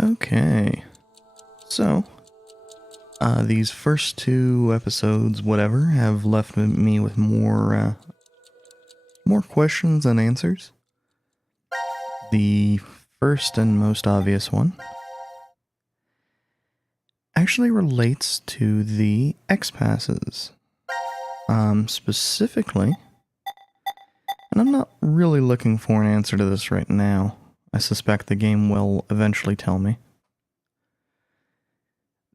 Okay, so these first two episodes, whatever, have left me with more questions than answers. The first and most obvious one actually relates to the X-Passes. Specifically, and I'm not really looking for an answer to this right now. I suspect the game will eventually tell me.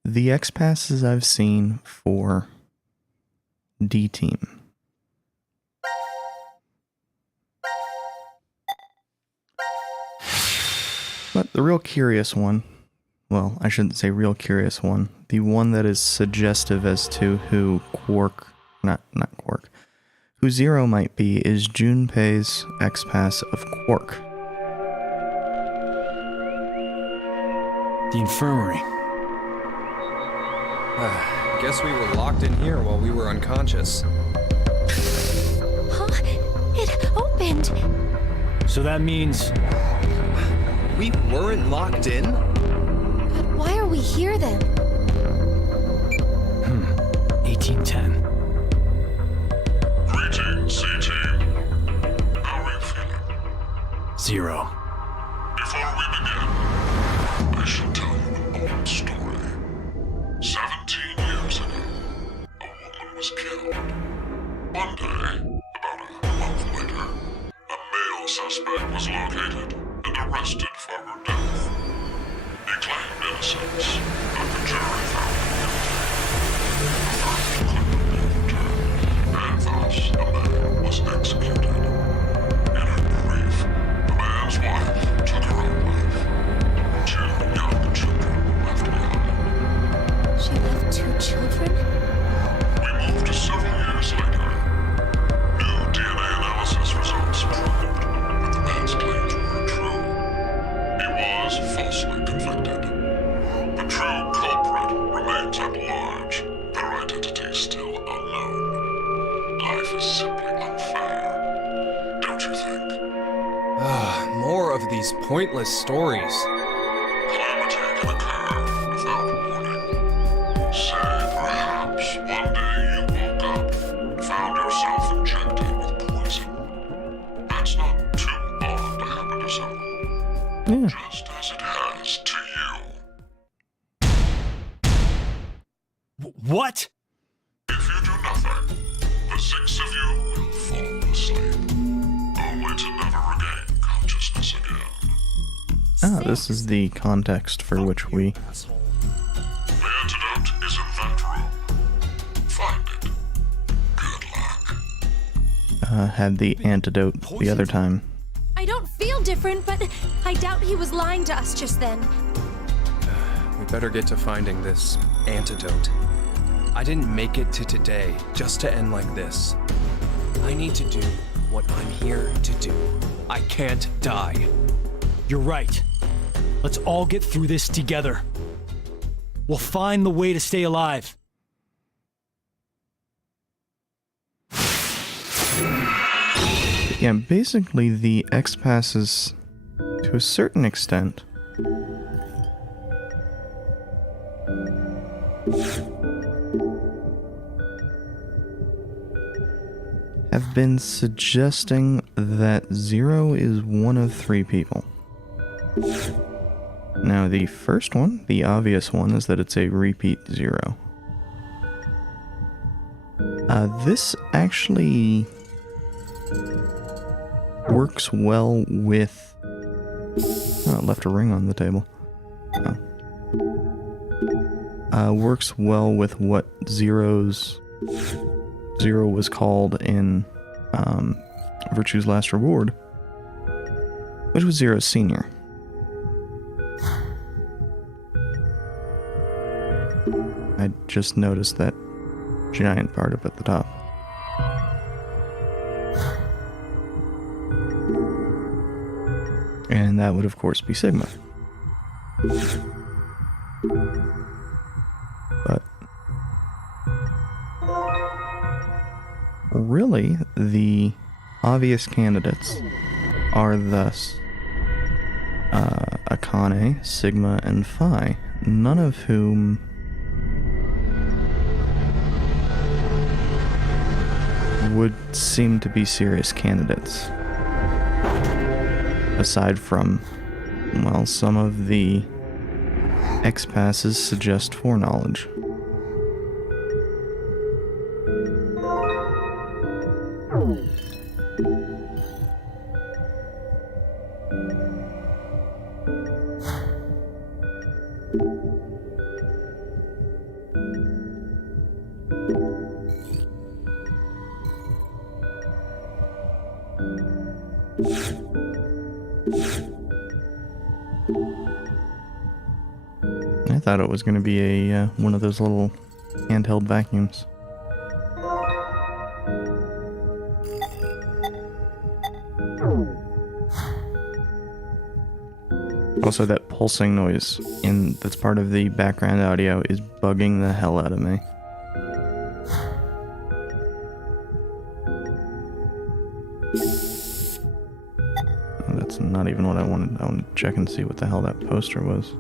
The X-Passes I've seen for D-Team. But the real curious one, well, I shouldn't say real curious one, the one that is suggestive as to who who Zero might be is Junpei's X-Pass of Quark. The infirmary. Guess we were locked in here while we were unconscious. Huh? It opened! So that means... We weren't locked in? But why are we here then? 1810. Greetings, C-Team. How are you feeling? Zero. Before we begin, I should tell you an old story. 17 years ago, a woman was killed. One day, about a month later, a male suspect was located and arrested for her death. He claimed innocence, but the jury found him guilty. The verdict couldn't be overturned, and thus the man was executed. In her grief, the man's wife took her own life. 2 young children were left behind. She left 2 children? We moved to several years later. New DNA analysis results proved that the man's claims were true. He was falsely convicted. The true culprit remains at large, their identity still unknown. Life is simply unfair, don't you think? More of these pointless stories. Calamity can occur without warning. Say, perhaps one day you woke up and found yourself injected with poison. That's not too odd to happen to someone. Yeah. Just as it has to you. What? If you do nothing, the 6 of you will fall asleep, only to never regain consciousness again. This is the context for which we The antidote is in that room. Find it. Good luck. had the antidote the other time. I don't feel different, but I doubt he was lying to us just then. We better get to finding this antidote. I didn't make it to today just to end like this. I need to do what I'm here to do. I can't die. You're right. Let's all get through this together. We'll find the way to stay alive. Yeah, basically the X-Passes, to a certain extent, have been suggesting that Zero is one of 3 people. Now, the first one, the obvious one, is that it's a repeat Zero. This actually works well with... Oh, I left a ring on the table. Works well with what Zero was called in Virtue's Last Reward, which was Zero Senior. I just noticed that giant part up at the top. And that would, of course, be Sigma. But really, the obvious candidates are thus Akane, Sigma, and Phi, none of whom would seem to be serious candidates. Aside from, well, some of the X-passes suggest foreknowledge. I thought it was going to be a one of those little handheld vacuums. Also, that pulsing noise that's part of the background audio is bugging the hell out of me. Oh, that's not even what I wanted. I wanted to check and see what the hell that poster was.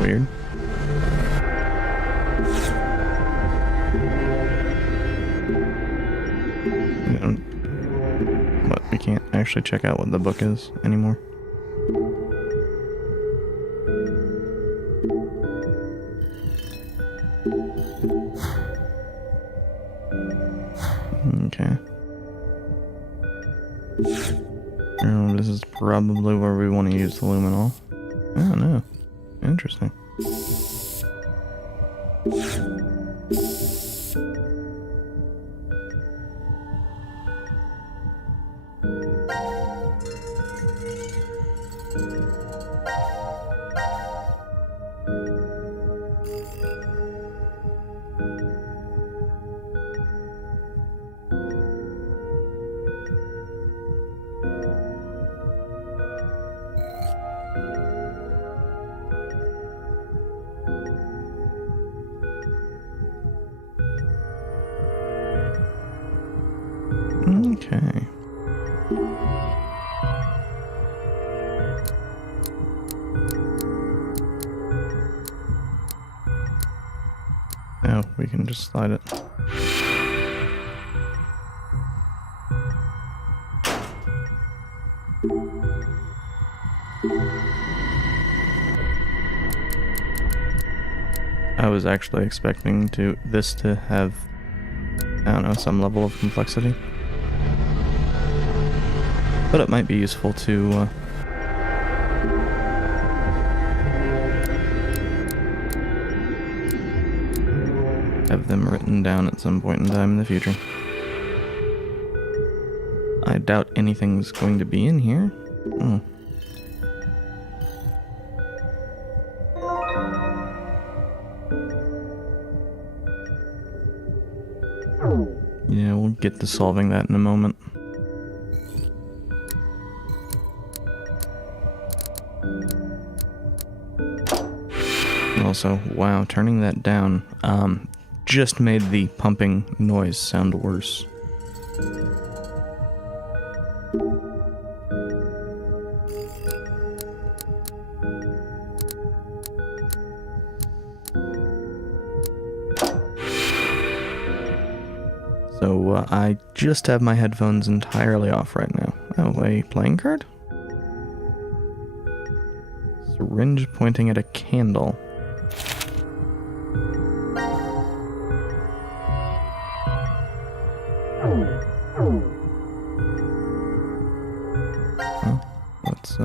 Weird. But we can't actually check out what the book is anymore. Okay. Oh, this is probably where we want to use the luminol. Oh no. Interesting. Okay. Oh, we can just slide it. I was actually expecting this to have, I don't know, some level of complexity. But it might be useful to have them written down at some point in time in the future. I doubt anything's going to be in here. Oh. Yeah, we'll get to solving that in a moment. Also, wow, turning that down just made the pumping noise sound worse. So, I just have my headphones entirely off right now. Oh, a playing card? Syringe pointing at a candle. Well, let's,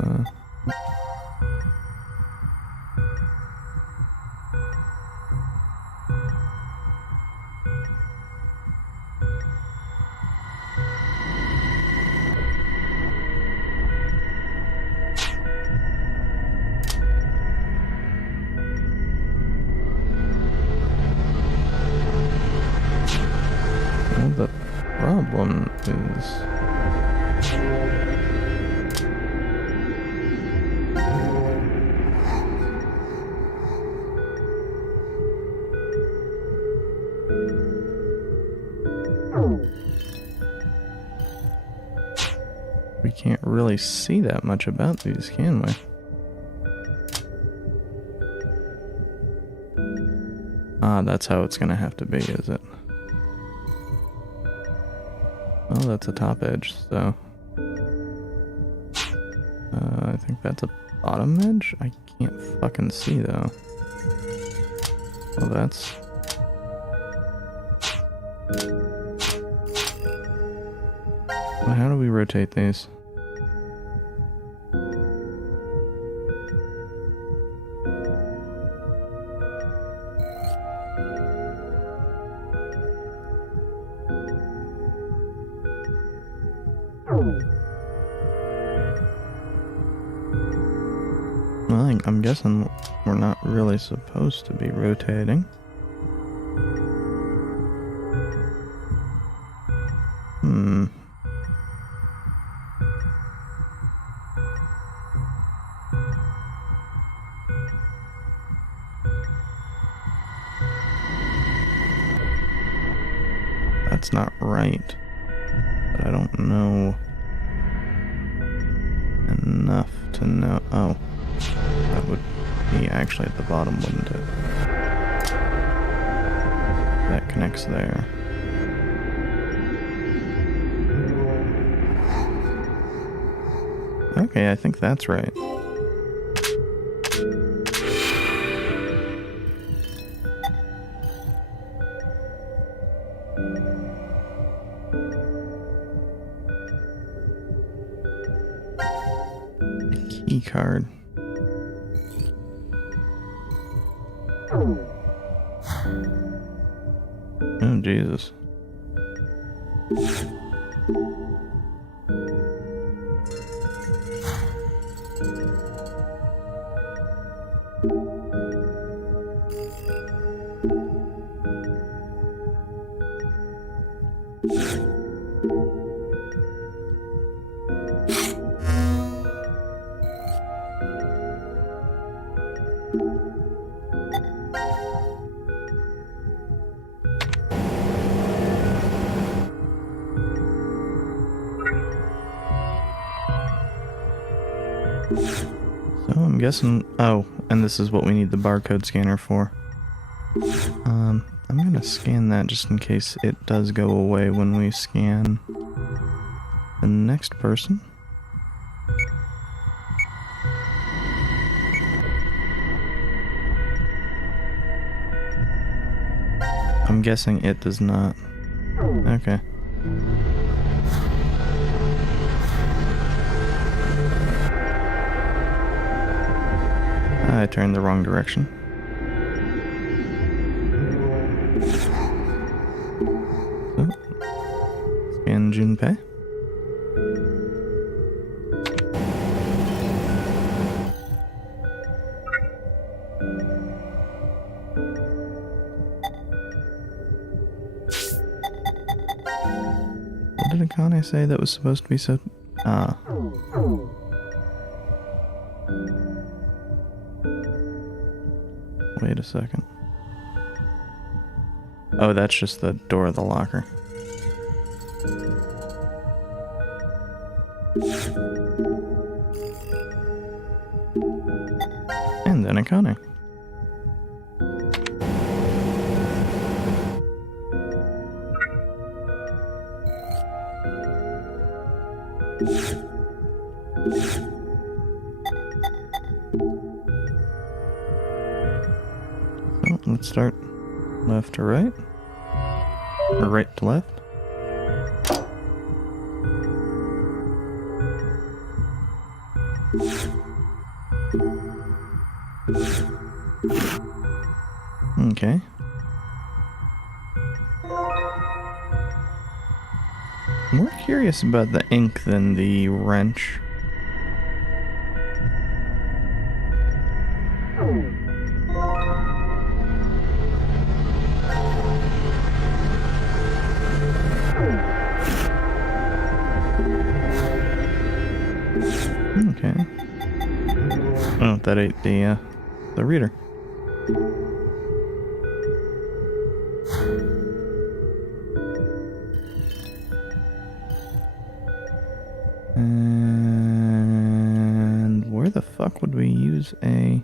'cause we can't really see that much about these, can we? Ah, that's how it's gonna have to be, is it? Well, that's a top edge, so... I think that's a bottom edge? I can't fucking see, though. Well, that's... Well, how do we rotate these? Well, I'm guessing we're not really supposed to be rotating. That's not right. But I don't know enough to know. Oh, that would be actually at the bottom, wouldn't it? That connects there. Okay, I think that's right. Key card. Oh, Jesus. So I'm guessing, oh, and this is what we need the barcode scanner for. I'm gonna scan that just in case it does go away when we scan the next person. I'm guessing it does not. Okay. I turned the wrong direction. So, scan Junpei. What did Akane say that was supposed to be so... Wait a second. Oh, that's just the door of the locker. And then Akane. So, let's start left to right. Or right to left. Okay. I'm more curious about the ink than the wrench. Okay. Oh, that ate the reader. And where the fuck would we use a...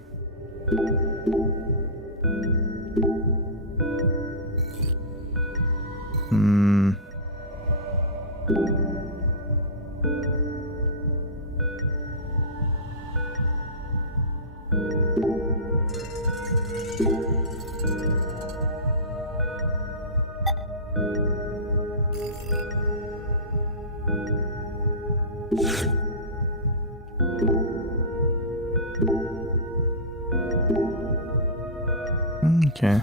Okay.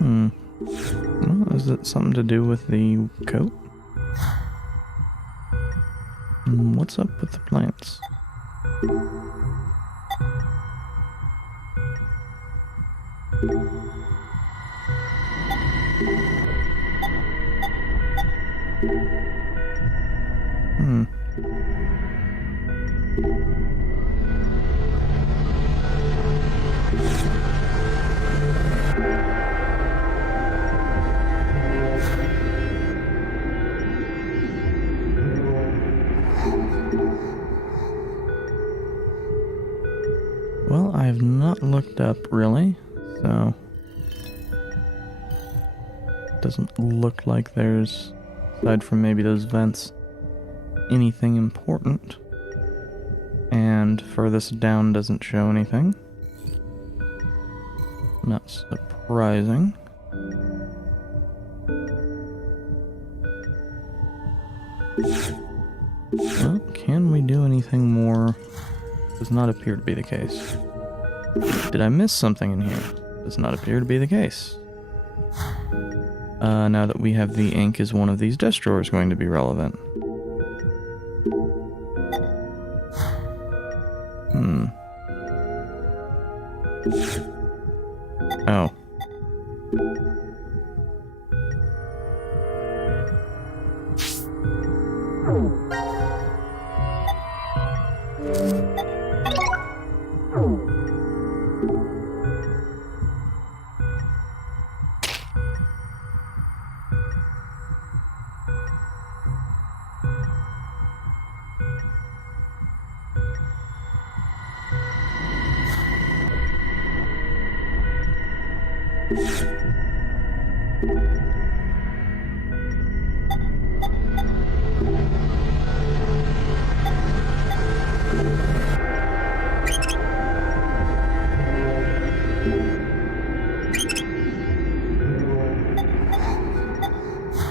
Well, is it something to do with the coat? What's up with the plants? Well, I have not looked up really, so doesn't look like there's, aside from maybe those vents, anything important. And furthest down doesn't show anything. Not surprising. Well, can we do anything more? Does not appear to be the case. Did I miss something in here? Does not appear to be the case. Now that we have the ink, is one of these desk drawers going to be relevant? Oh.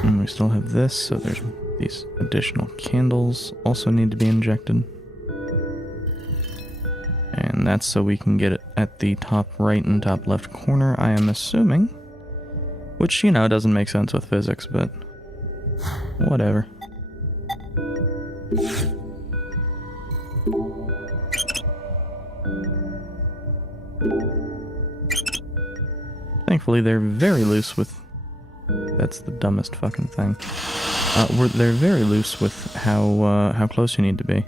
And we still have this, so there's these additional candles also need to be injected. And that's so we can get it at the top right and top left corner, I am assuming. Which, you know, doesn't make sense with physics, but whatever. Thankfully, they're very loose with... That's the dumbest fucking thing. They're very loose with how close you need to be.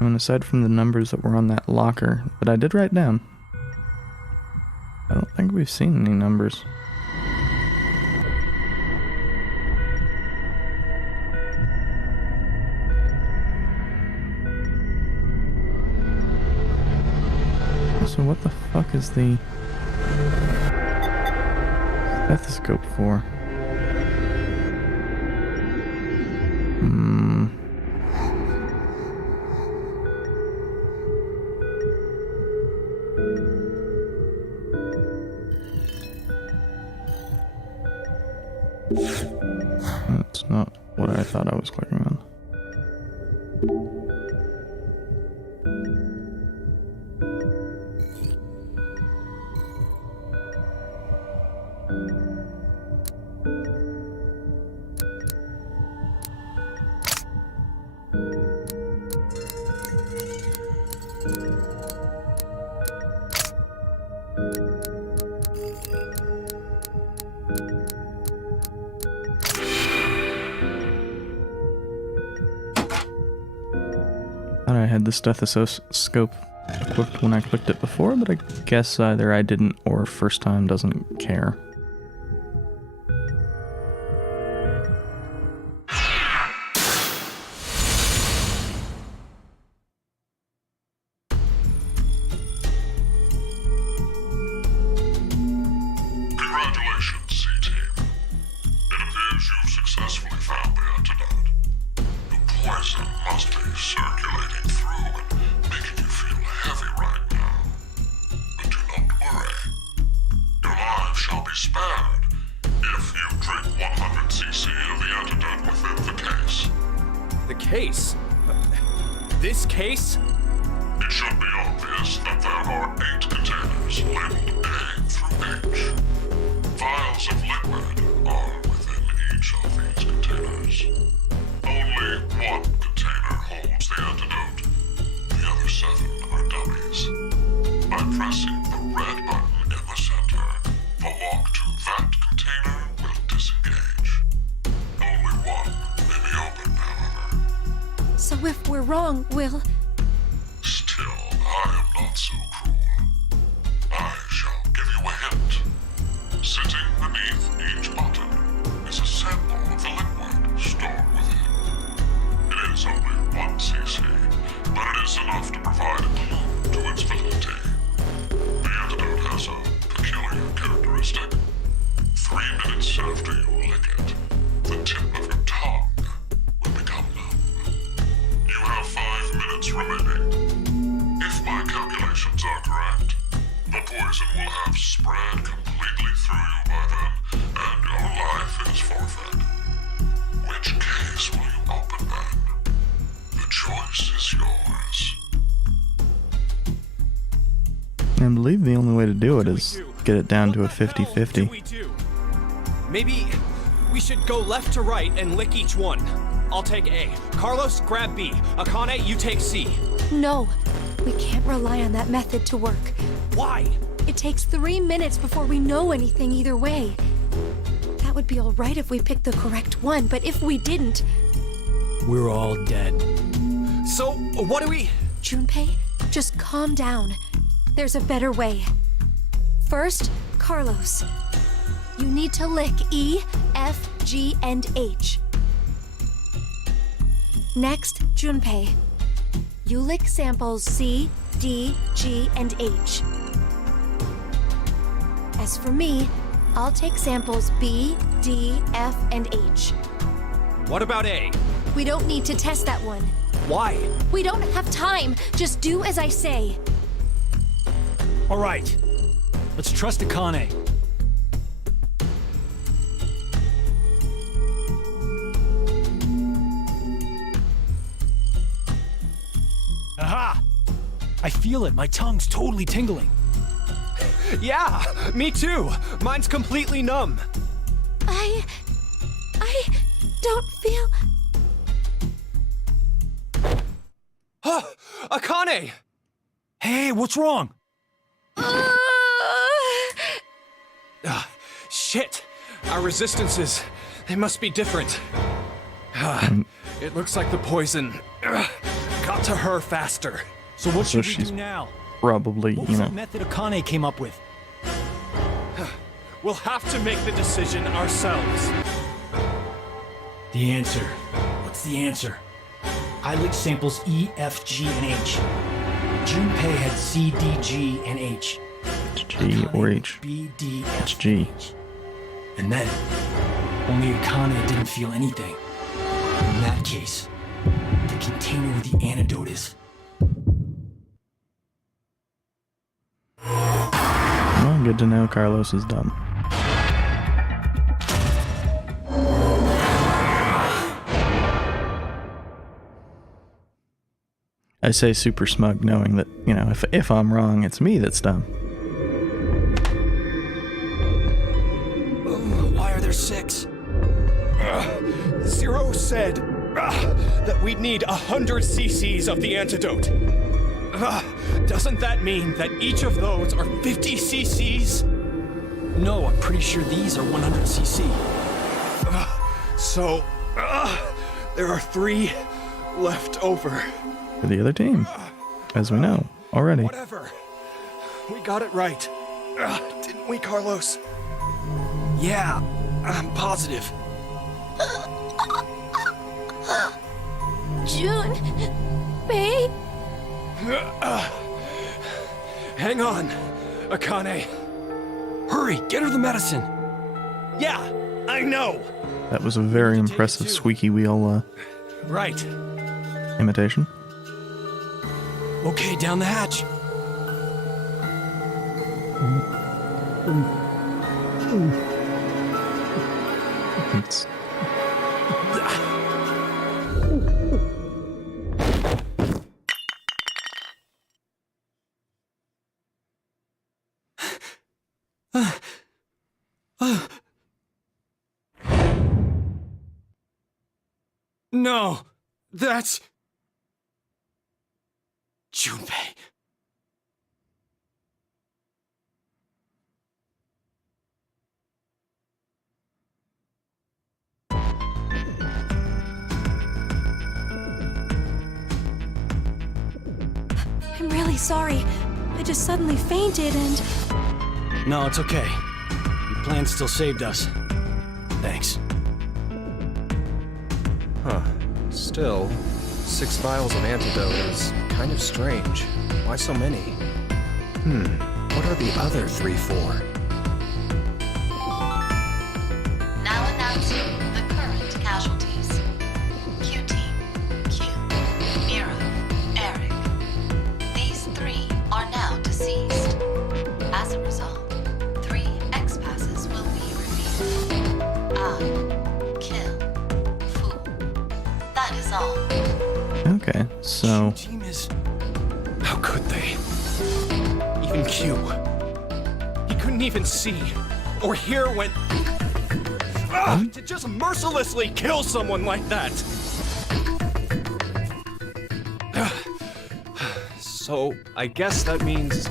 And aside from the numbers that were on that locker that I did write down, I don't think we've seen any numbers. So what the fuck is the stethoscope for? Hmm. That's not what I thought I was clicking on. I had the stethoscope equipped when I clicked it before, but I guess either I didn't or first time doesn't care. Congratulations, C-Team. It appears you've successfully found the antidote. The poison must be circulating through and making you feel heavy right now. But do not worry. Your lives shall be spared if you drink 100 cc of the antidote within the case. The case? This case? It should be obvious that there are 8 containers labeled A through H. Vials of liquid are within each of these containers. Only one container holds the antidote. The other 7 are dummies. By pressing the red button in the center, the lock to that container will disengage. Only one may be opened, however. So if we're wrong, we'll... Still, I am not so cruel. I shall give you a hint. Sitting beneath each button is a sample of the liquid stored within. It is only 1 cc, but it is enough to provide a clue to its validity. The antidote has a peculiar characteristic. 3 minutes after you lick it, the tip of your tongue will become numb. You have 5 minutes remaining. If my calculations are correct, the poison will have spread completely through you by then, and your life is forfeit. Which case will you open then? The choice is yours. I believe the only way to do it is get it down to a 50-50. We do. Maybe we should go left to right and lick each one. I'll take A. Carlos, grab B. Akane, you take C. No, we can't rely on that method to work. Why? It takes 3 minutes before we know anything either way. That would be all right if we picked the correct one, but if we didn't... We're all dead. So, what do we... Junpei, just calm down. There's a better way. First, Carlos. You need to lick E, F, G, and H. Next, Junpei. You lick samples C, D, G, and H. As for me, I'll take samples B, D, F, and H. What about A? We don't need to test that one. Why? We don't have time. Just do as I say. All right. Let's trust Akane. Aha! I feel it. My tongue's totally tingling. Yeah, me too. Mine's completely numb. I don't feel... Akane! Hey, what's wrong? Shit. Our resistances, they must be different. It looks like the poison got to her faster. So what should we she's do now? Probably, What you was know, the method Akane came up with? We'll have to make the decision ourselves. The answer. What's the answer? I licked samples E, F, G, and H. Junpei had C, D, G, and H. it's G or H. B, D, F, It's G. H. And then, only Akane didn't feel anything. And that that case, the container where the antidote is. Well, good to know Carlos is dumb. I say super smug knowing that, you know, if I'm wrong, it's me that's dumb. Why are there 6? Zero said that we'd need 100 cc's of the antidote. Doesn't that mean that each of those are 50 cc's? No, I'm pretty sure these are 100 cc. So, there are 3 left over. For the other team, as we know already. Whatever. We got it right. Didn't we, Carlos? Yeah, I'm positive. Junpei? Hang on, Akane. Hurry, get her the medicine. Yeah, I know. That was a very impressive squeaky wheel Right. imitation. Okay, down the hatch. It's No, that's... Junpei. I'm really sorry. I just suddenly fainted and... No, it's okay. Your plan still saved us. Thanks. Huh. Still, 6 vials of antidote is kind of strange. Why so many? What are the other 3 for? Now announcing the current casualties. Q-Team, Q, Mira, Eric. These 3 are now deceased. As a result, 3 X-passes will be revealed. I, Kill, Fu. That is all. okay, so Team is... How could they? Even Q. He couldn't even see or hear when... to just mercilessly kill someone like that! So, I guess that means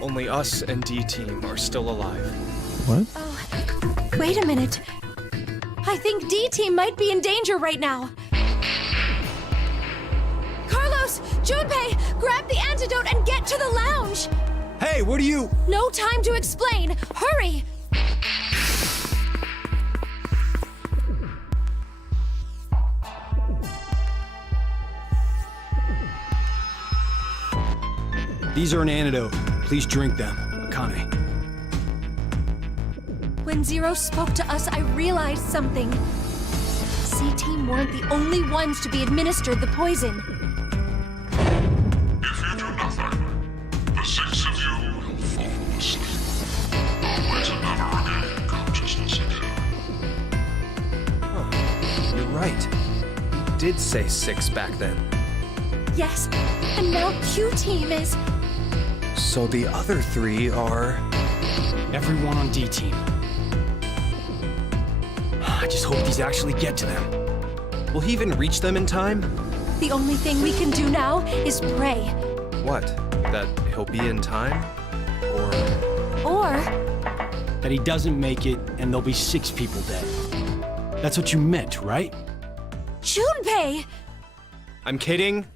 only us and D-Team are still alive. what? Oh, wait a minute. I think D-Team might be in danger right now. Carlos! Junpei! Grab the antidote and get to the lounge! Hey, what are you... No time to explain! Hurry! These are an antidote. Please drink them, Akane. When Zero spoke to us, I realized something. C-Team weren't the only ones to be administered the poison. If you do nothing, the 6 of you will fall asleep, only to never regain consciousness again. You're right. You did say 6 back then. Yes, and now Q-Team is... So the other 3 are... Everyone on D-Team. I just hope these actually get to them. Will he even reach them in time? The only thing we can do now is pray. What? That he'll be in time? Or... Or... That he doesn't make it and there'll be 6 people dead. That's what you meant, right? Junpei! I'm kidding?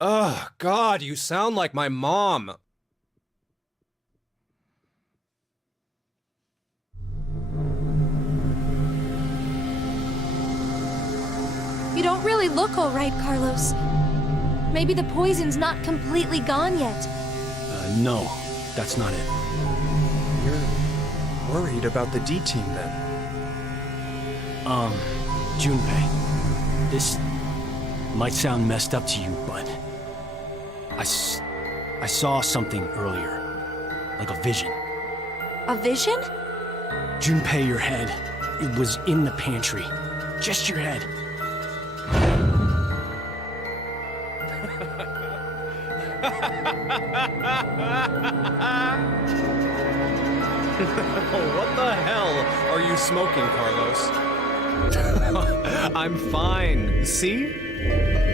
Ugh, God, you sound like my mom. You don't really look all right, Carlos. Maybe the poison's not completely gone yet. No, that's not it. You're worried about the D-Team then? Junpei, this Might sound messed up to you, but I saw something earlier, like a vision. A vision? Junpei, your head. It was in the pantry. Just your head. What the hell are you smoking, Carlos? I'm fine. See?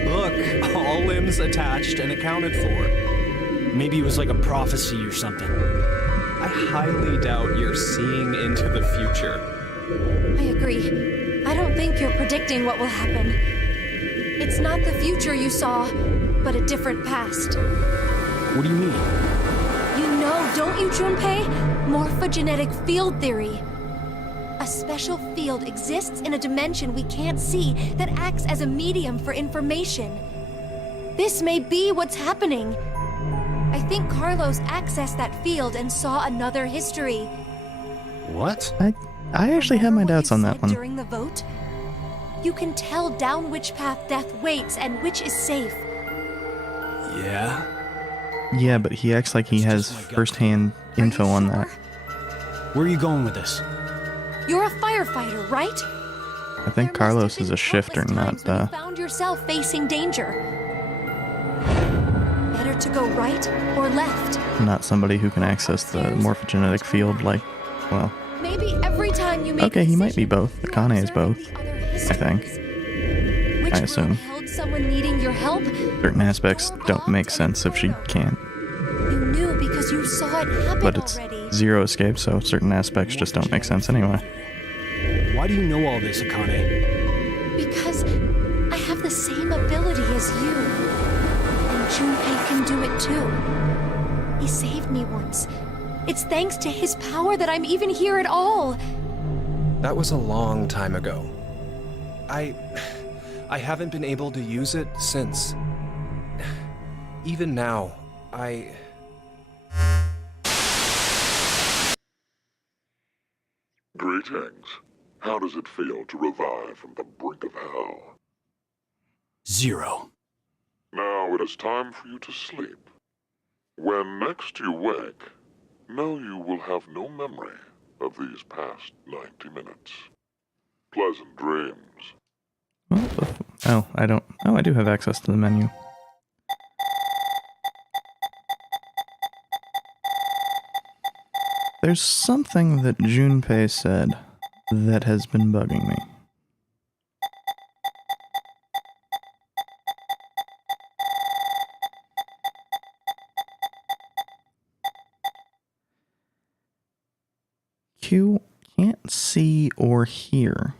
Look, all limbs attached and accounted for. Maybe it was like a prophecy or something. I highly doubt you're seeing into the future. I agree. I don't think you're predicting what will happen. It's not the future you saw, but a different past. What do you mean? You know, don't you, Junpei? Morphogenetic field theory. A special field exists in a dimension we can't see that acts as a medium for information. This may be what's happening. I think Carlos accessed that field and saw another history. What? I actually had my Remember what doubts you on that said one. During the vote? You can tell down which path death waits and which is safe. Yeah? Yeah, but he acts like he has Just my gut. first-hand Are info you on sure? that. Where are you going with this? You're a firefighter, right? I think There must Carlos have is been a shifter, countless not times when you found yourself facing danger. Better to go right or left. not somebody who can access the morphogenetic field like, well, Maybe every time you make okay, a he might be decision, both. you're Akane is observing both, the other I think. histories. Which I road assume. held someone needing your help? Certain aspects Door don't make locked sense and if she photo. can't, You knew because you saw it happen but it's already. zero escape, so certain aspects just don't make sense anyway. Why do you know all this, Akane? Because I have the same ability as you. And Junpei can do it too. He saved me once. It's thanks to his power that I'm even here at all. That was a long time ago. I haven't been able to use it since. Even now, Greetings. How does it feel to revive from the brink of hell? 0. Now it is time for you to sleep. When next you wake, know you will have no memory of these past 90 minutes. Pleasant dreams. Oh, I don't. Oh, I do have access to the menu. There's something that Junpei said that has been bugging me. Q can't see or hear.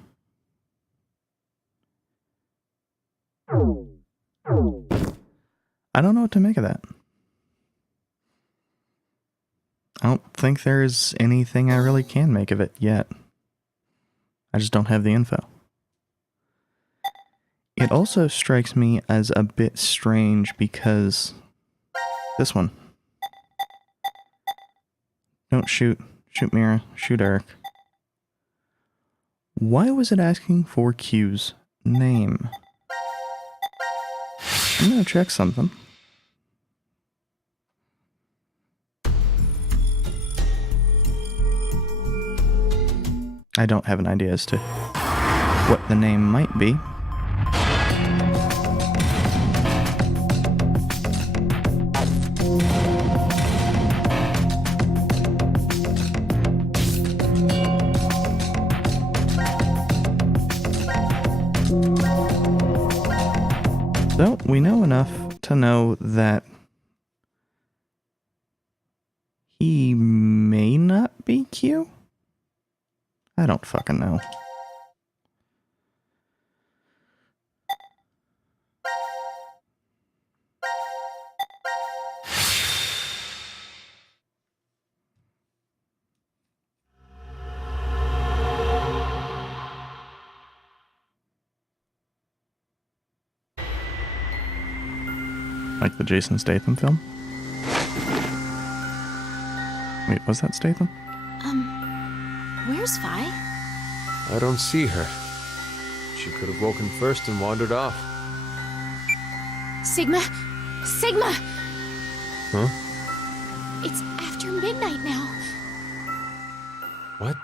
I don't know what to make of that. I don't think there's anything I really can make of it yet. I just don't have the info. It also strikes me as a bit strange because this one. Don't shoot. Shoot Mira. Shoot Eric. Why was it asking for Q's name? I'm gonna check something. I don't have an idea as to what the name might be. So, we know enough to know that he may not be Q? I don't fucking know. Like the Jason Statham film? Wait, was that Statham? Where's Vi? I don't see her. She could have woken first and wandered off. Sigma? Sigma! Huh? It's after midnight now. What?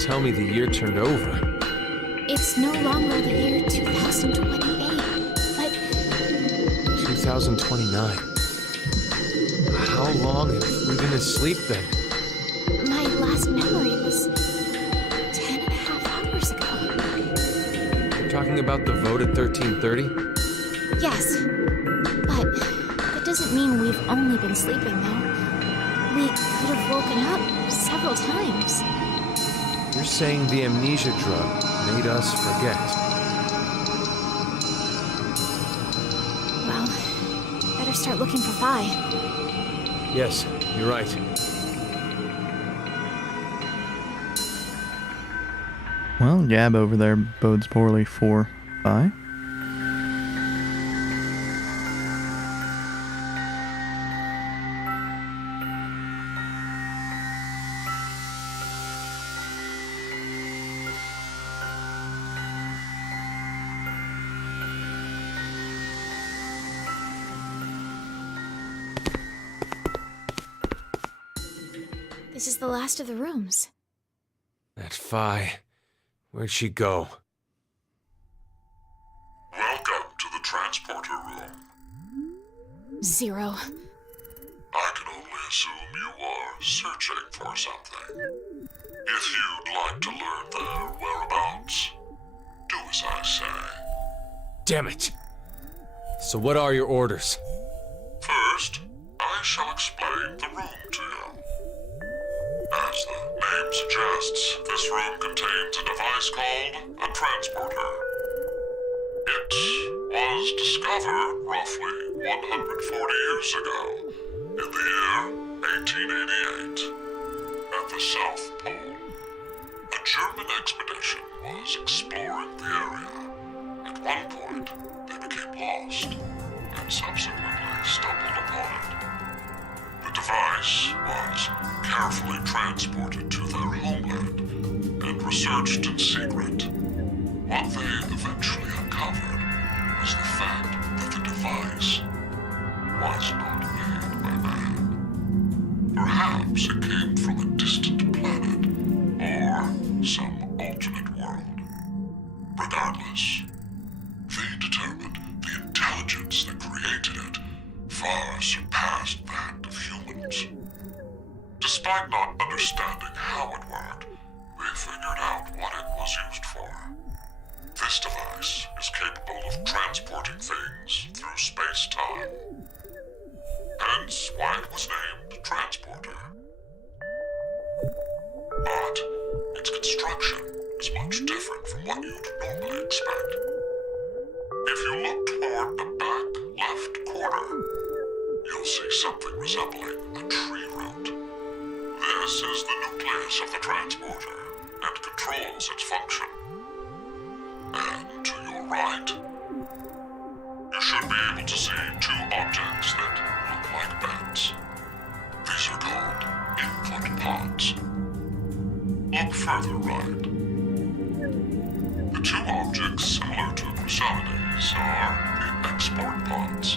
Tell me the year turned over. It's no longer the year 2028, but 2029. How long have we been asleep then? my last memory was 10 and a half hours ago. You're talking about the vote at 1330? Yes, but that doesn't mean we've only been sleeping, though. We could have woken up several times. You're saying the amnesia drug made us forget. Well, better start looking for Phi. Yes, you're right. Well, Gab over there bodes poorly for Phi. This is the last of the rooms. That Phi. Where'd she go? Welcome to the transporter room. Zero. I can only assume you are searching for something. If you'd like to learn their whereabouts, do as I say. Damn it! So what are your orders? First, I shall explain the room to you. As the name suggests, this room contains a device called a transporter. It was discovered roughly 140 years ago, in the year 1888, at the South Pole. A German expedition was exploring the area. At one point, they became lost, and subsequently stumbled upon it. The device was carefully transported to their homeland and researched in secret. What they eventually uncovered was the fact that the device was not made by man. Perhaps it came from a distant planet or some alternate world. Regardless, they determined the intelligence that created it far surpassed that of humans. Despite not understanding how it worked, we figured out what it was used for. This device is capable of transporting things through space-time. Hence why it was named Transporter. But its construction is much different from what you'd normally expect. If you look toward the back left corner, you'll see something resembling a tree root. This is the nucleus of the transporter and controls its function. And to your right, you should be able to see two objects that look like beds. These are called input pods. Look further right. The two objects similar to Chrysalides are the export pods.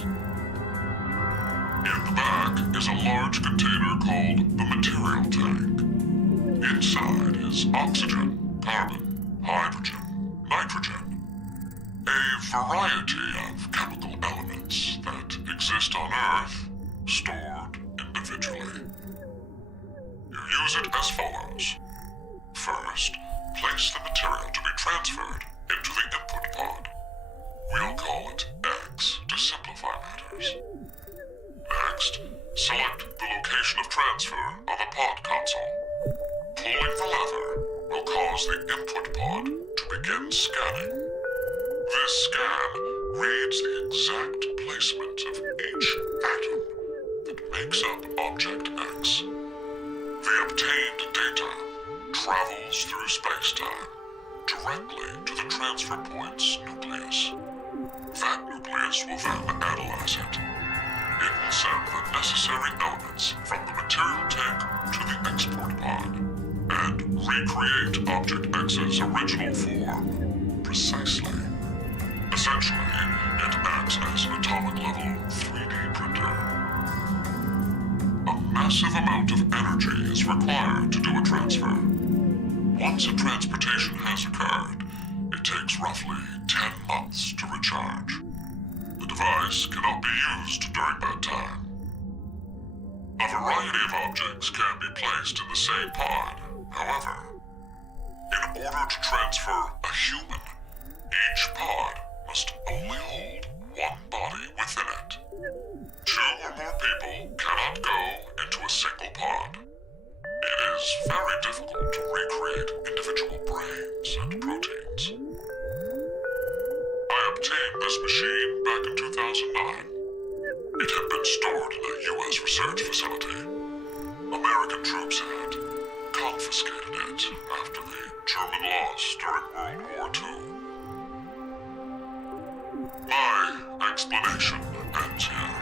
In the back is a large container called the material tank. Inside is oxygen, carbon, hydrogen, nitrogen. A variety of chemical elements that exist on Earth, stored individually. You use it as follows. First, place the material to be transferred into the input pod. We'll call it X to simplify matters. Next, select the location of transfer on the pod console. Pulling the lever will cause the input pod to begin scanning. This scan reads the exact placement of each atom that makes up Object X. The obtained data travels through space-time directly to the transfer point's nucleus. That nucleus will then analyze it. It will send the necessary elements from the material tank to the export pod and recreate Object X's original form precisely. Essentially, it acts as an atomic-level 3D printer. A massive amount of energy is required to do a transfer. Once a transportation has occurred, it takes roughly 10 months to recharge. The device cannot be used during that time. A variety of objects can be placed in the same pod. However, in order to transfer a human, each pod must only hold one body within it. 2 or more people cannot go into a single pod. It is very difficult to recreate individual brains and proteins. I obtained this machine back in 2009. It had been stored in a U.S. research facility. American troops had confiscated it after the German loss during World War II. My explanation ends here.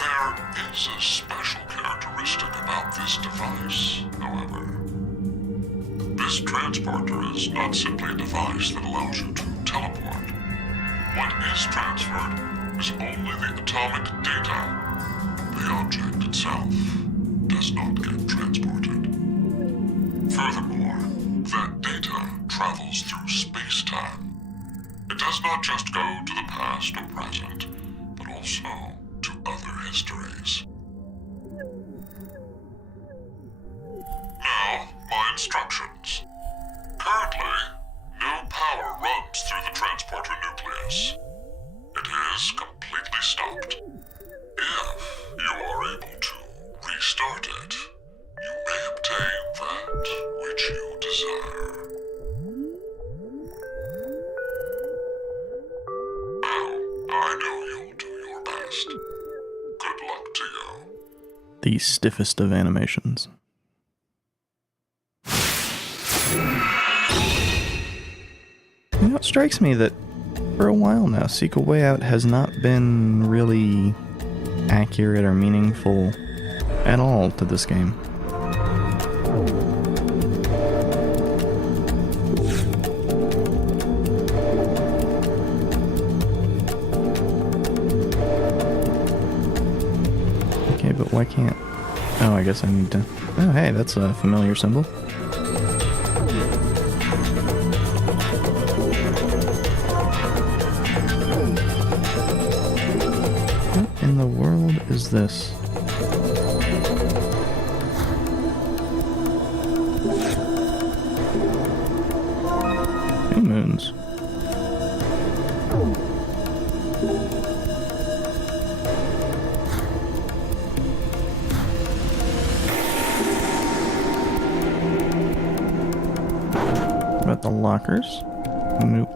There is a special characteristic about this device, however. This transporter is not simply a device that allows you to teleport. What is transferred is only the atomic data. The object itself does not get transported. Furthermore, that data travels through space-time. It does not just go to the past or present, but also to other histories. Now, my instructions. Currently, no power runs through the transporter nucleus. It is completely stopped. If you are able to restart it, you may obtain that which you desire. Now, I know you'll do your best. Good luck to you. The stiffest of animations. You know, it strikes me that for a while now, Seek a Way Out has not been really accurate or meaningful at all to this game. Okay, but why can't... Oh, I guess I need to... Oh, hey, that's a familiar symbol. What in the world is this? Two moons. What about the lockers? Nope.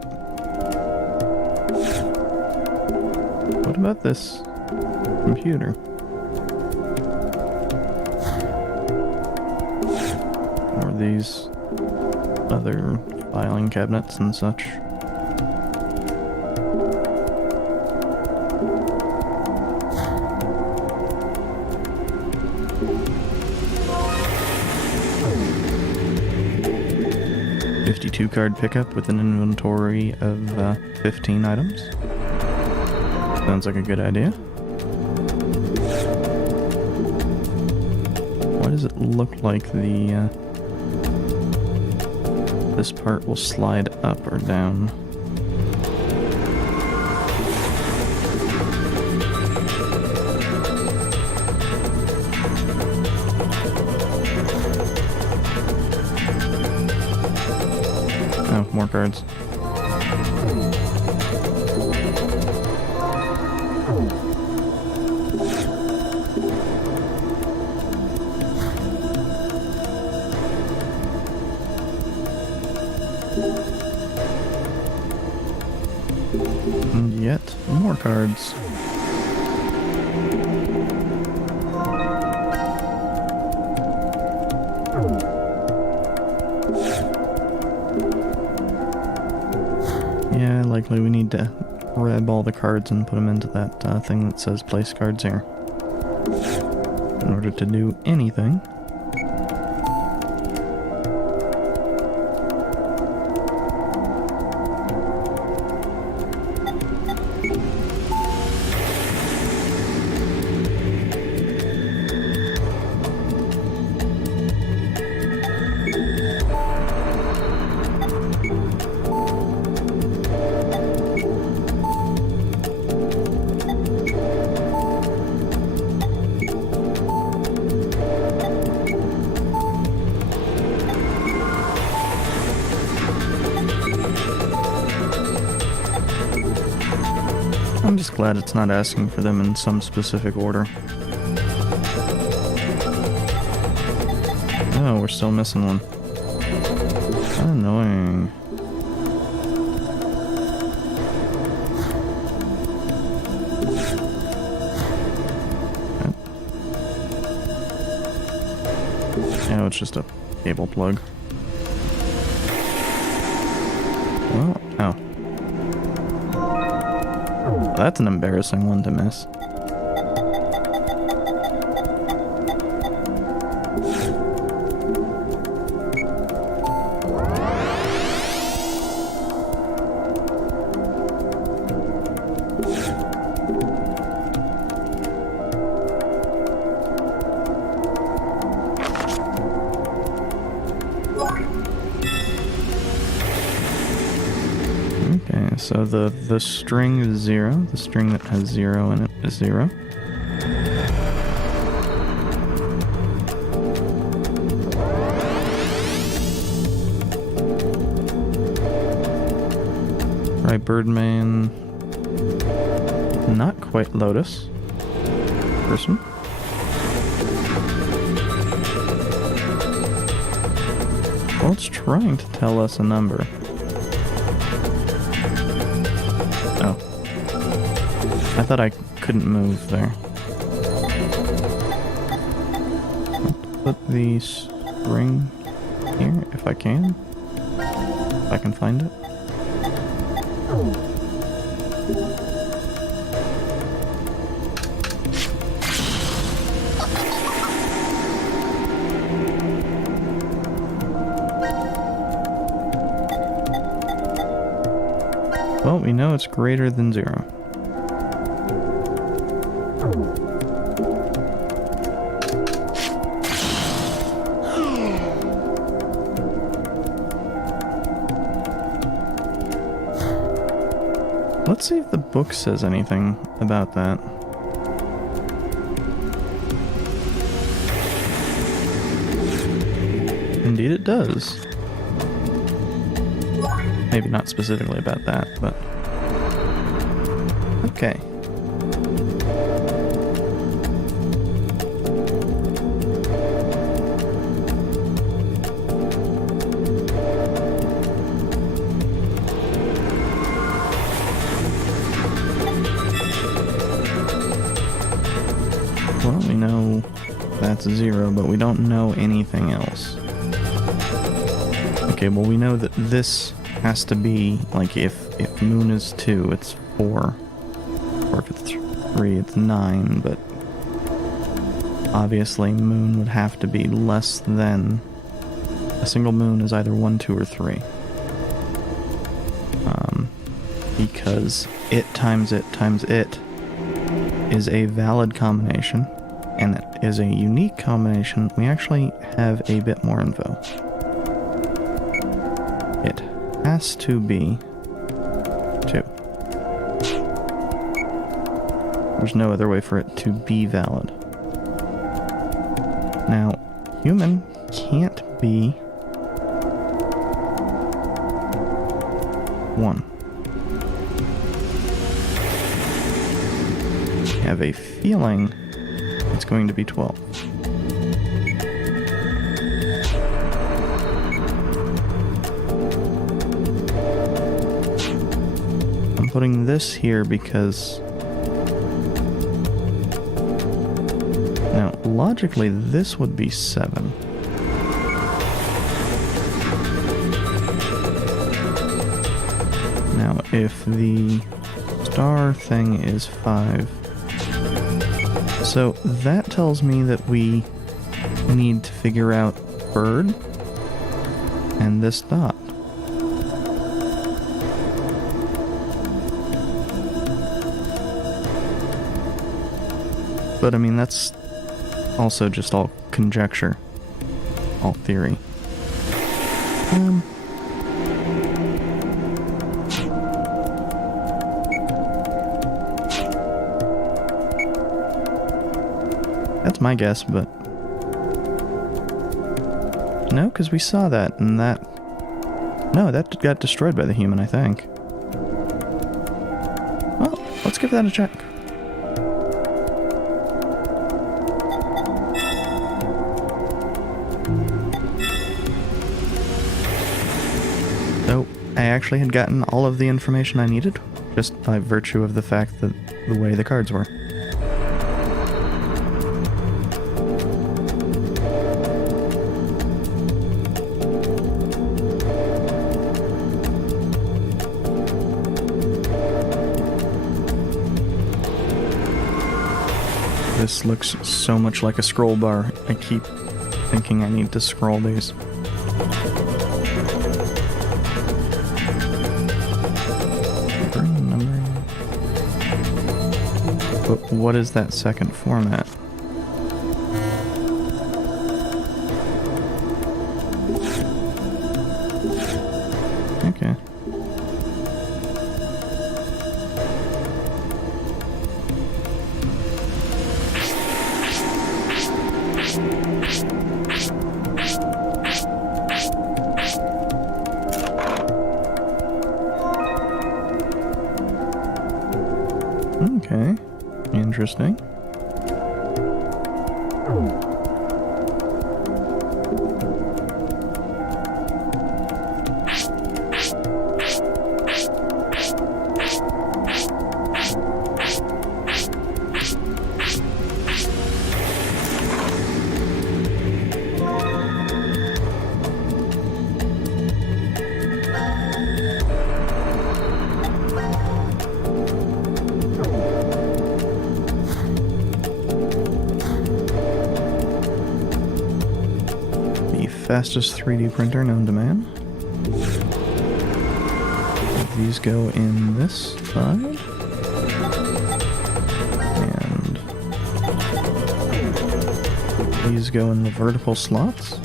What about this computer? Or these other filing cabinets and such? $52 card pickup with an inventory of 15 items. Sounds like a good idea. Why does it look like the this part will slide up or down? Oh, more cards. And yet more cards. Yeah, likely we need to grab all the cards and put them into that thing that says place cards here. In order to do anything. I'm just glad it's not asking for them in some specific order. Oh, we're still missing one. Annoying. Oh, it's just a cable plug. Well, oh. That's an embarrassing one to miss. Okay, so the string is 0. The string that has 0 in it is 0. Right, Birdman. Not quite Lotus. Person. Well, it's trying to tell us a number. I thought I couldn't move there. Let's put the string here, if I can. If I can find it. Well, we know it's greater than 0. Let's see if the book says anything about that. Indeed it does. Maybe not specifically about that, but... Okay. Well, we know that's 0, but we don't know anything else. Okay, well we know that this has to be, like, if moon is 2, it's 4. Or if it's 3, it's 9, but obviously moon would have to be less than... A single moon is either 1, 2, or 3. Because it times it times it is a valid combination, and it is a unique combination. We actually have a bit more info. It has to be 2. There's no other way for it to be valid. Now, human can't be 1. I have a feeling it's going to be 12. I'm putting this here because... Now, logically, this would be 7. Now, if the star thing is 5... So that tells me that we need to figure out bird and this dot. But I mean, that's also just all conjecture, all theory. That's my guess, but... No, because we saw that, and that... No, that got destroyed by the human, I think. Well, Let's give that a check. So, I actually had gotten all of the information I needed, just by virtue of the fact that the way the cards were. This looks so much like a scroll bar. I keep thinking I need to scroll these. But what is that second format? Okay. Okay. Interesting. Fastest 3D printer known to man. These go in this side. And these go in the vertical slots.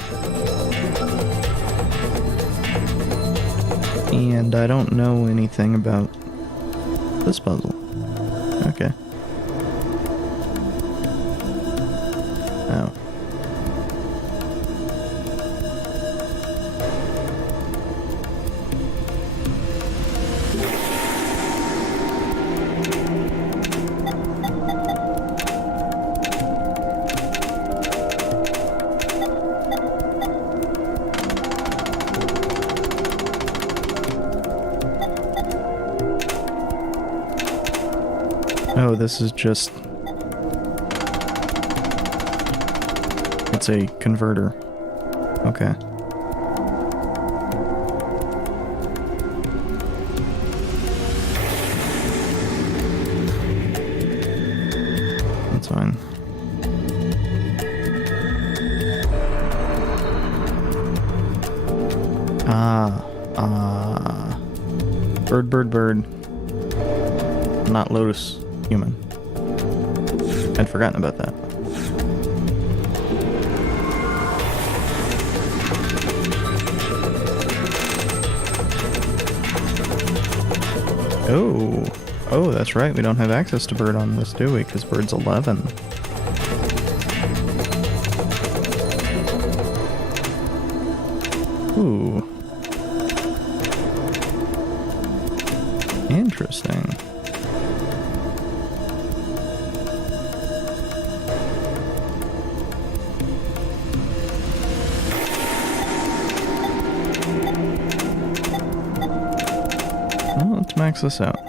And I don't know anything about this puzzle. Okay. Oh. Oh, this is just... It's a converter. Okay. That's fine. Bird, bird, bird. Not Lotus. Human. I'd forgotten about that. Oh, that's right. We don't have access to Bird on this, do we? Because Bird's 11. Ooh. Interesting. Well, let's max this out.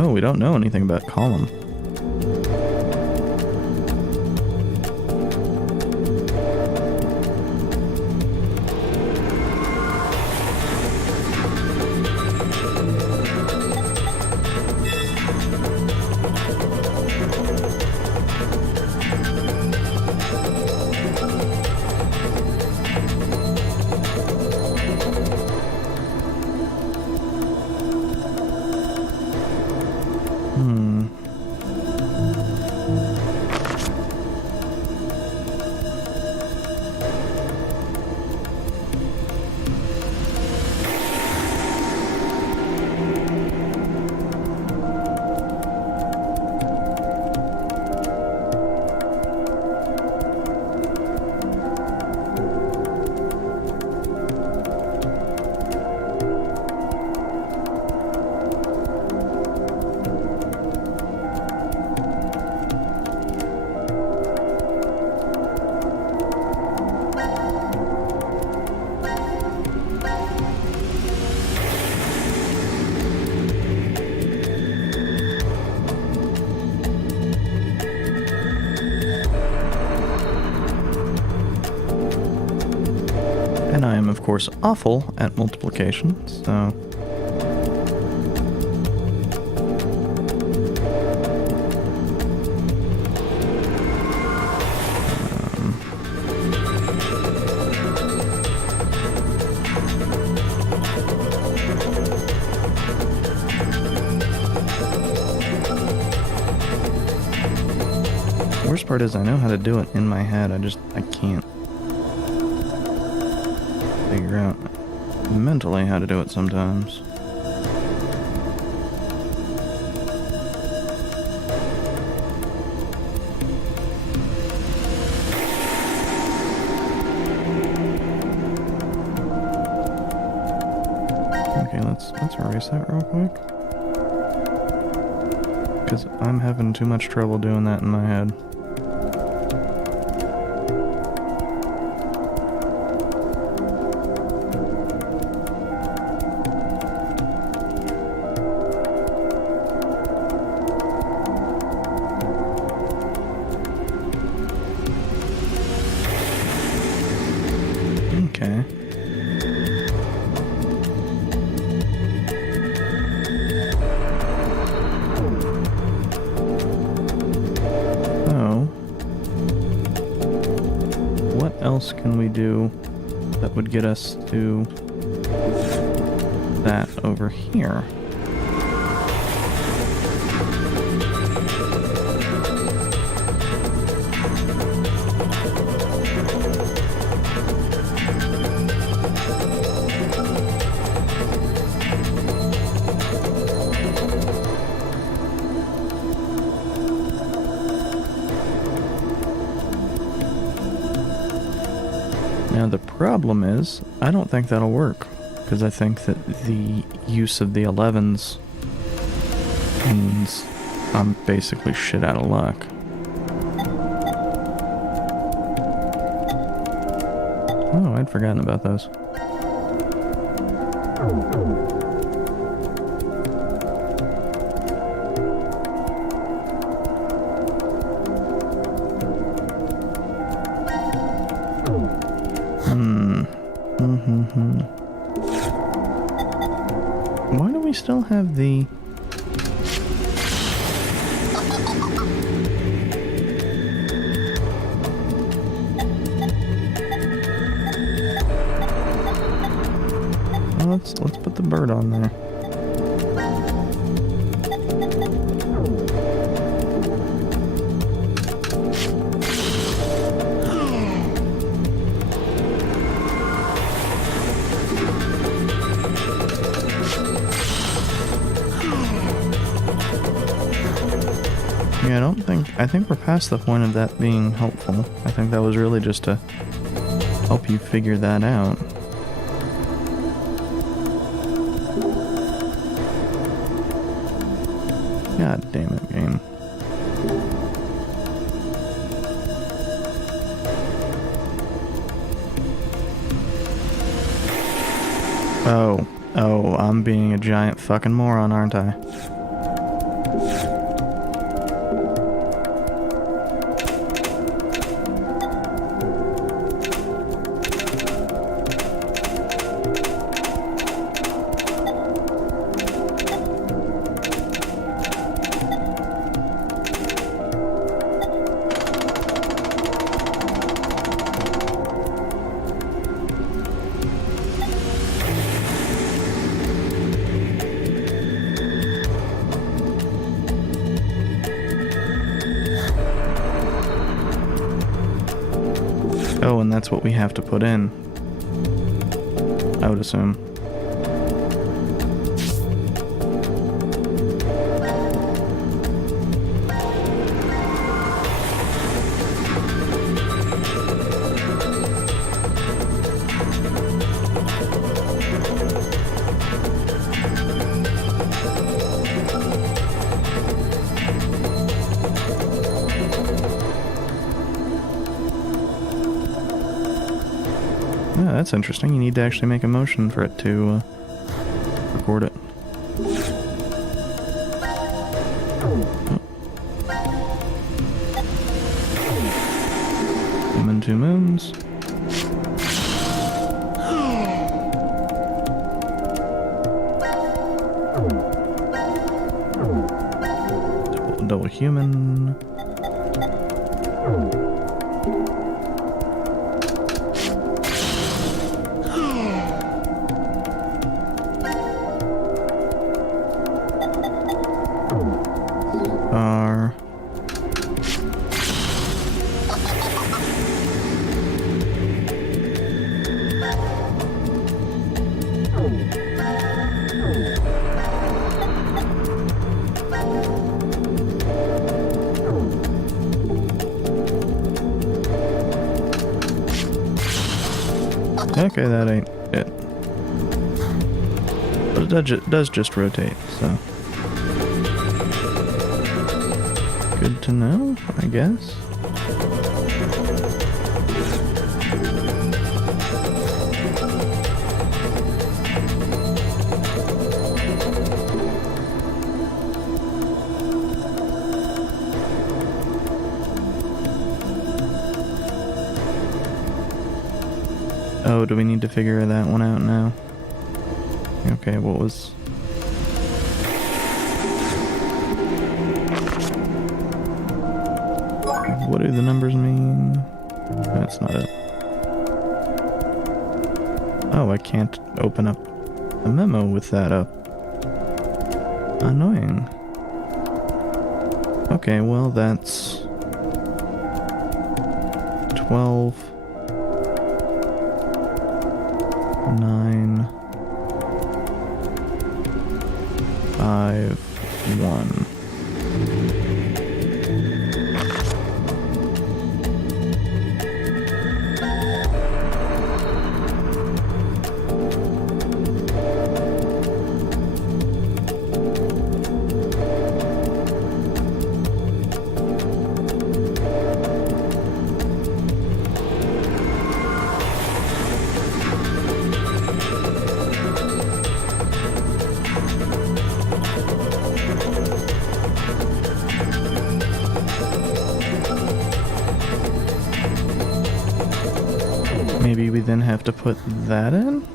Oh, we don't know anything about Column. course, awful at multiplication, so... Worst part is I know how to do it in my head, I can't figure out mentally how to do it sometimes. Okay, let's erase that real quick. Because I'm having too much trouble doing that in my head. Okay. So, what else can we do that would get us to that over here? Now the problem is, I don't think that'll work, because I think that the use of the 11s means I'm basically shit out of luck. Oh, I'd forgotten about those. Why do we still have the... Well, let's put the bird on there. Yeah, I think we're past the point of that being helpful. I think that was really just to help you figure that out. God damn it, game. Oh, I'm being a giant fucking moron, aren't I? Oh, and that's what we have to put in, I would assume. Yeah, that's interesting. You need to actually make a motion for it to record it. Moon, 2 moons. a human. Are okay, that ain't it. But it does just rotate, so. Good to know, I guess. Oh, do we need to figure that one out now? Okay, what was... What do the numbers mean? That's not it. Oh, I can't open up a memo with that up. Annoying. Okay, well that's 12, 9, 5, 1. Maybe we then have to put that in?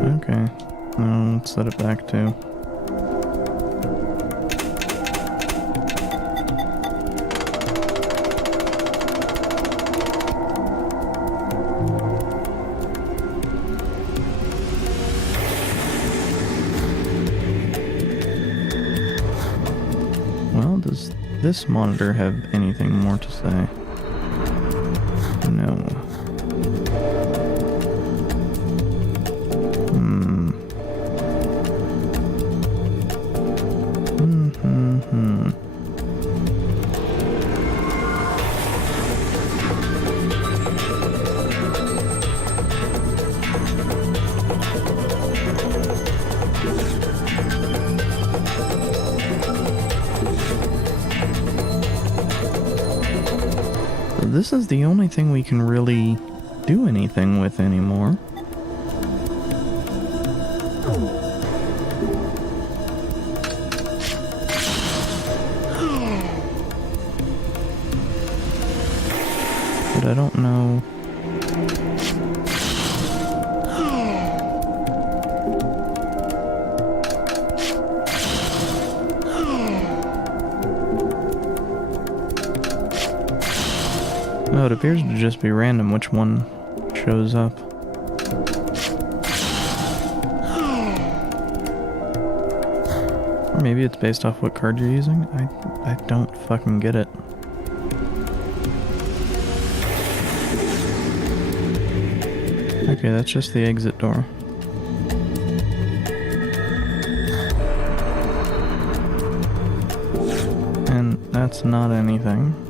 Okay, now let's set it back to. Well, does this monitor have anything more to say? No. This is the only thing we can really do anything with anymore. But I don't know. Oh, it appears to just be random which one shows up. Or maybe it's based off what card you're using? I don't fucking get it. Okay, that's just the exit door. And that's not anything.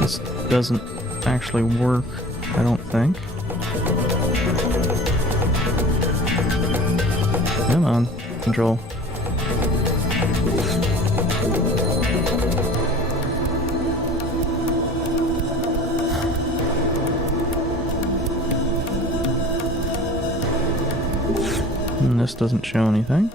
This doesn't actually work. I don't think. Come on, control. And this doesn't show anything.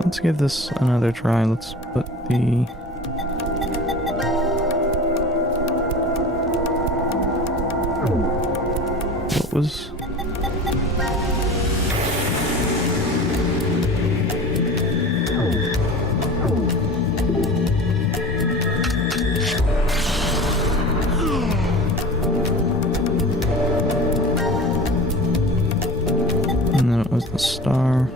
Let's give this another try. Let's put the... What was... And then it was the star.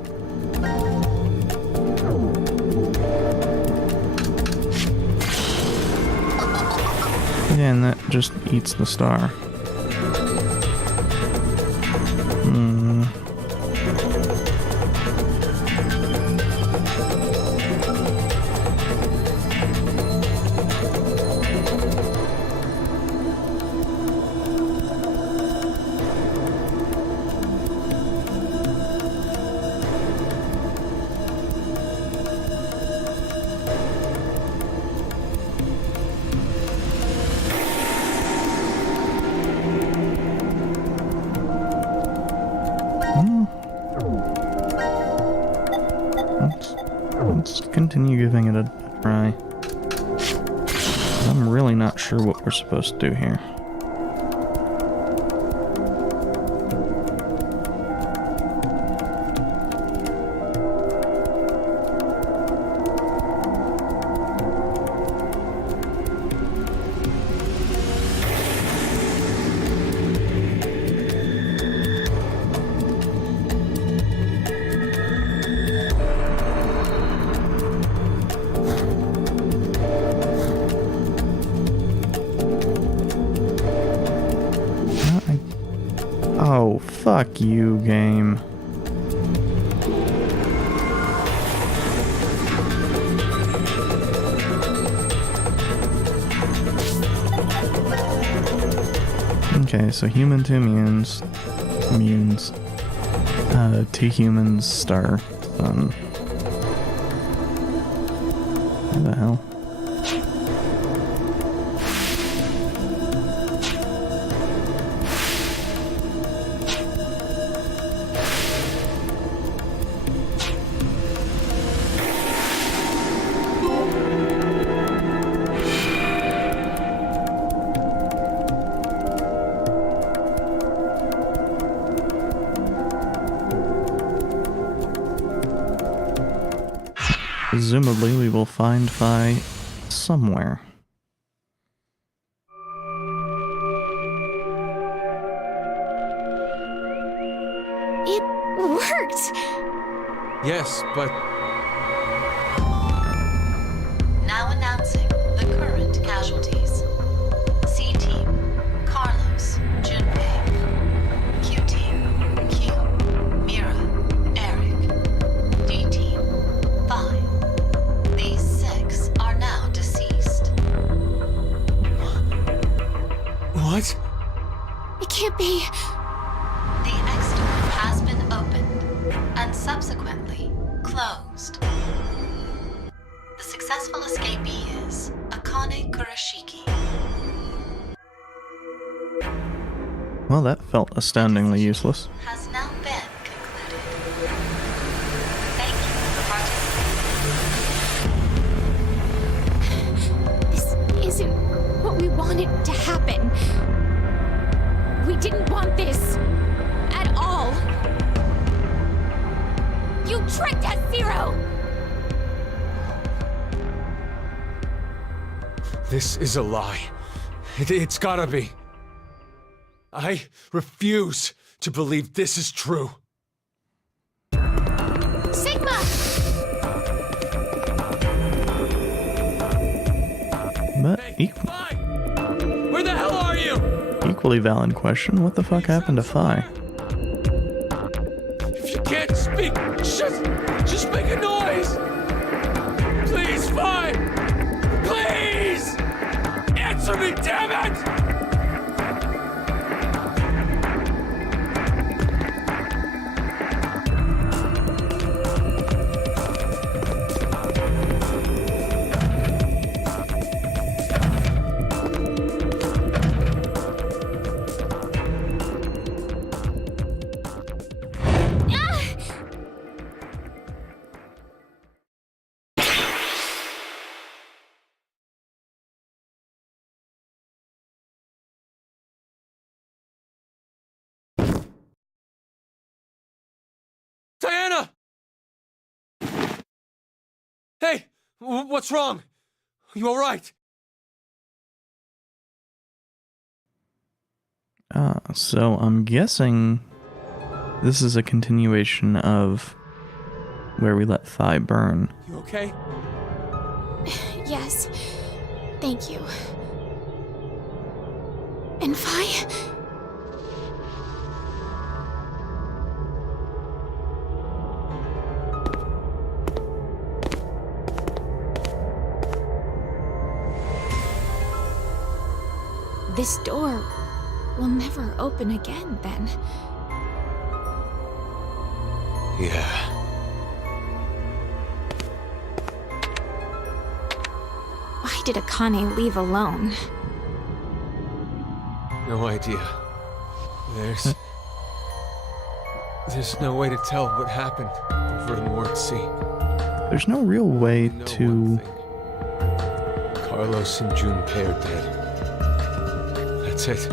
Yeah, and that just eats the star. Let's continue giving it a try. I'm really not sure what we're supposed to do here. Oh, fuck you, game. Okay, so human to immunes. Two humans, star, sun. What the hell? Presumably we will find Phi somewhere. It worked! Yes, but Now announcing the current casualties. C-Team, Carlos, Junpei. Q-Team, Q, Mira, Eric. D-Team, Phi. These 6 are now deceased. what? It can't be. The X-Door has been opened and subsequently closed. The successful escapee is Akane Kurashiki. Well, that felt astoundingly useless. Has now been concluded. Thank you for participating. This isn't what we wanted to happen. We didn't want this. At all. You tricked us, Zero! This is a lie. It's gotta be. I refuse to believe this is true. Sigma! Phi! Where the hell are you? Equally valid question. What the fuck happened to Phi? If you can't speak, just make a noise! Please, Phi! Please! Answer me, damn it! Diana! Hey, what's wrong? You all right? So I'm guessing this is a continuation of where we let Phi burn. You okay? Yes. Thank you. And Phi? This door will never open again, then. Yeah. Why did Akane leave alone? No idea. There's no way to tell what happened over in Ward C. There's no real way I know to... one thing. Carlos and Junpei are dead. That's it.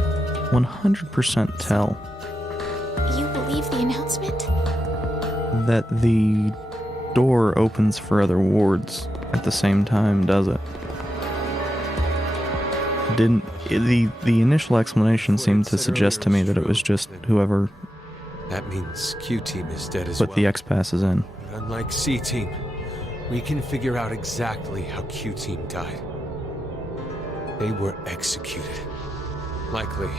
100% tell You believe the announcement? that the door opens for other wards at the same time, does it? The initial explanation seemed to suggest to me that it was just whoever That means Q-Team is dead as put well. the X-passes in. But unlike C-Team, we can figure out exactly how Q-Team died. They were executed. Likely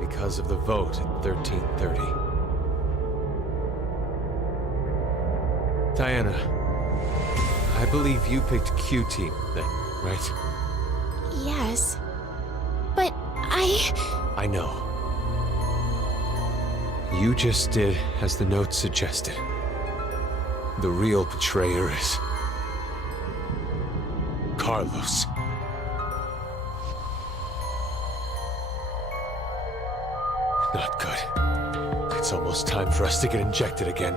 because of the vote at 1330. Diana, I believe you picked Q-Team then, right? Yes. But I know. You just did as the note suggested. The real betrayer is Carlos. Not good. It's almost time for us to get injected again.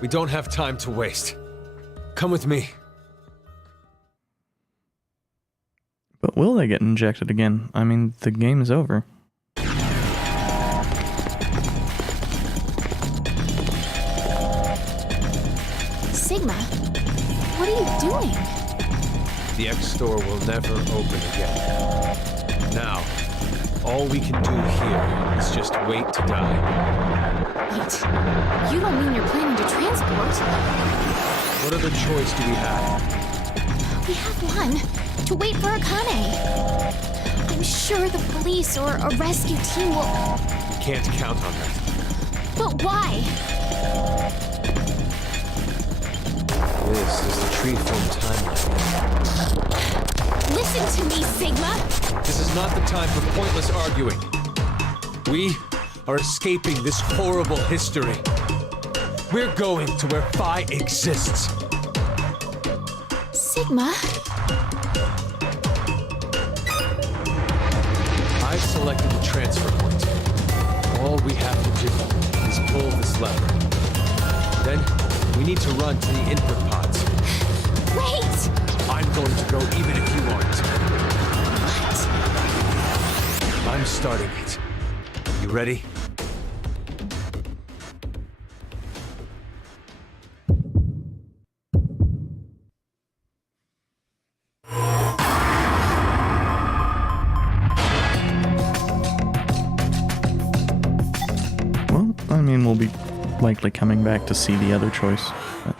We don't have time to waste. Come with me. But will they get injected again? I mean, the game is over. Sigma, what are you doing? The X-Store will never open again. Now, all we can do here is just wait to die. Wait, you don't mean you're planning to transport? What other choice do we have? We have one. To wait for Akane. I'm sure the police or a rescue team will... Can't count on that. But why? This is the Treeform timeline. Listen to me, Sigma! This is not the time for pointless arguing. We are escaping this horrible history. We're going to where Phi exists. Sigma? I've selected the transfer point. All we have to do is pull this lever. Then, we need to run to the input pods. Wait! I'm going to go even if you aren't. What? I'm starting it. You ready? Well, I mean, we'll be likely coming back to see the other choice. But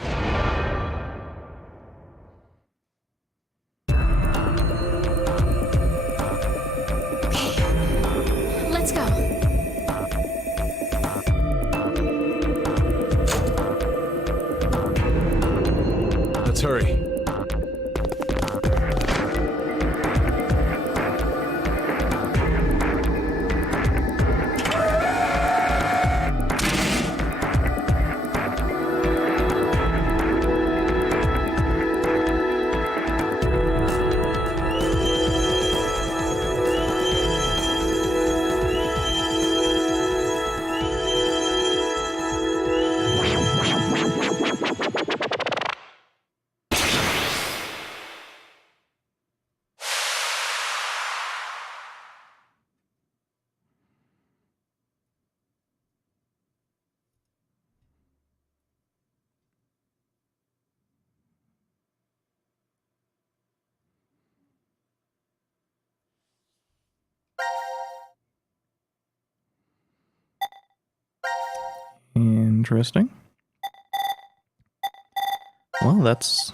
Interesting. Well, that's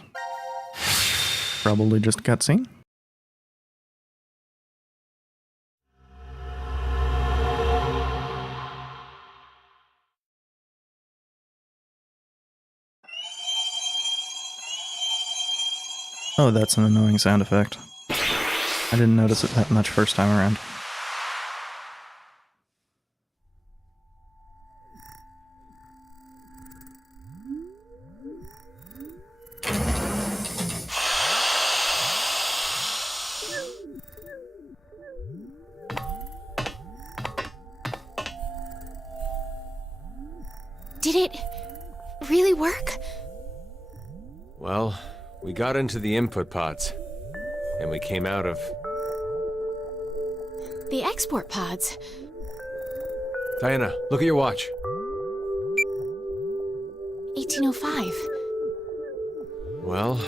probably just a cutscene. Oh, that's an annoying sound effect. I didn't notice it that much first time around. Did it really work? Well, we got into the input pods, and we came out of... The export pods. Diana, look at your watch. 1805. Well,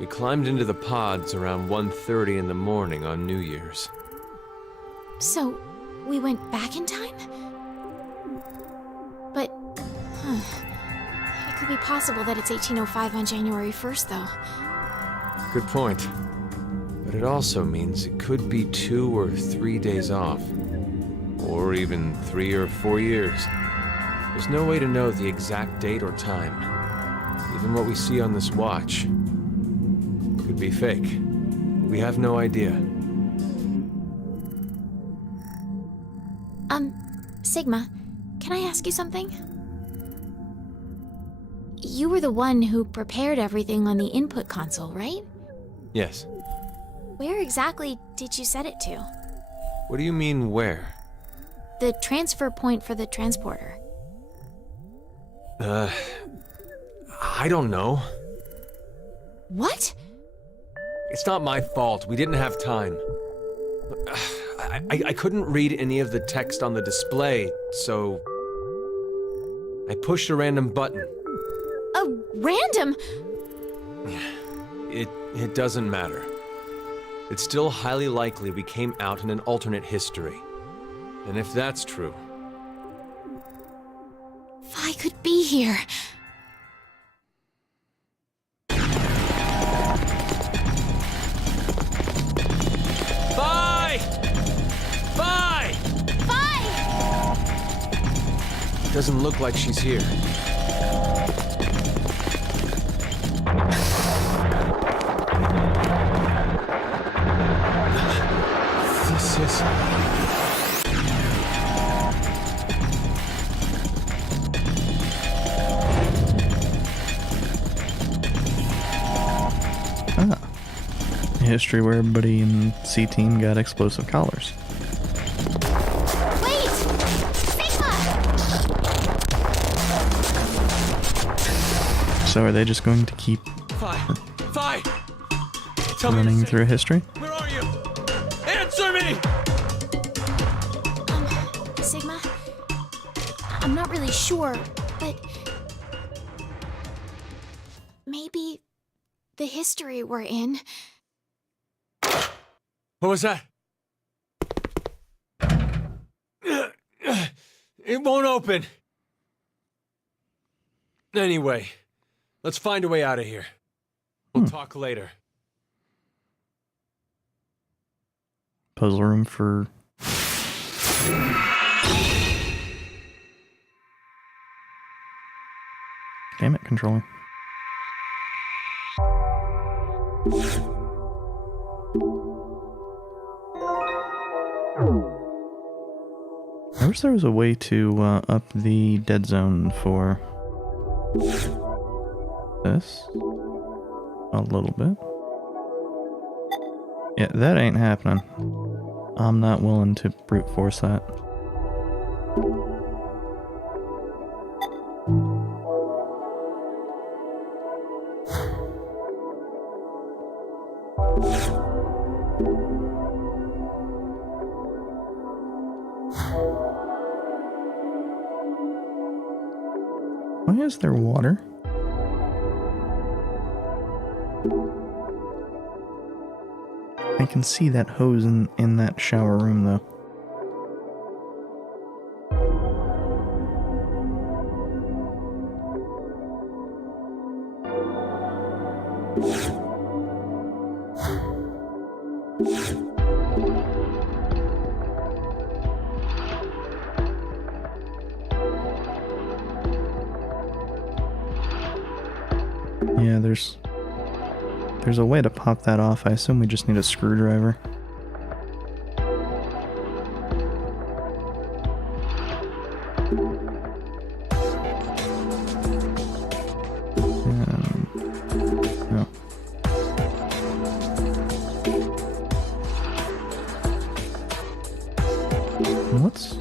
we climbed into the pods around 1:30 in the morning on New Year's. So, we went back in time? But, it could be possible that it's 1805 on January 1st, though. Good point. But it also means it could be 2 or 3 days off. Or even 3 or 4 years. There's no way to know the exact date or time. Even what we see on this watch could be fake. We have no idea. Sigma, can I ask you something? You were the one who prepared everything on the input console, right? Yes. Where exactly did you set it to? What do you mean, where? The transfer point for the transporter. I don't know. What? It's not my fault. We didn't have time. I couldn't read any of the text on the display, so... I pushed a random button. A random? It doesn't matter. It's still highly likely we came out in an alternate history. And if that's true... Vi could be here. Vi! Vi! Vi! Doesn't look like she's here. This is... History where everybody in C-Team got explosive collars. Wait! Sigma! So are they just going to keep Vi! Tell me running to say, through history? where are you? Answer me! Sigma? I'm not really sure, but... maybe the history we're in... What was that? It won't open. Anyway, let's find a way out of here. We'll talk later. Puzzle room for... Damn it, controller. I wish there was a way to up the dead zone for this a little bit. Yeah, that ain't happening. I'm not willing to brute force that. Why is there water? I can see that hose in that shower room, though. Yeah, there's a way to pop that off. I assume we just need a screwdriver. No. What's...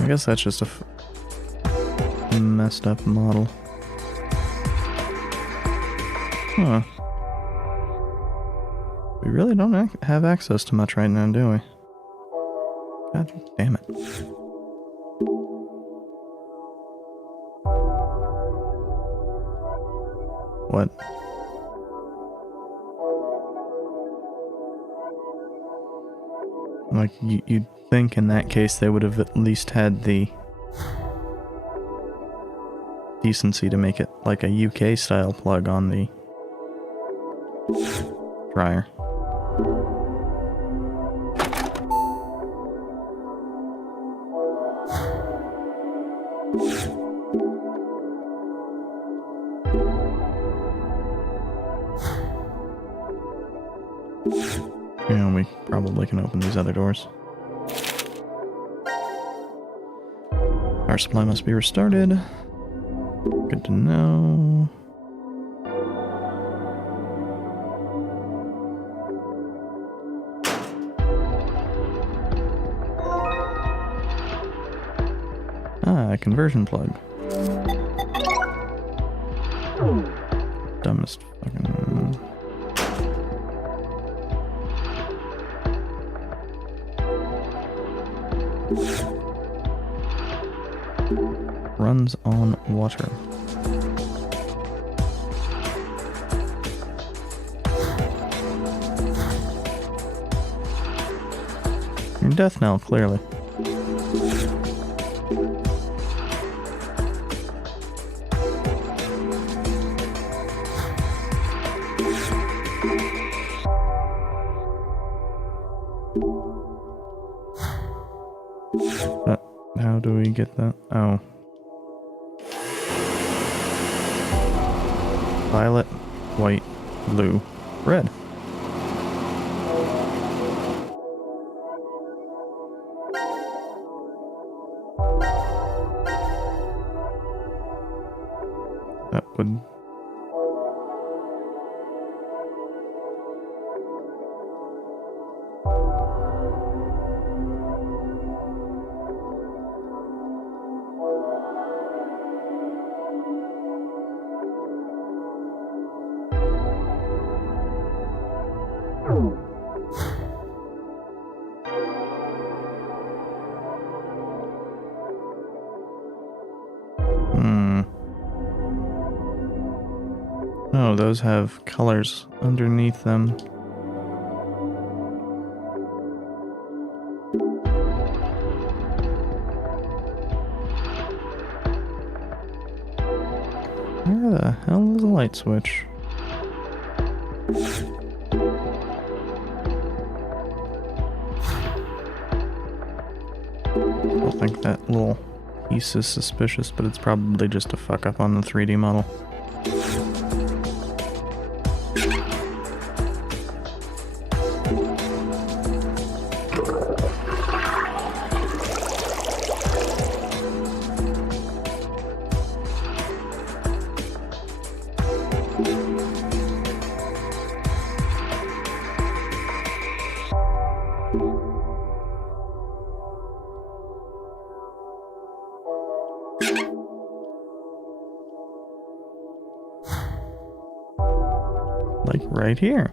I guess that's just a messed up model. Huh. We really don't have access to much right now, do we? God damn it. What? Like, you'd think in that case they would have at least had the decency to make it like a UK style plug on the dryer. Yeah, we probably can open these other doors. Power supply must be restarted. Good to know. Ah, a conversion plug. Dumbest fucking... Runs on water. Your death knell, clearly. How do we get that? Oh. Violet, white, blue, red. That would... Oh, those have colors underneath them. Where the hell is the light switch? I think that little piece is suspicious, but it's probably just a fuck up on the 3D model. Like right here.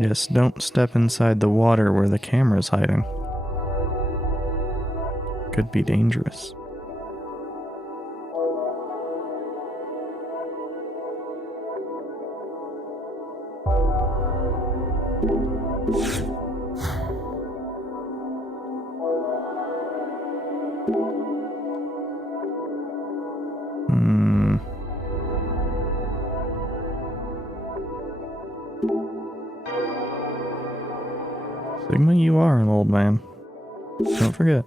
Yes, don't step inside the water where the camera's hiding. Could be dangerous. Sigma, you are an old man. Don't forget.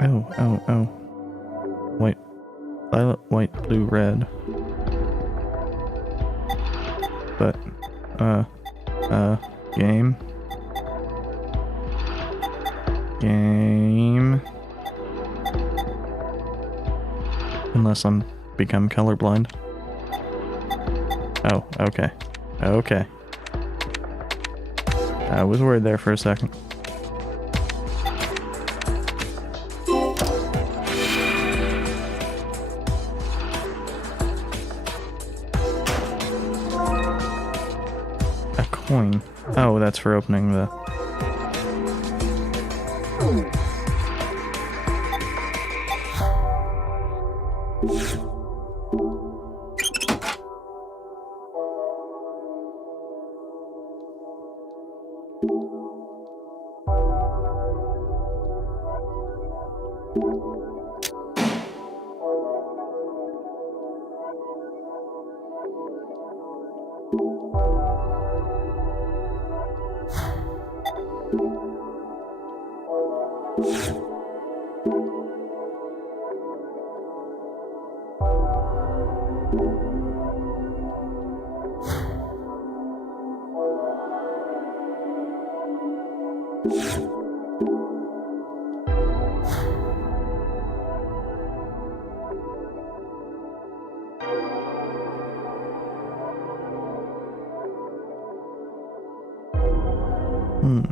Oh. White, violet, white, blue, red. But, game. Unless I'm become colorblind. Oh, okay. Okay. I was worried there for a second. A coin. Oh, that's for opening the...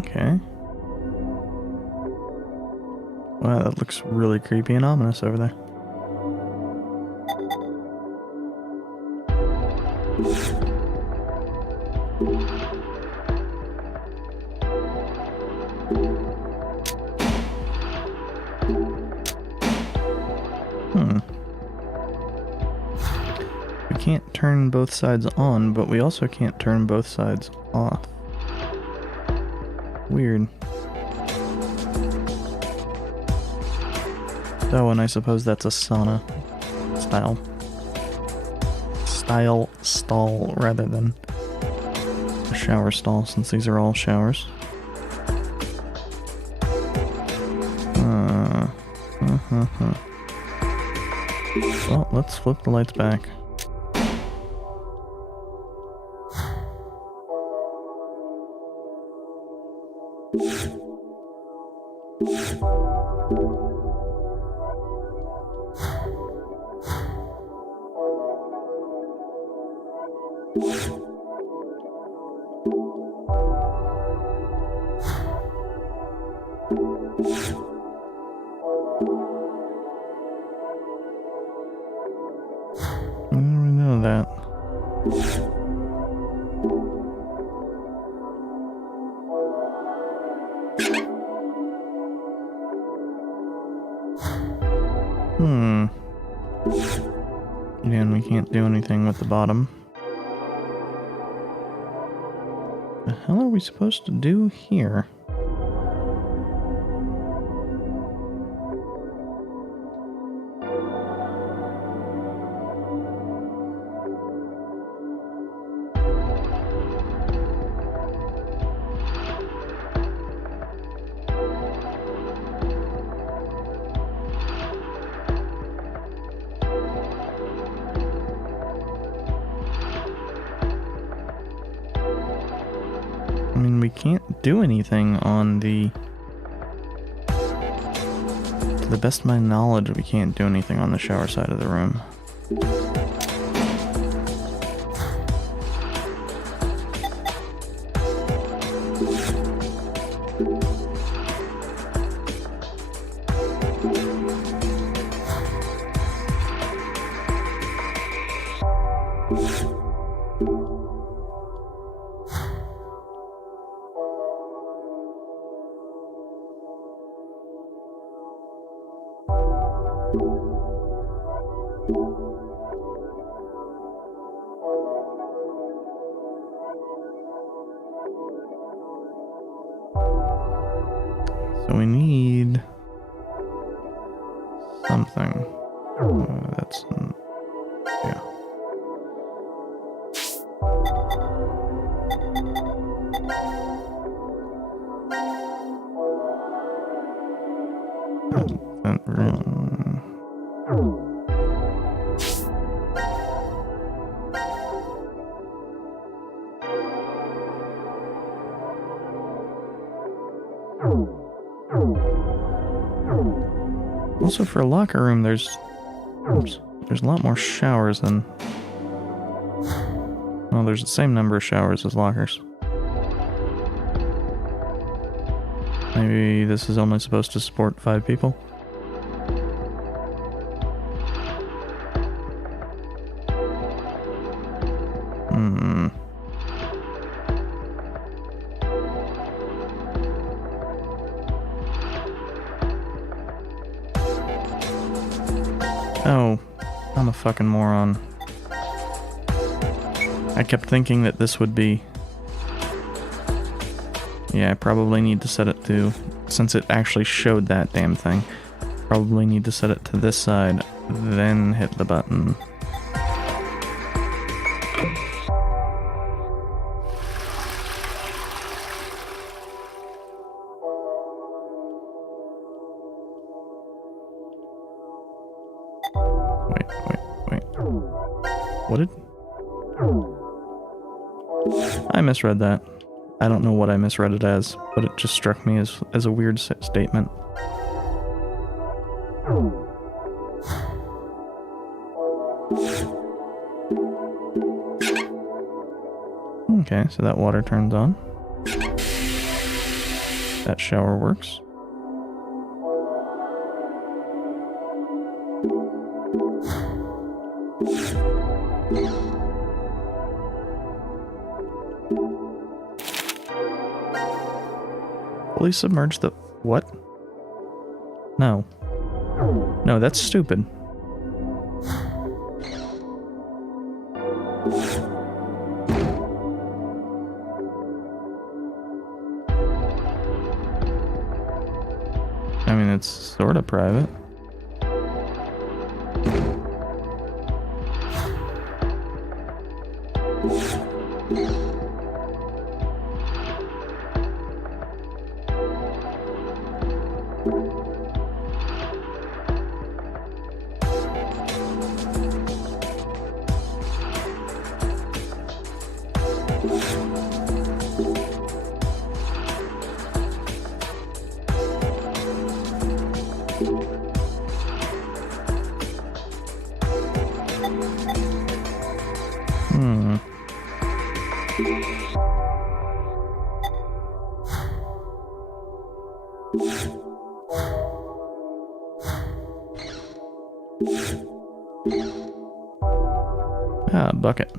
Okay. Wow, that looks really creepy and ominous over there. We can't turn both sides on, but we also can't turn both sides off. Weird. Oh, and I suppose that's a sauna stall rather than a shower stall, since these are all showers. Well, let's flip the lights back. I don't know that. Again, we can't do anything with the bottom. The hell are we supposed to do here? I mean, we can't do anything on the... To the best of my knowledge, we can't do anything on the shower side of the room. So we need something. That's yeah. That room. Also, for a locker room, there's a lot more showers than. Well, there's the same number of showers as lockers. Maybe this is only supposed to support 5 people? Hmm. Oh, I'm a fucking moron. I kept thinking that this would be... Yeah, I probably need to set it to... Since it actually showed that damn thing, probably need to set it to this side, then hit the button. Wait. What did... I misread that. I don't know what I misread it as, but it just struck me as a weird statement. Okay, so that water turns on. That shower works. Fully submerge the... What? No. No, that's stupid. I mean, it's sort of private. Ah, bucket.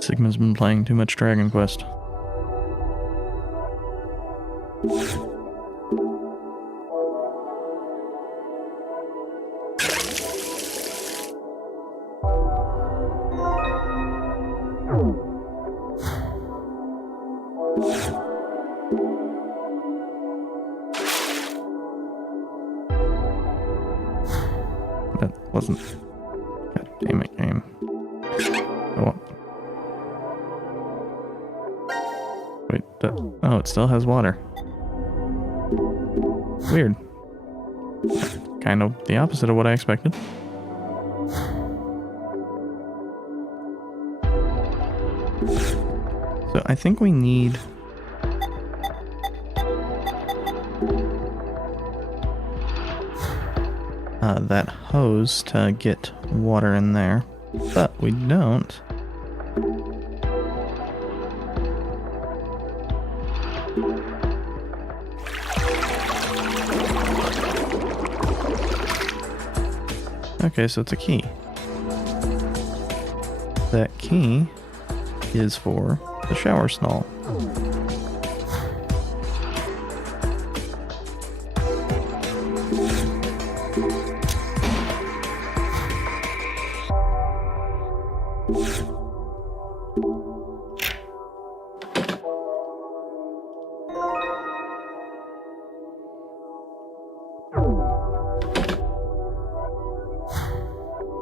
Sigma's been playing too much Dragon Quest. That wasn't... God damn it, game. Oh. Wait, oh, it still has water. Weird. Kind of the opposite of what I expected. So I think we need... that hose to get water in there, but we don't. Okay, so it's a key. That key is for the shower stall.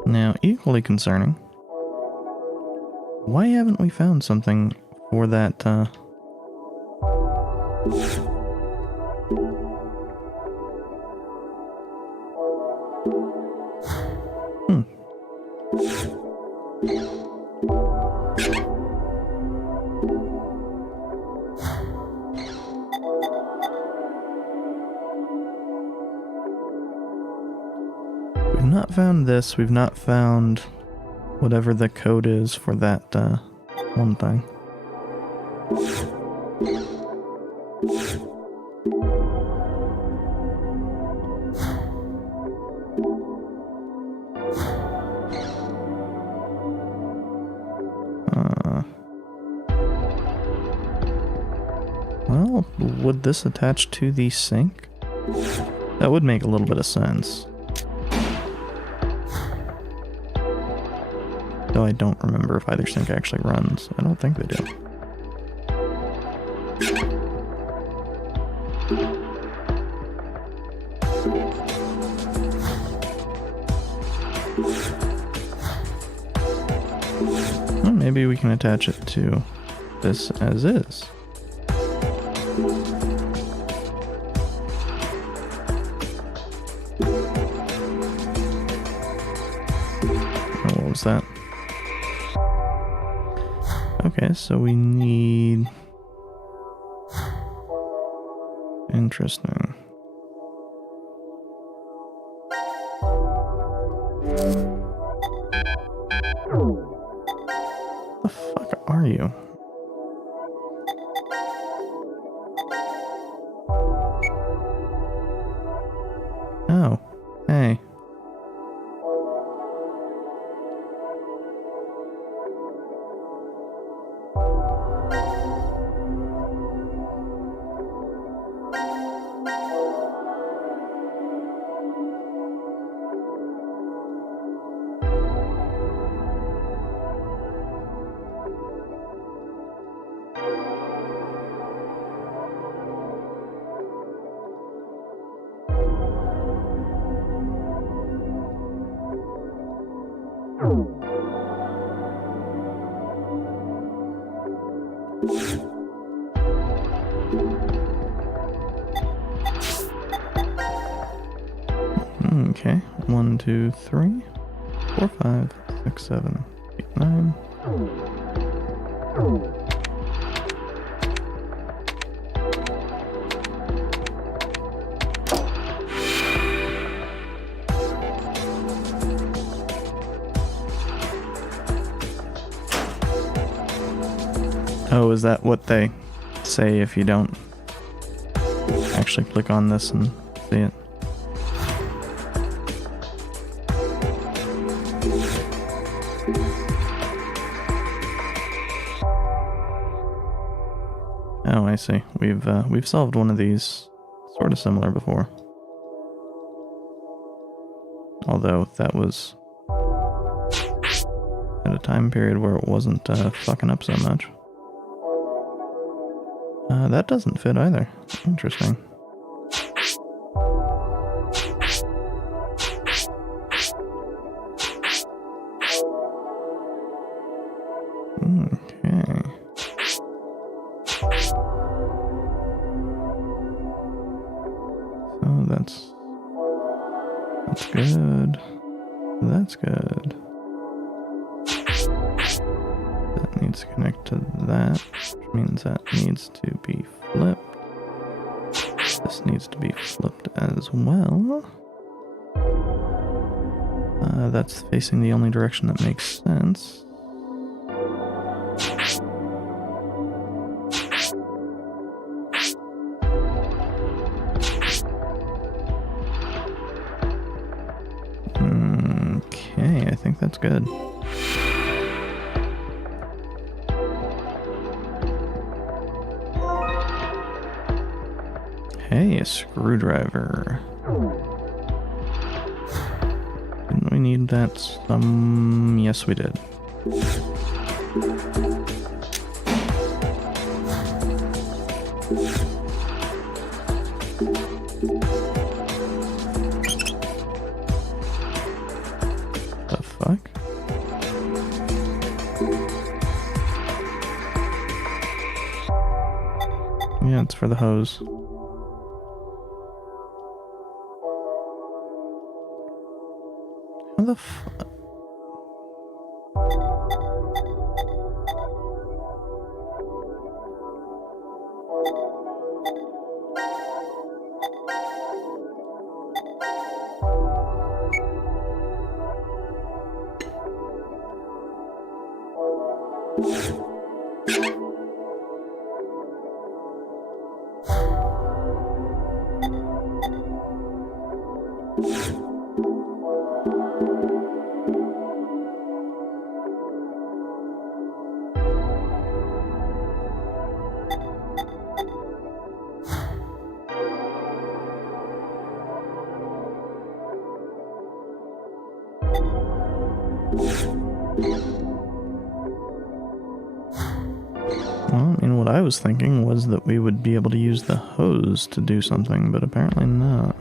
Now, equally concerning, why haven't we found something for that, We've not found this. We've not found whatever the code is for that, one thing. Well, would this attach to the sink? That would make a little bit of sense. Though I don't remember if either sink actually runs. I don't think they do. Well, maybe we can attach it to this as is. Oh, what was that? Okay, so we need... Interesting. What the fuck are you? Oh, hey. Okay, 1, 2, 3, 4, 5, 6, 7, 8, 9. Oh, is that what they say if you don't actually click on this and see it? Oh, I see. We've solved one of these sort of similar before. Although that was at a time period where it wasn't fucking up so much. That doesn't fit either. Interesting. Okay. So that's good. That's good. That needs to connect to that, which means that needs to be flipped. This needs to be flipped as well. That's facing the only direction that makes sense. Okay, I think that's good. Hey, a screwdriver. Didn't we need that some... Yes, we did. The fuck? Yeah, it's for the hose. How the fuck? Well, I mean, what I was thinking was that we would be able to use the hose to do something, but apparently not.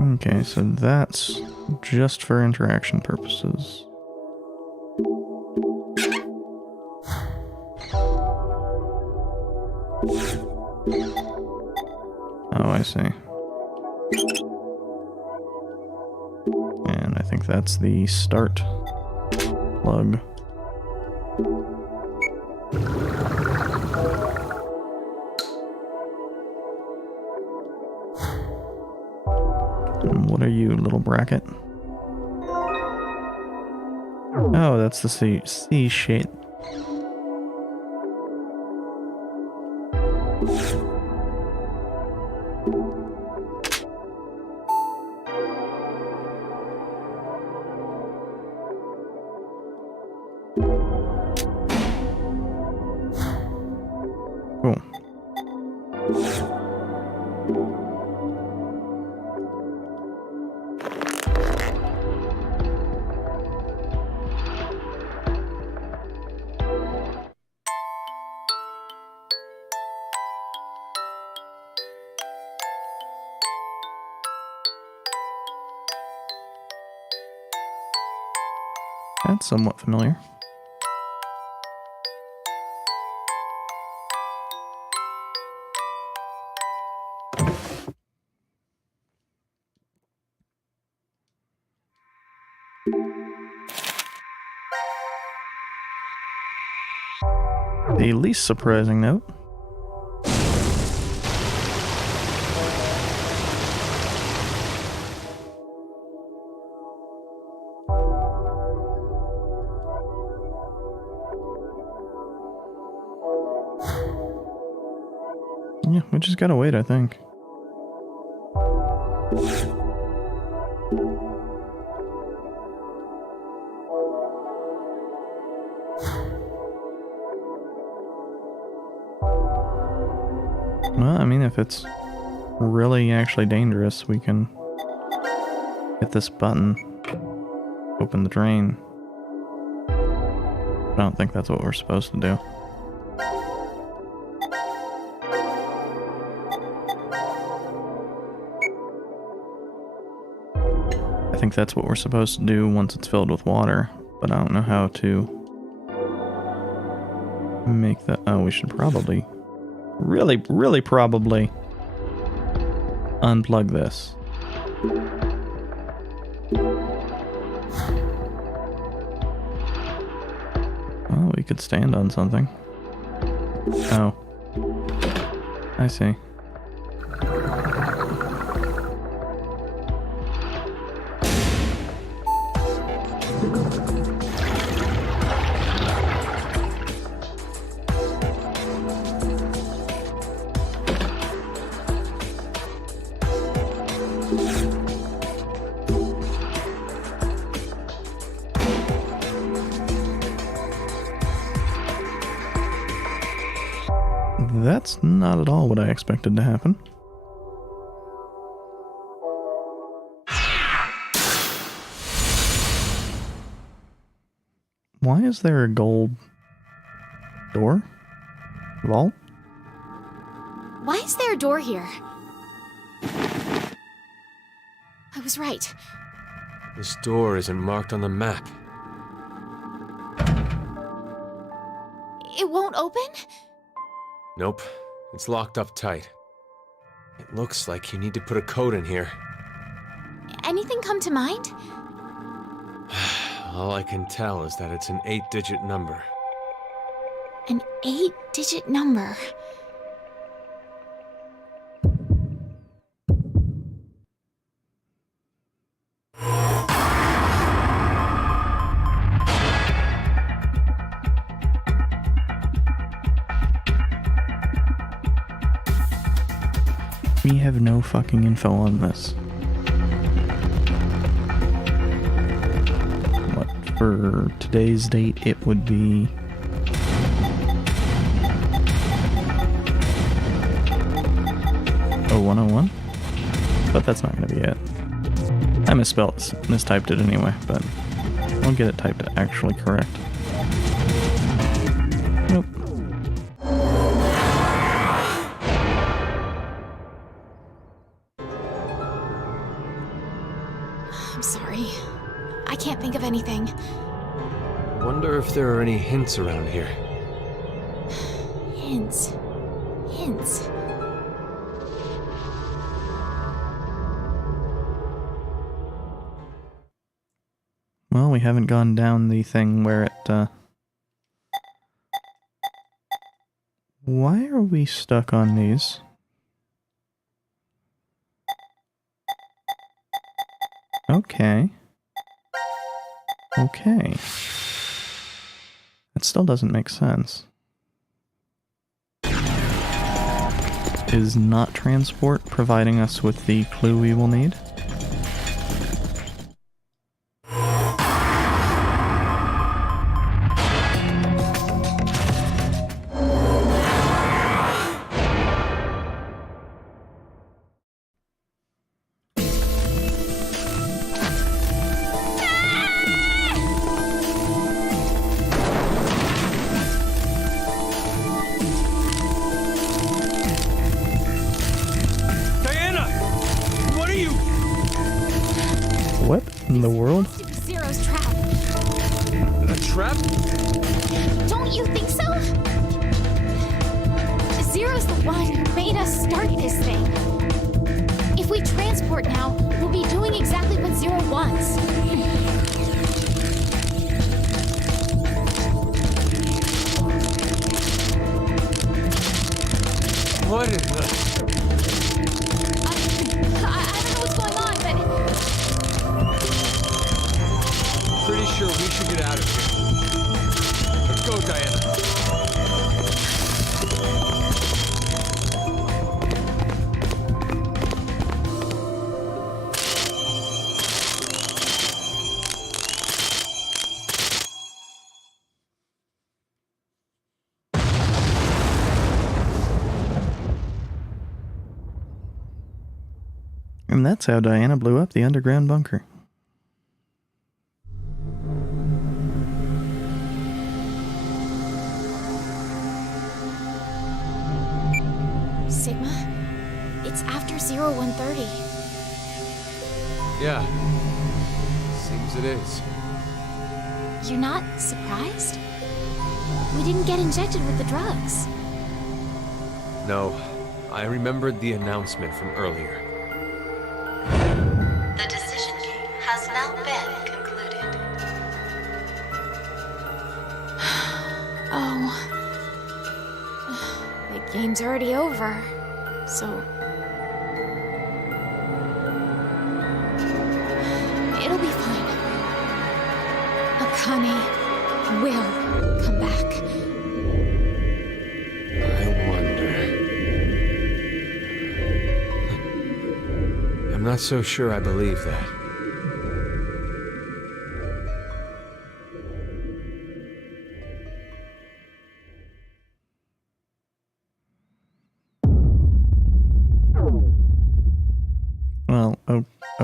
Okay, so that's just for interaction purposes. Oh, I see. And I think that's the start plug. And what are you, little bracket? Oh, that's the C shape. Cool. That's somewhat familiar. The least surprising note. Yeah, we just gotta wait, I think. Well, I mean, if it's really actually dangerous, we can hit this button, open the drain. I don't think that's what we're supposed to do. I think that's what we're supposed to do once it's filled with water, but I don't know how to make that. Oh, we should probably, really probably unplug this. Oh, we could stand on something. Oh, I see. That's not at all what I expected to happen. Why is there a gold door? Vault? Why is there a door here? I was right. This door isn't marked on the map. It won't open? Nope, it's locked up tight. It looks like you need to put a code in here. Anything come to mind? All I can tell is that it's an 8-digit number. An 8-digit number. We have no fucking info on this. What, for today's date, it would be... Oh, 101? But that's not gonna be it. I mistyped it anyway, but I'll get it typed actually correct. Nope. I'm sorry. I can't think of anything. I wonder if there are any hints around here. Hints. Hints. Well, we haven't gone down the thing where it, Why are we stuck on these? Okay. Okay. That still doesn't make sense. Is not transport providing us with the clue we will need? What in the world? Must be Zero's trap. A trap? Don't you think so? Zero's the one who made us start this thing. If we transport now, we'll be doing exactly what Zero wants. What in the... I don't know what's going on, but Pretty sure we should get out of here. Let's go, Diana. And that's how Diana blew up the underground bunker. Sigma, it's after 0130. Yeah. Seems it is. You're not surprised? We didn't get injected with the drugs. No, I remembered the announcement from earlier. The decision game has now been concluded. Oh. The game's already over. So... it'll be fine. Akane will come back. I wonder... I'm not so sure I believe that.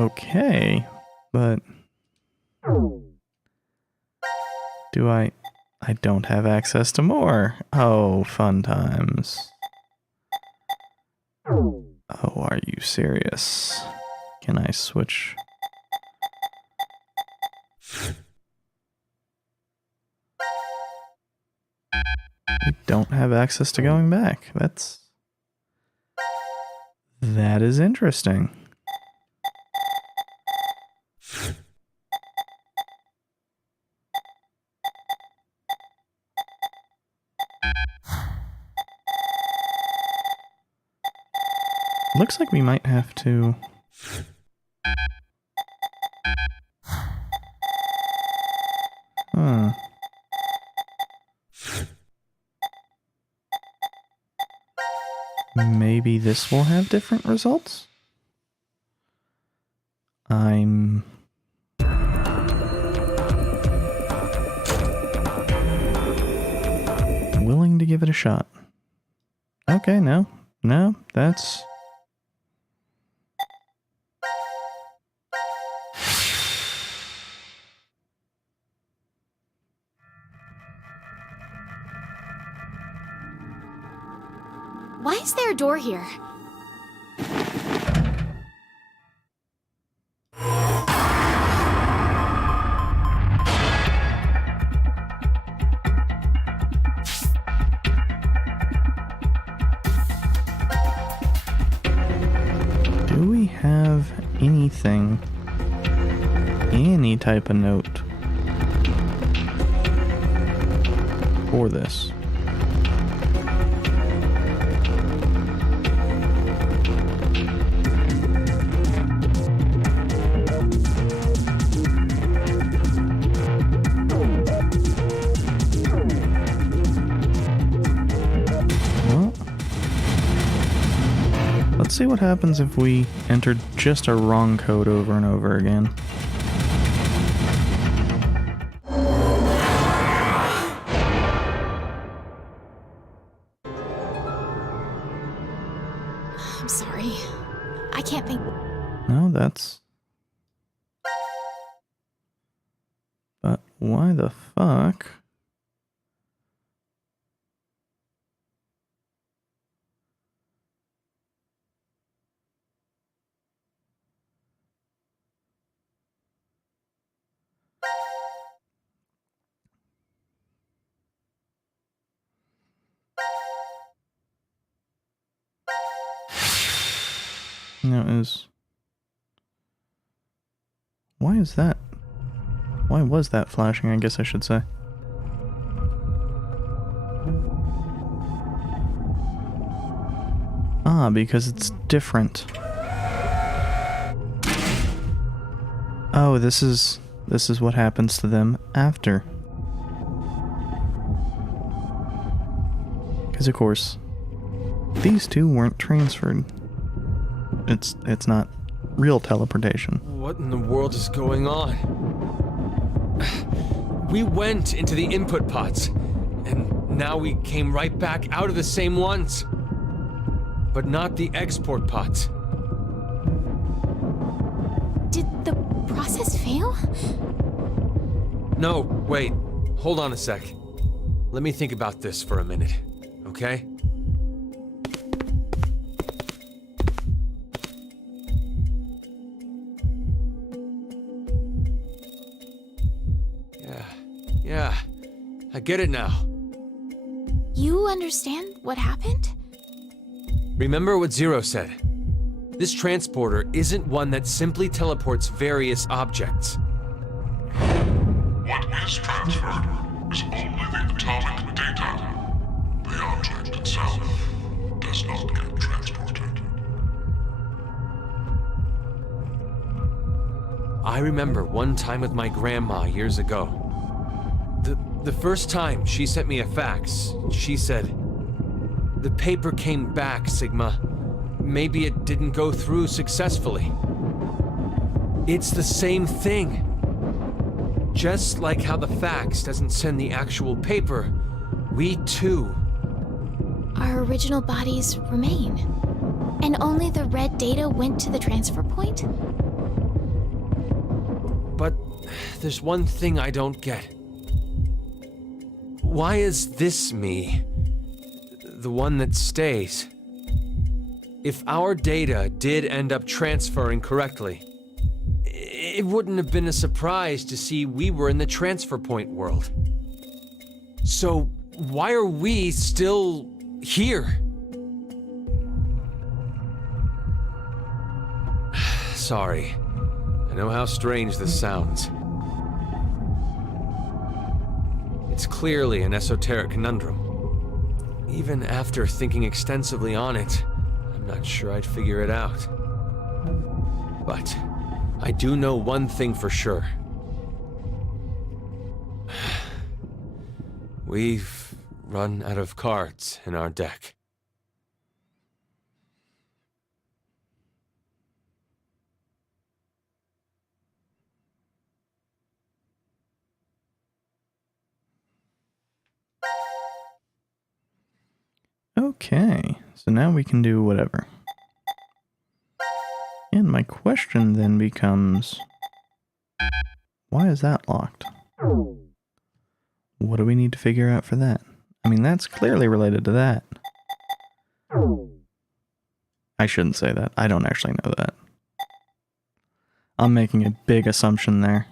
okay, but do I don't have access to more. Oh, fun times. Oh, are you serious? Can I switch? We don't have access to going back. That is interesting. Looks like we might have to... Huh. Maybe this will have different results? I'm... willing to give it a shot. Okay, no, that's... Why is there a door here? Do we have anything, any type of note for this? Let's see what happens if we entered just a wrong code over and over again. I'm sorry. I can't think... No, that's... But why the fuck? No, why is that? Why was that flashing, I guess I should say. Ah, because it's different. Oh, this is what happens to them after. Because of course, these two weren't transferred. It's not real teleportation. What in the world is going on? We went into the input pods, and now we came right back out of the same ones. But not the export pods. Did the process fail? No, wait. Hold on a sec. Let me think about this for a minute, okay? Yeah, I get it now. You understand what happened? Remember what Zero said. This transporter isn't one that simply teleports various objects. What is transferred is only the atomic data. The object itself does not get transported. I remember one time with my grandma years ago. The first time she sent me a fax, she said, "The paper came back, Sigma. Maybe it didn't go through successfully." It's the same thing. Just like how the fax doesn't send the actual paper, we too. Our original bodies remain. And only the red data went to the transfer point? There's one thing I don't get. Why is this me the one that stays? If our data did end up transferring correctly, it wouldn't have been a surprise to see we were in the transfer point world. So why are we still here? Sorry. I know how strange this sounds. It's clearly an esoteric conundrum. Even after thinking extensively on it, I'm not sure I'd figure it out. But I do know one thing for sure. We've run out of cards in our deck. Okay, so now we can do whatever. And my question then becomes, why is that locked? What do we need to figure out for that? I mean, that's clearly related to that. I shouldn't say that. I don't actually know that. I'm making a big assumption there.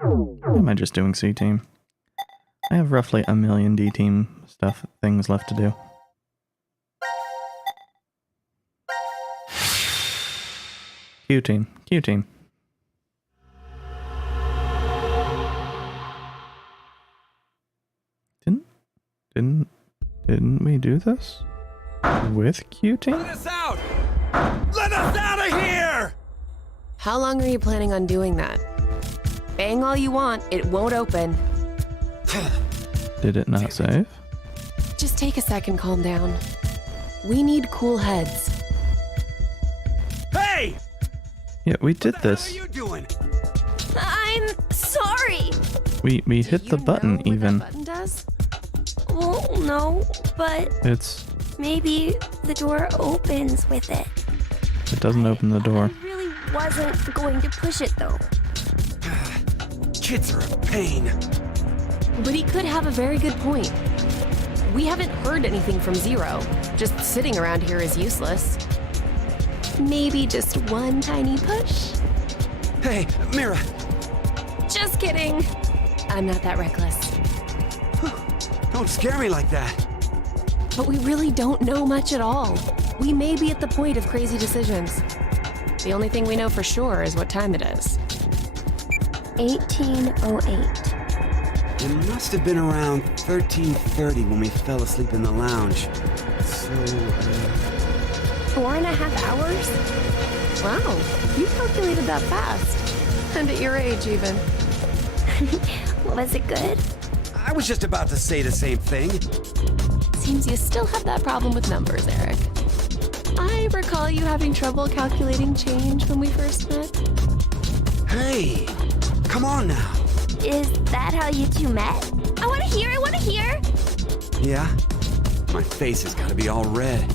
Or am I just doing C-Team? I have roughly 1 million D-Team things left to do. Q-Team. Q-Team. Didn't we do this? With Q-Team? Let us out! Let us out of here! How long are you planning on doing that? Bang all you want, it won't open. Did it not save? Just take a second, calm down. We need cool heads. Hey! Yeah, we did this. What are you doing? I'm sorry. We hit the button You know what even. that button does? Well, no, but It's... maybe the door opens with it. It doesn't open the door. I really wasn't going to push it though. Kids are a pain. But he could have a very good point. We haven't heard anything from Zero. Just sitting around here is useless. Maybe just one tiny push? Hey, Mira. Just kidding. I'm not that reckless. Don't scare me like that. But we really don't know much at all. We may be at the point of crazy decisions. The only thing we know for sure is what time it is. 1808. It must have been around 13:30 when we fell asleep in the lounge. So, 4.5 hours? Wow, you calculated that fast. And at your age, even. Was it good? I was just about to say the same thing. Seems you still have that problem with numbers, Eric. I recall you having trouble calculating change when we first met. Hey, come on now. Is that how you two met? I want to hear, Yeah? My face has got to be all red.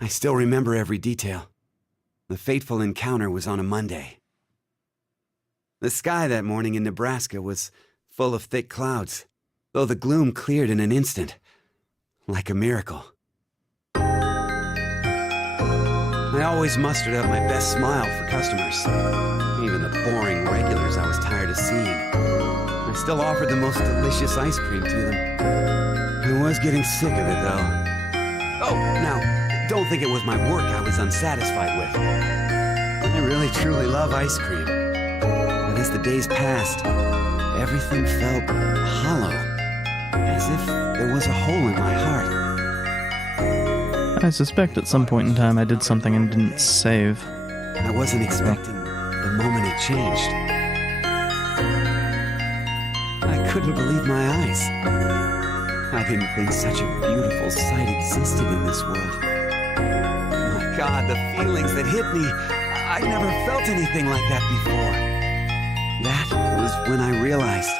I still remember every detail. The fateful encounter was on a Monday. The sky that morning in Nebraska was full of thick clouds, though the gloom cleared in an instant, like a miracle. I always mustered up my best smile for customers, even the boring regulars I was tired of seeing. I still offered the most delicious ice cream to them. I was getting sick of it, though. Oh, now, don't think it was my work I was unsatisfied with. I really truly love ice cream. But as the days passed, everything felt hollow, as if there was a hole in my heart. I suspect at some point in time I did something and didn't save. I wasn't expecting the moment it changed. I couldn't believe my eyes. I didn't think such a beautiful sight existed in this world. My God, the feelings that hit me, I'd never felt anything like that before. That was when I realized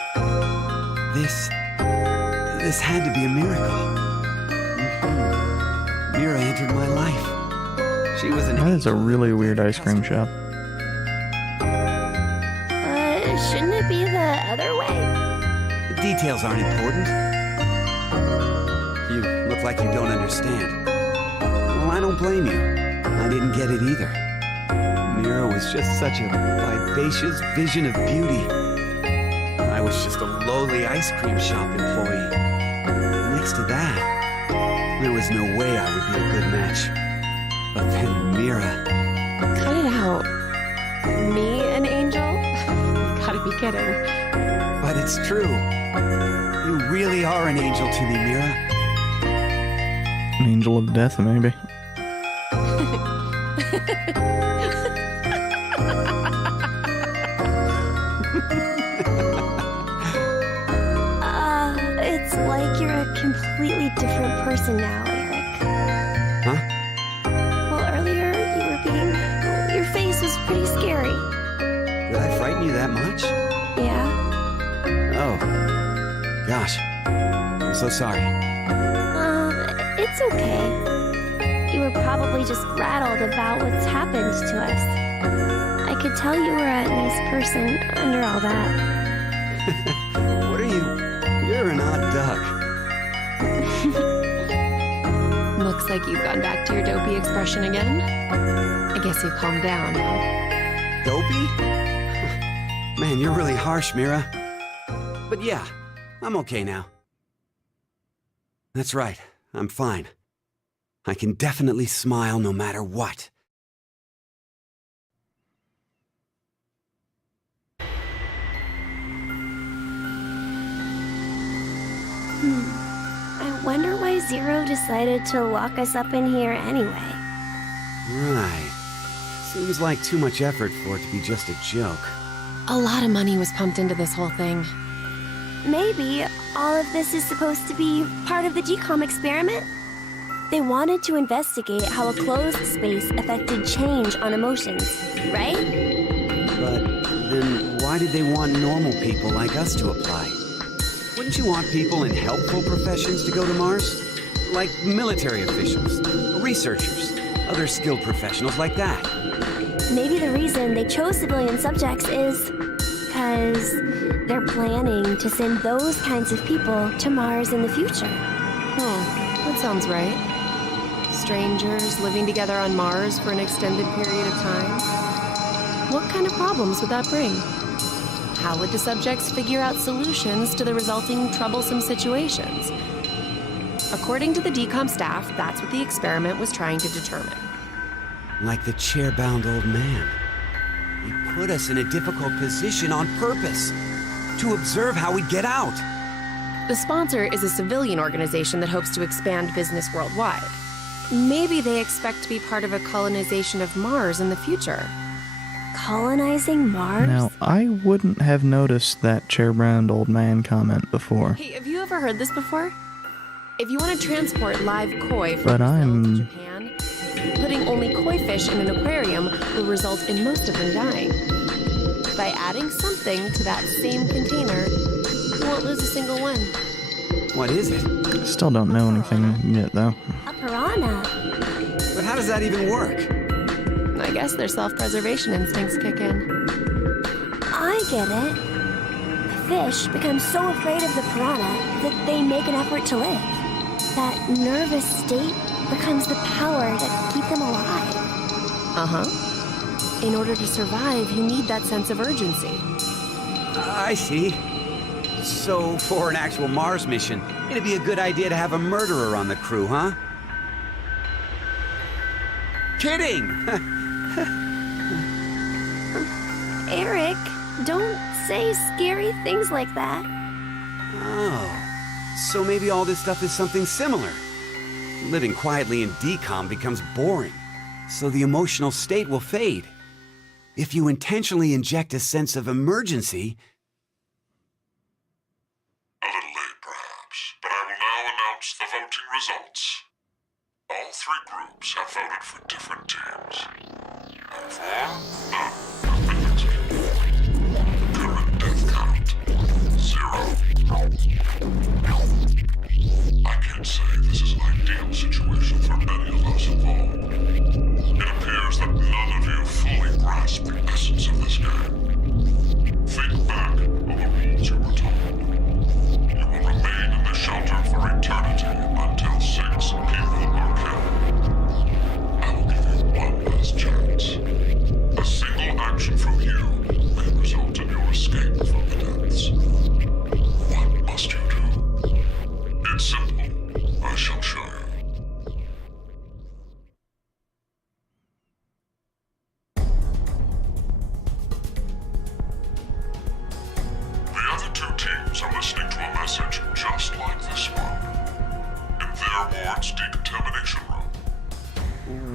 this had to be a miracle. Mira entered my life. She was an That is a really weird ice cream shop. Shouldn't it be the other way? The details aren't important. You look like you don't understand. Well, I don't blame you. I didn't get it either. Mira was just such a vivacious vision of beauty. I was just a lowly ice cream shop employee. Next to that, there was no way I would be a good match. But then Mira... Cut it out. Me, an angel? You gotta be kidding. But it's true. You really are an angel to me, Mira. An angel of death, maybe. It's like you're a completely different person now, Eric. Huh? Well, earlier your face was pretty scary. Did I frighten you that much? Yeah. Oh. Gosh. I'm so sorry. It's okay. You were probably just rattled about what's happened to us. I could tell you were a nice person under all that. What are you? You're an odd duck. Looks like you've gone back to your dopey expression again. I guess you calmed down. Dopey? Man, you're really harsh, Mira. But yeah, I'm okay now. That's right, I'm fine. I can definitely smile no matter what. I wonder why Zero decided to lock us up in here anyway. Right. Seems like too much effort for it to be just a joke. A lot of money was pumped into this whole thing. Maybe all of this is supposed to be part of the GCOM experiment? They wanted to investigate how a closed space affected change on emotions, right? But then why did they want normal people like us to apply? Wouldn't you want people in helpful professions to go to Mars? Like military officials, researchers, other skilled professionals like that. Maybe the reason they chose civilian subjects is because they're planning to send those kinds of people to Mars in the future. That sounds right. Strangers living together on Mars for an extended period of time. What kind of problems would that bring? How would the subjects figure out solutions to the resulting troublesome situations? According to the DCOM staff, that's what the experiment was trying to determine. Like the chair-bound old man. He put us in a difficult position on purpose, to observe how we'd get out. The sponsor is a civilian organization that hopes to expand business worldwide. Maybe they expect to be part of a colonization of Mars in the future. Colonizing Mars? Now, I wouldn't have noticed that chair-bound old man comment before. Hey, have you ever heard this before? If you want to transport live koi from But Brazil to Japan, putting only koi fish in an aquarium will result in most of them dying. By adding something to that same container, you won't lose a single one. What is it? Still don't know anything yet, though. A piranha. But how does that even work? I guess their self-preservation instincts kick in. I get it. The fish become so afraid of the piranha that they make an effort to live. That nervous state becomes the power that keeps them alive. Uh-huh. In order to survive, you need that sense of urgency. I see. So, for an actual Mars mission, it'd be a good idea to have a murderer on the crew, huh? Kidding! Eric, don't say scary things like that. Oh, so maybe all this stuff is something similar. Living quietly in DCOM becomes boring, so the emotional state will fade. If you intentionally inject a sense of emergency... A little late, perhaps, but I will now announce the voting results. All three groups have voted for different teams. Therefore, none have been answered. Current death count, 0. I can't say this is an ideal situation for any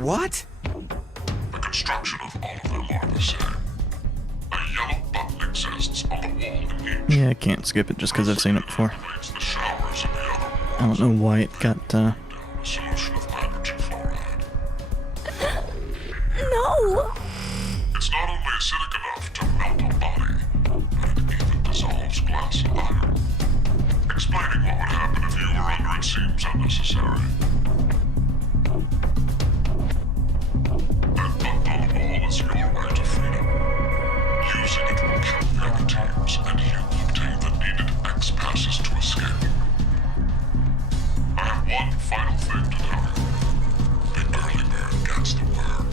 What? The construction of all of them are the same. A yellow button exists on the wall in each. Yeah, I can't skip it just because I've seen it before. Activates the showers in the other walls. I don't know why it got, A solution of hydrogen fluoride. No! It's not only acidic enough to melt a body, but it even dissolves glass and iron. Explaining what would happen if you were under it seems unnecessary. That button on the wall is your way to freedom. Using it will kill the other teams, and you obtain the needed X passes to escape. I have one final thing to tell you. The early bird gets the worm.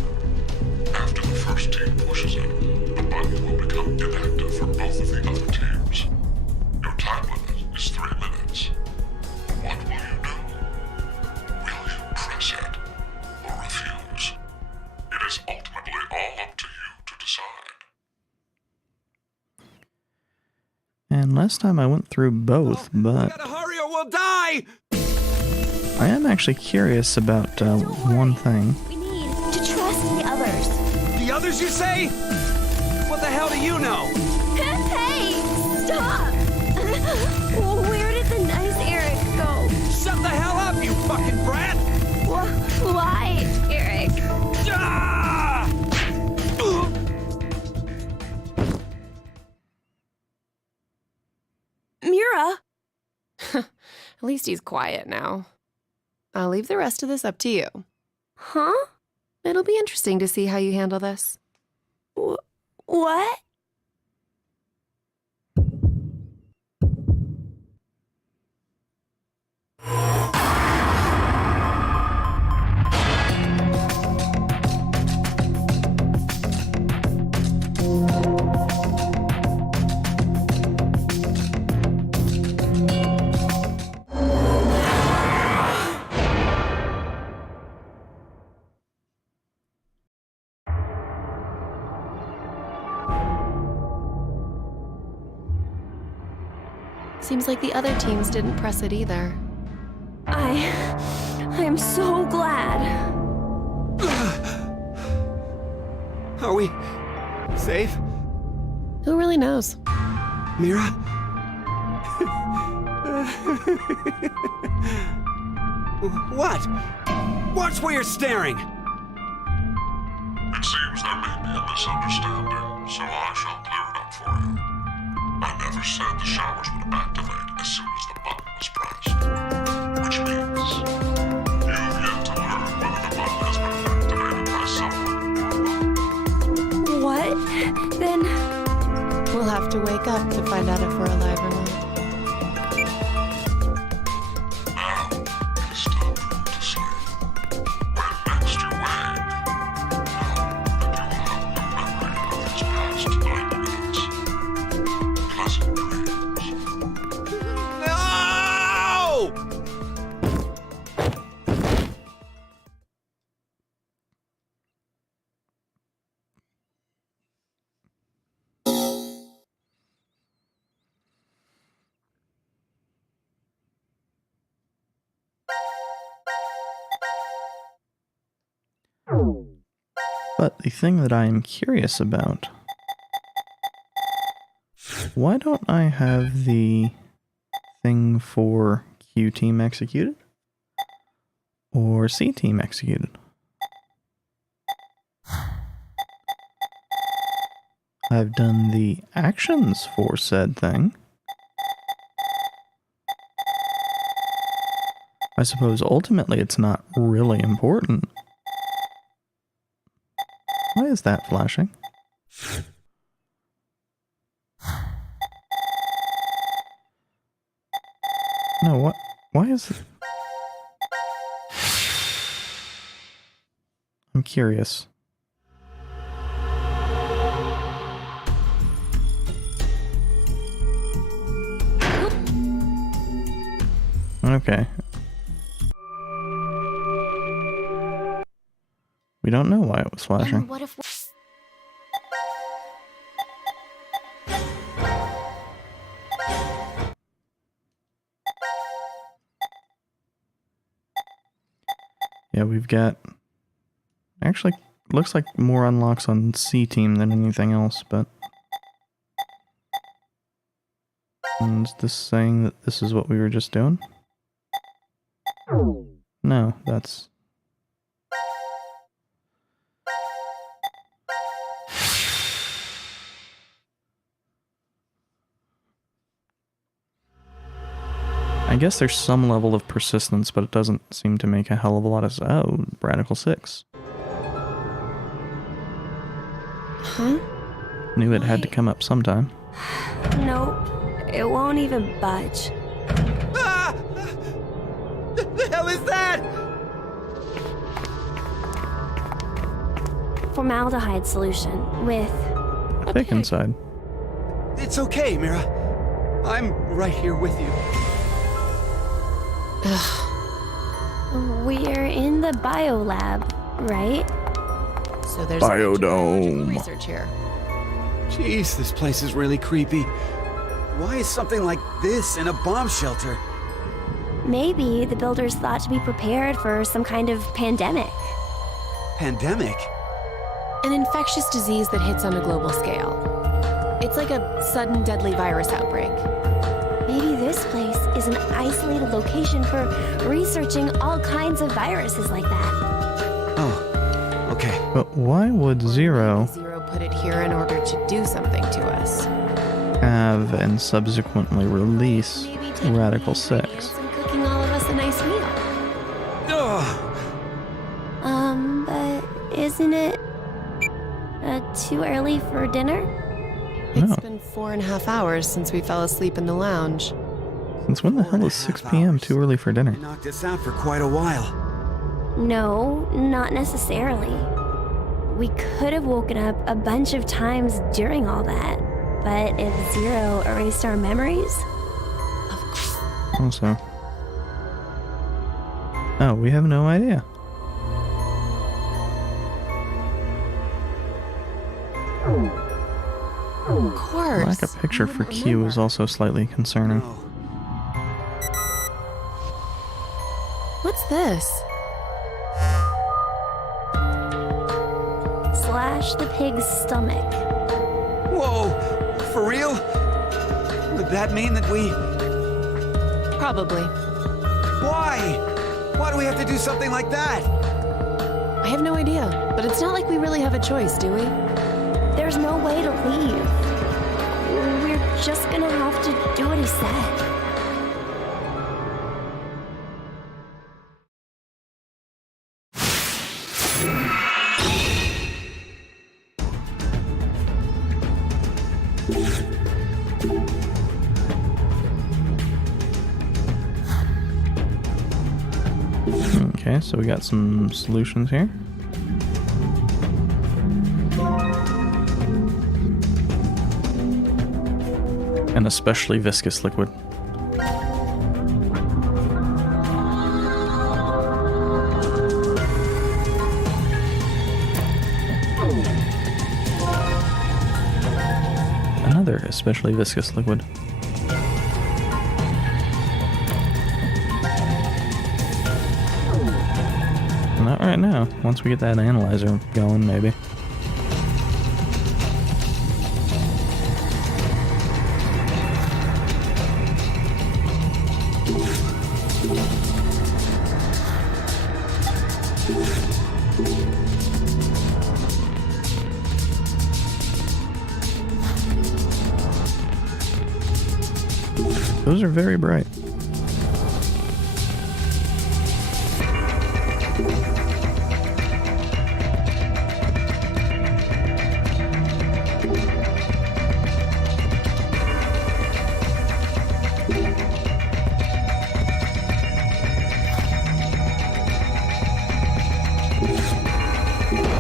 After the first team pushes it, the button will become inactive for both of the other teams. Your time limit is 3 minutes. What will you do? Will you press it or refuse? It is ultimately all up to you to decide. And last time I went through both, but Gotta hurry or we'll die! I am actually curious about one thing. We need to trust the others. The others, you say? What the hell do you know? Hey! Stop! Where did the nice Eric go? Shut the hell up, you fucking brat! Why, Eric? Ah! Mira? At least he's quiet now. I'll leave the rest of this up to you. Huh? It'll be interesting to see how you handle this. What? Seems like the other teams didn't press it either. I'm so glad. Are we safe? Who really knows? Mira? What? Watch where you're staring! It seems there may be a misunderstanding, so I shall clear it up for you. I never said the showers would activate as soon as the button was pressed. Which means you've yet to learn whether the button has been activated by someone or not. What? Then We'll have to wake up to find out if we're alive or not. Now, it is time for you to sleep. When next you wake, know that you will have no memory of these past 90 minutes. Pleasant dreams. No! But the thing that I am curious about, why don't I have the thing for Q team executed or C team executed? I've done the actions for said thing. I suppose ultimately it's not really important. Why is that flashing? No, what? Why is it? I'm curious. Okay. We don't know why it was flashing. And what if Yeah, we've got Actually, looks like more unlocks on C team than anything else, but... And is this saying that this is what we were just doing? No, that's... I guess there's some level of persistence, but it doesn't seem to make a hell of a lot of... Oh, Radical 6. Huh? Knew it had to come up sometime. Nope. It won't even budge. Ah! The hell is that? Formaldehyde solution with... Thick inside. It's okay, Mira. I'm right here with you. We're in the biolab, right? So there's Biodome. research here. Jeez, this place is really creepy. Why is something like this in a bomb shelter? Maybe the builders thought to be prepared for some kind of pandemic. Pandemic? An infectious disease that hits on a global scale. It's like a sudden deadly virus outbreak. Maybe this place is an isolated location for researching all kinds of viruses like that. Oh, okay. But why would Zero Zero put it here in order to do something to us? have and subsequently release Maybe taking Radical the 6? ingredients and cooking all of us a nice meal. Ugh. But isn't it too early for dinner? No. It's been 4.5 hours since we fell asleep in the lounge. Since when the hell is 6 p.m. too early for dinner? You knocked us out for quite a while. No, not necessarily. We could have woken up a bunch of times during all that, but if Zero erased our memories... Also. Oh, we have no idea. Of course. Lack of picture for Q is also slightly concerning. No. What's this? Slash the pig's stomach. Whoa! For real? Would that mean that we... Probably. Why? Why do we have to do something like that? I have no idea, but it's not like we really have a choice, do we? There's no way to leave. We're just gonna have to do what he said. Okay, so we got some solutions here. An especially viscous liquid. Another especially viscous liquid. Not right now. Once we get that analyzer going, maybe. Those are very bright.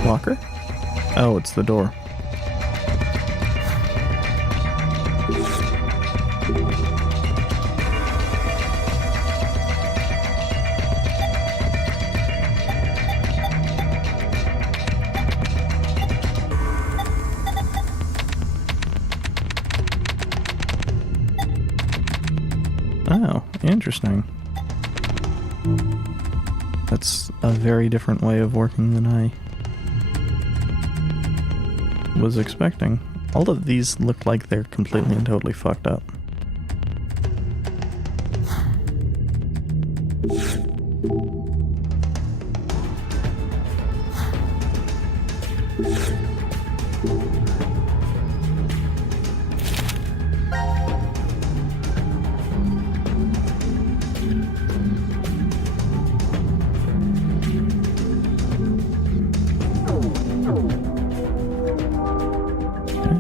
Locker? Oh, it's the door. Oh, interesting. That's a very different way of working than I was expecting. All of these look like they're completely and totally fucked up.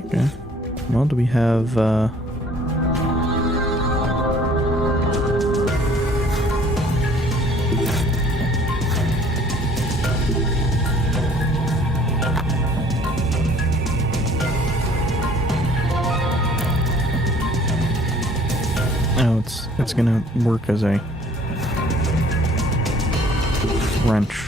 Okay. Well, do we have, Oh, it's gonna work as a wrench.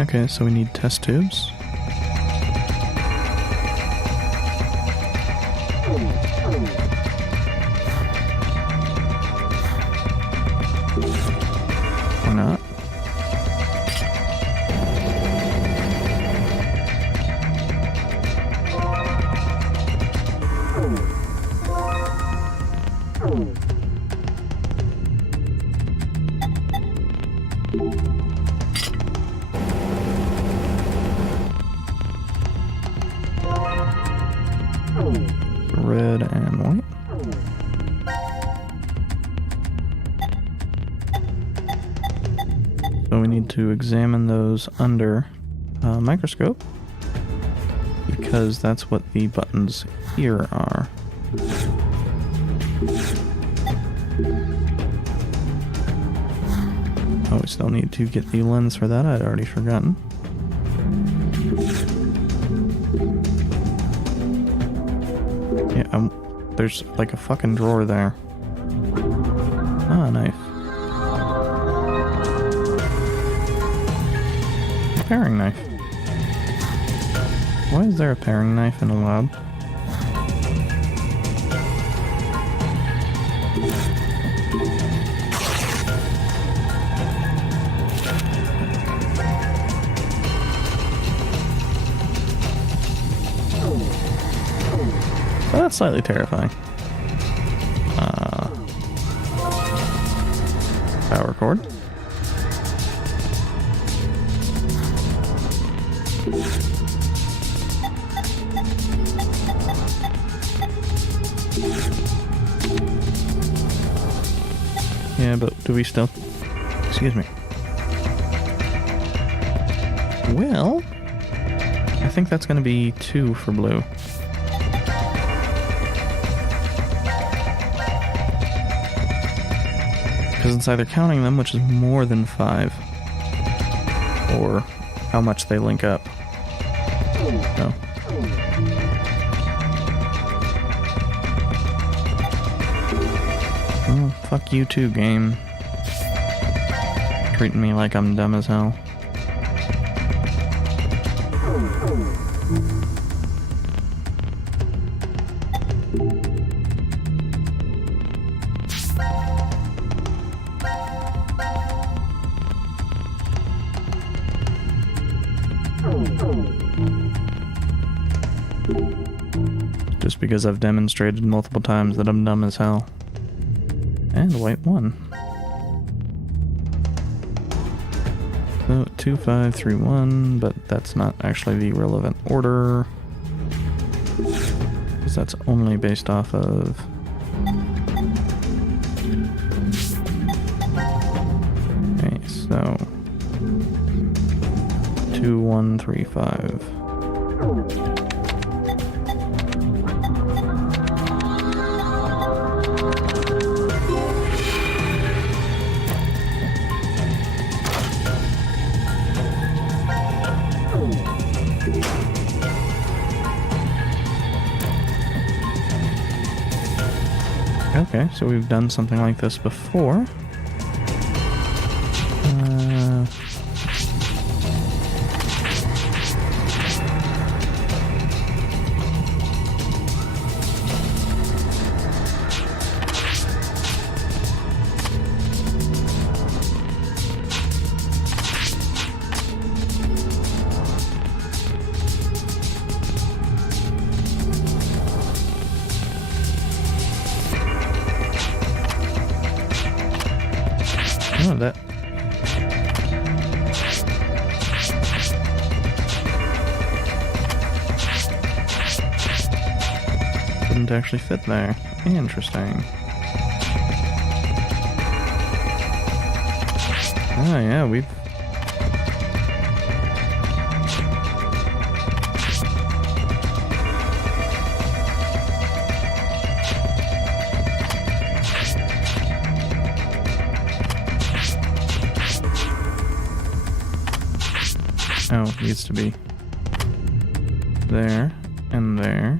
Okay, so we need test tubes. Or not. Red and white. So we need to examine those under a microscope, because that's what the buttons here are. Oh, we still need to get the lens for that. I'd already forgotten. Yeah, there's like a fucking drawer there. Ah, knife. A paring knife. Why is there a paring knife in a lab? Oh, that's slightly terrifying. Power cord. Yeah, but do we still... Excuse me. Well, I think that's going to be 2 for blue. Because it's either counting them, which is more than 5, or how much they link up. No. Oh, fuck you too, game. Treating me like I'm dumb as hell. Just because I've demonstrated multiple times that I'm dumb as hell. And white 1. So 2, 5, 3, 1, but that's not actually the relevant order, because that's only based off of... Okay, so 2, 1, 3, 5. Okay, so we've done something like this before. Oh, that... Wouldn't actually fit there. Interesting. Oh yeah, we've... Oh, it needs to be there and there.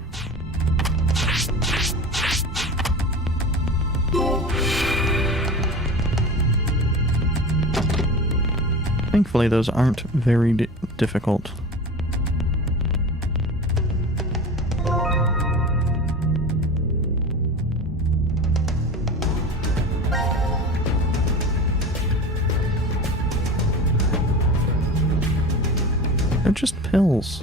Thankfully, those aren't very difficult. They're just pills.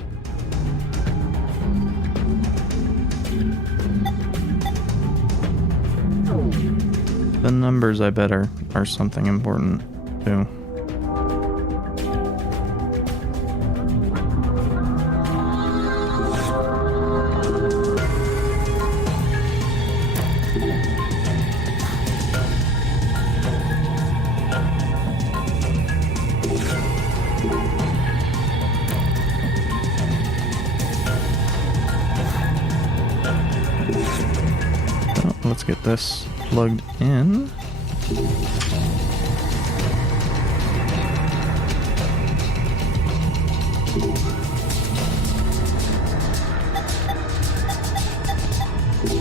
The numbers, I bet, are something important, too. Let's get this plugged in.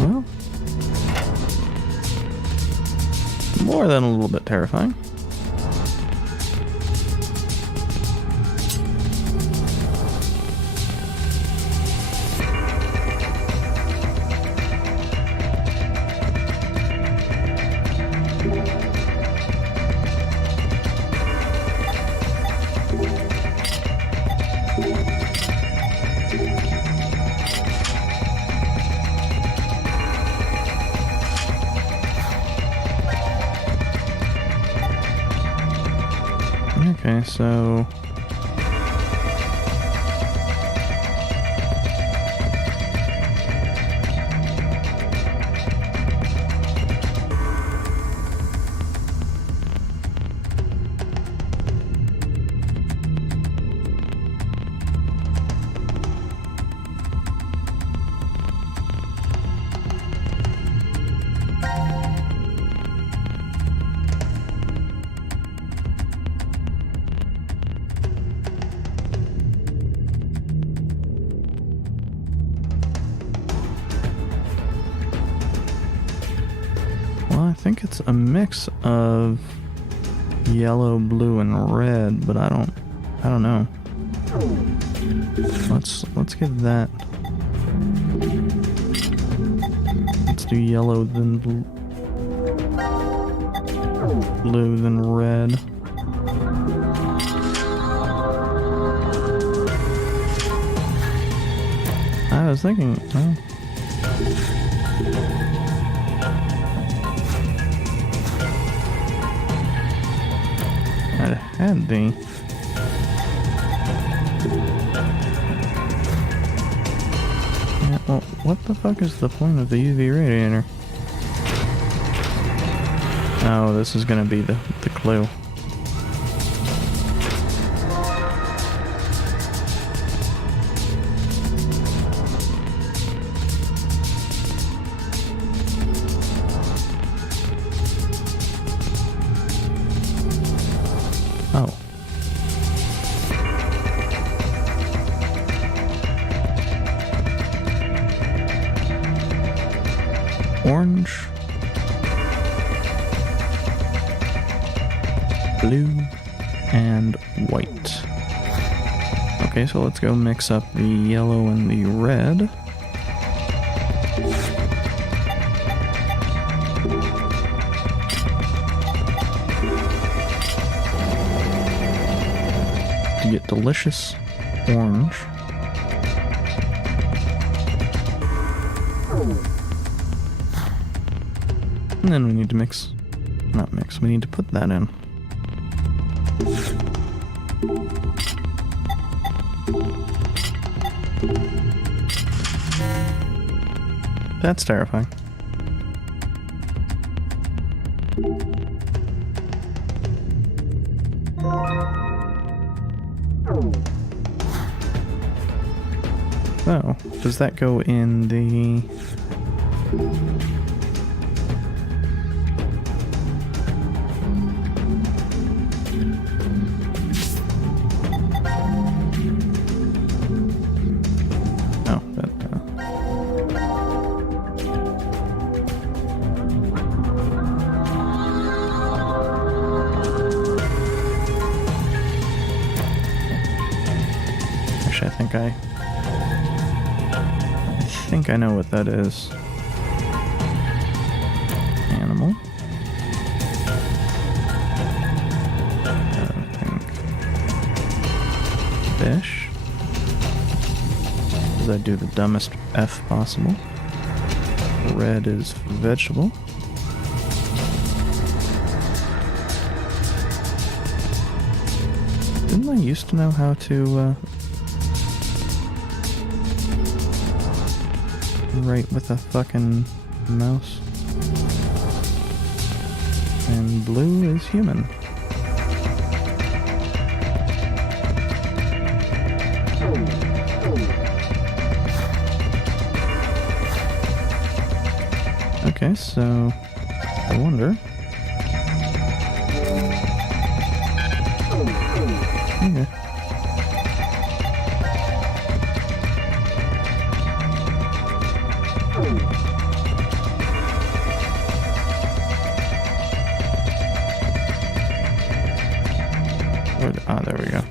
Well, more than a little bit terrifying. Okay, so... I think it's a mix of yellow, blue, and red, but I don't know. Let's get that. Let's do yellow, then blue, then red. I was thinking, oh. It had the... Yeah, well, what the fuck is the point of the UV radiator? Oh, this is gonna be the clue. Oh. Orange, blue, and white. Okay, so let's go mix up the yellow and the red. To get delicious orange. And then we need to we need to put that in. That's terrifying. Oh, does that go in the... Oh, that... Actually, I think I know what that is. Animal. I think fish. Because I do the dumbest F possible. Red is vegetable. Didn't I used to know how to write with a fucking mouse? And blue is human. Okay, so I wonder. Okay. Ah, there we go.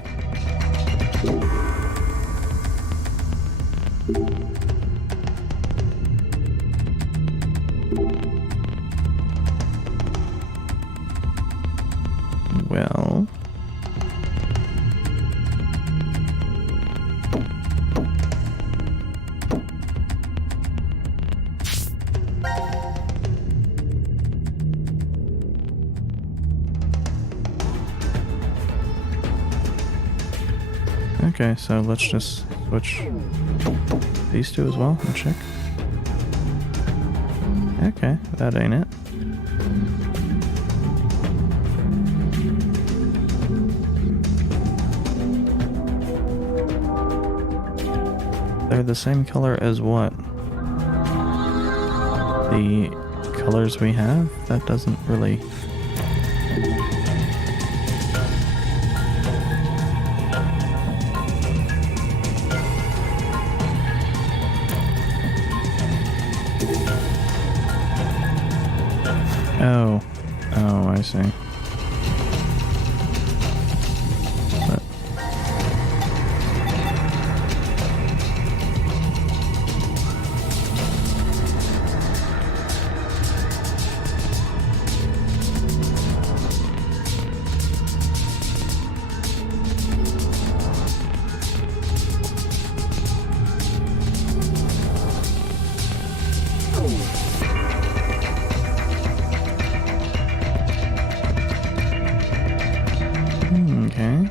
Well... Okay, so let's just switch these two as well and check. Okay, that ain't it. They're the same color as what? The colors we have? That doesn't really... Oh, I see. But... Okay.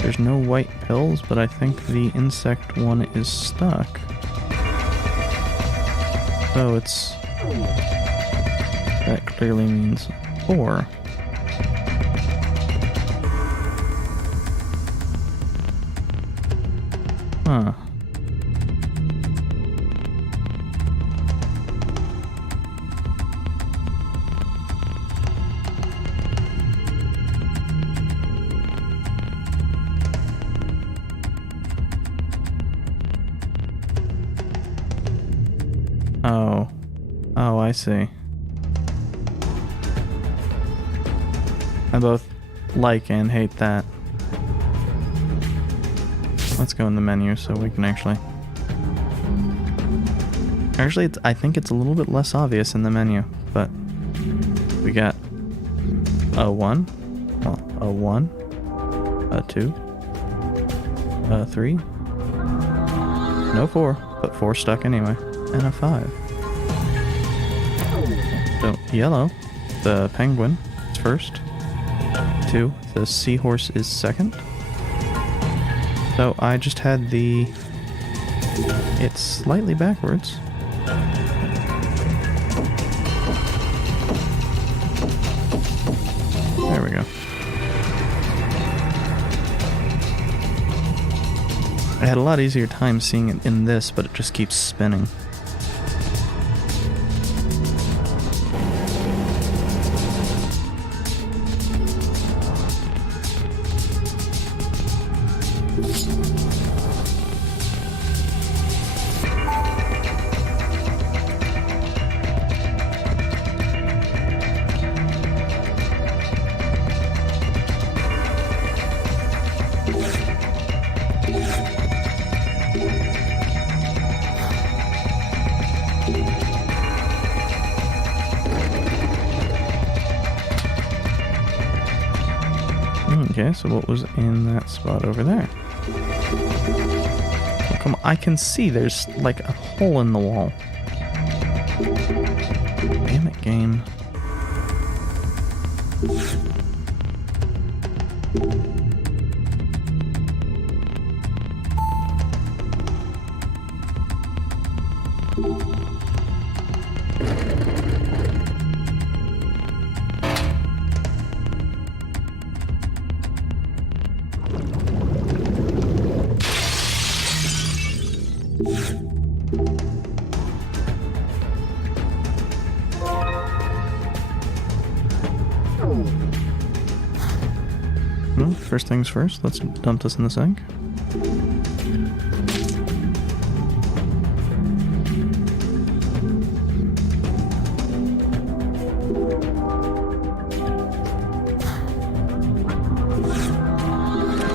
There's no white pills, but I think the insect one is stuck. Oh, it's... That clearly means 4. Huh. I see. I both like and hate that. Let's go in the menu so we can actually... Actually, I think it's a little bit less obvious in the menu, but we got a 1, well, a 1, a 2, a 3, no 4, but 4 stuck anyway, and a 5. So, yellow, the penguin is first, 2, the seahorse is second. So I just had the... It's slightly backwards. There we go. I had a lot easier time seeing it in this, but it just keeps spinning. Okay, so what was in that spot over there? Oh, come on, I can see there's like a hole in the wall. Damn it, game. Well, first things first, let's dump this in the sink.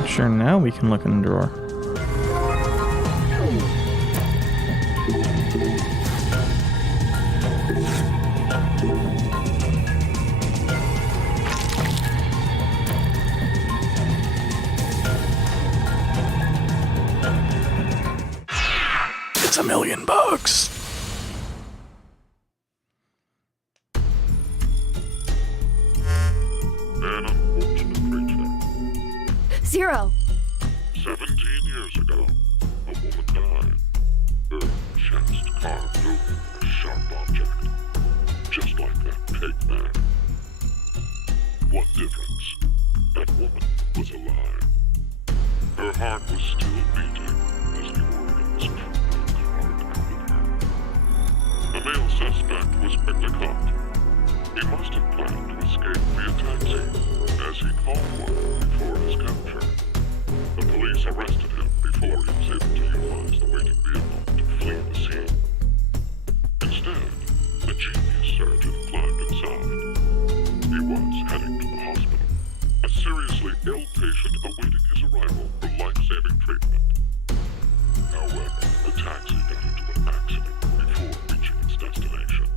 Sure, now we can look in the drawer. It's $1,000,000. An unfortunate creature. Zero. 17 years ago, a woman died. Her chest carved open with a sharp object. Just like that pig man. What difference? That woman was alive. Her heart was still beating as the organs carved out of her. The male suspect was quickly caught. He must have planned to escape via taxi, as he called one before his capture. The police arrested him before he was able to utilize the waiting vehicle to flee the scene. Instead, a genius surgeon climbed inside. He was heading to the hospital, a seriously ill patient awaiting his arrival for life-saving treatment. However, the taxi got into an accident before reaching its destination.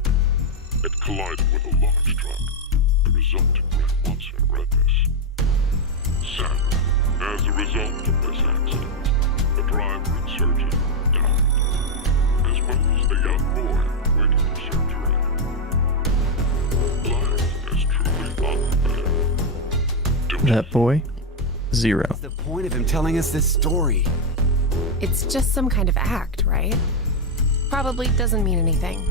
It collided with a large truck, the resulting red monster redness. Sadly, as a result of this accident, the driver and surgeon died, as well as the young boy waiting for surgery. Life is truly unfair. That boy? Zero. What's the point of him telling us this story? It's just some kind of act, right? Probably doesn't mean anything.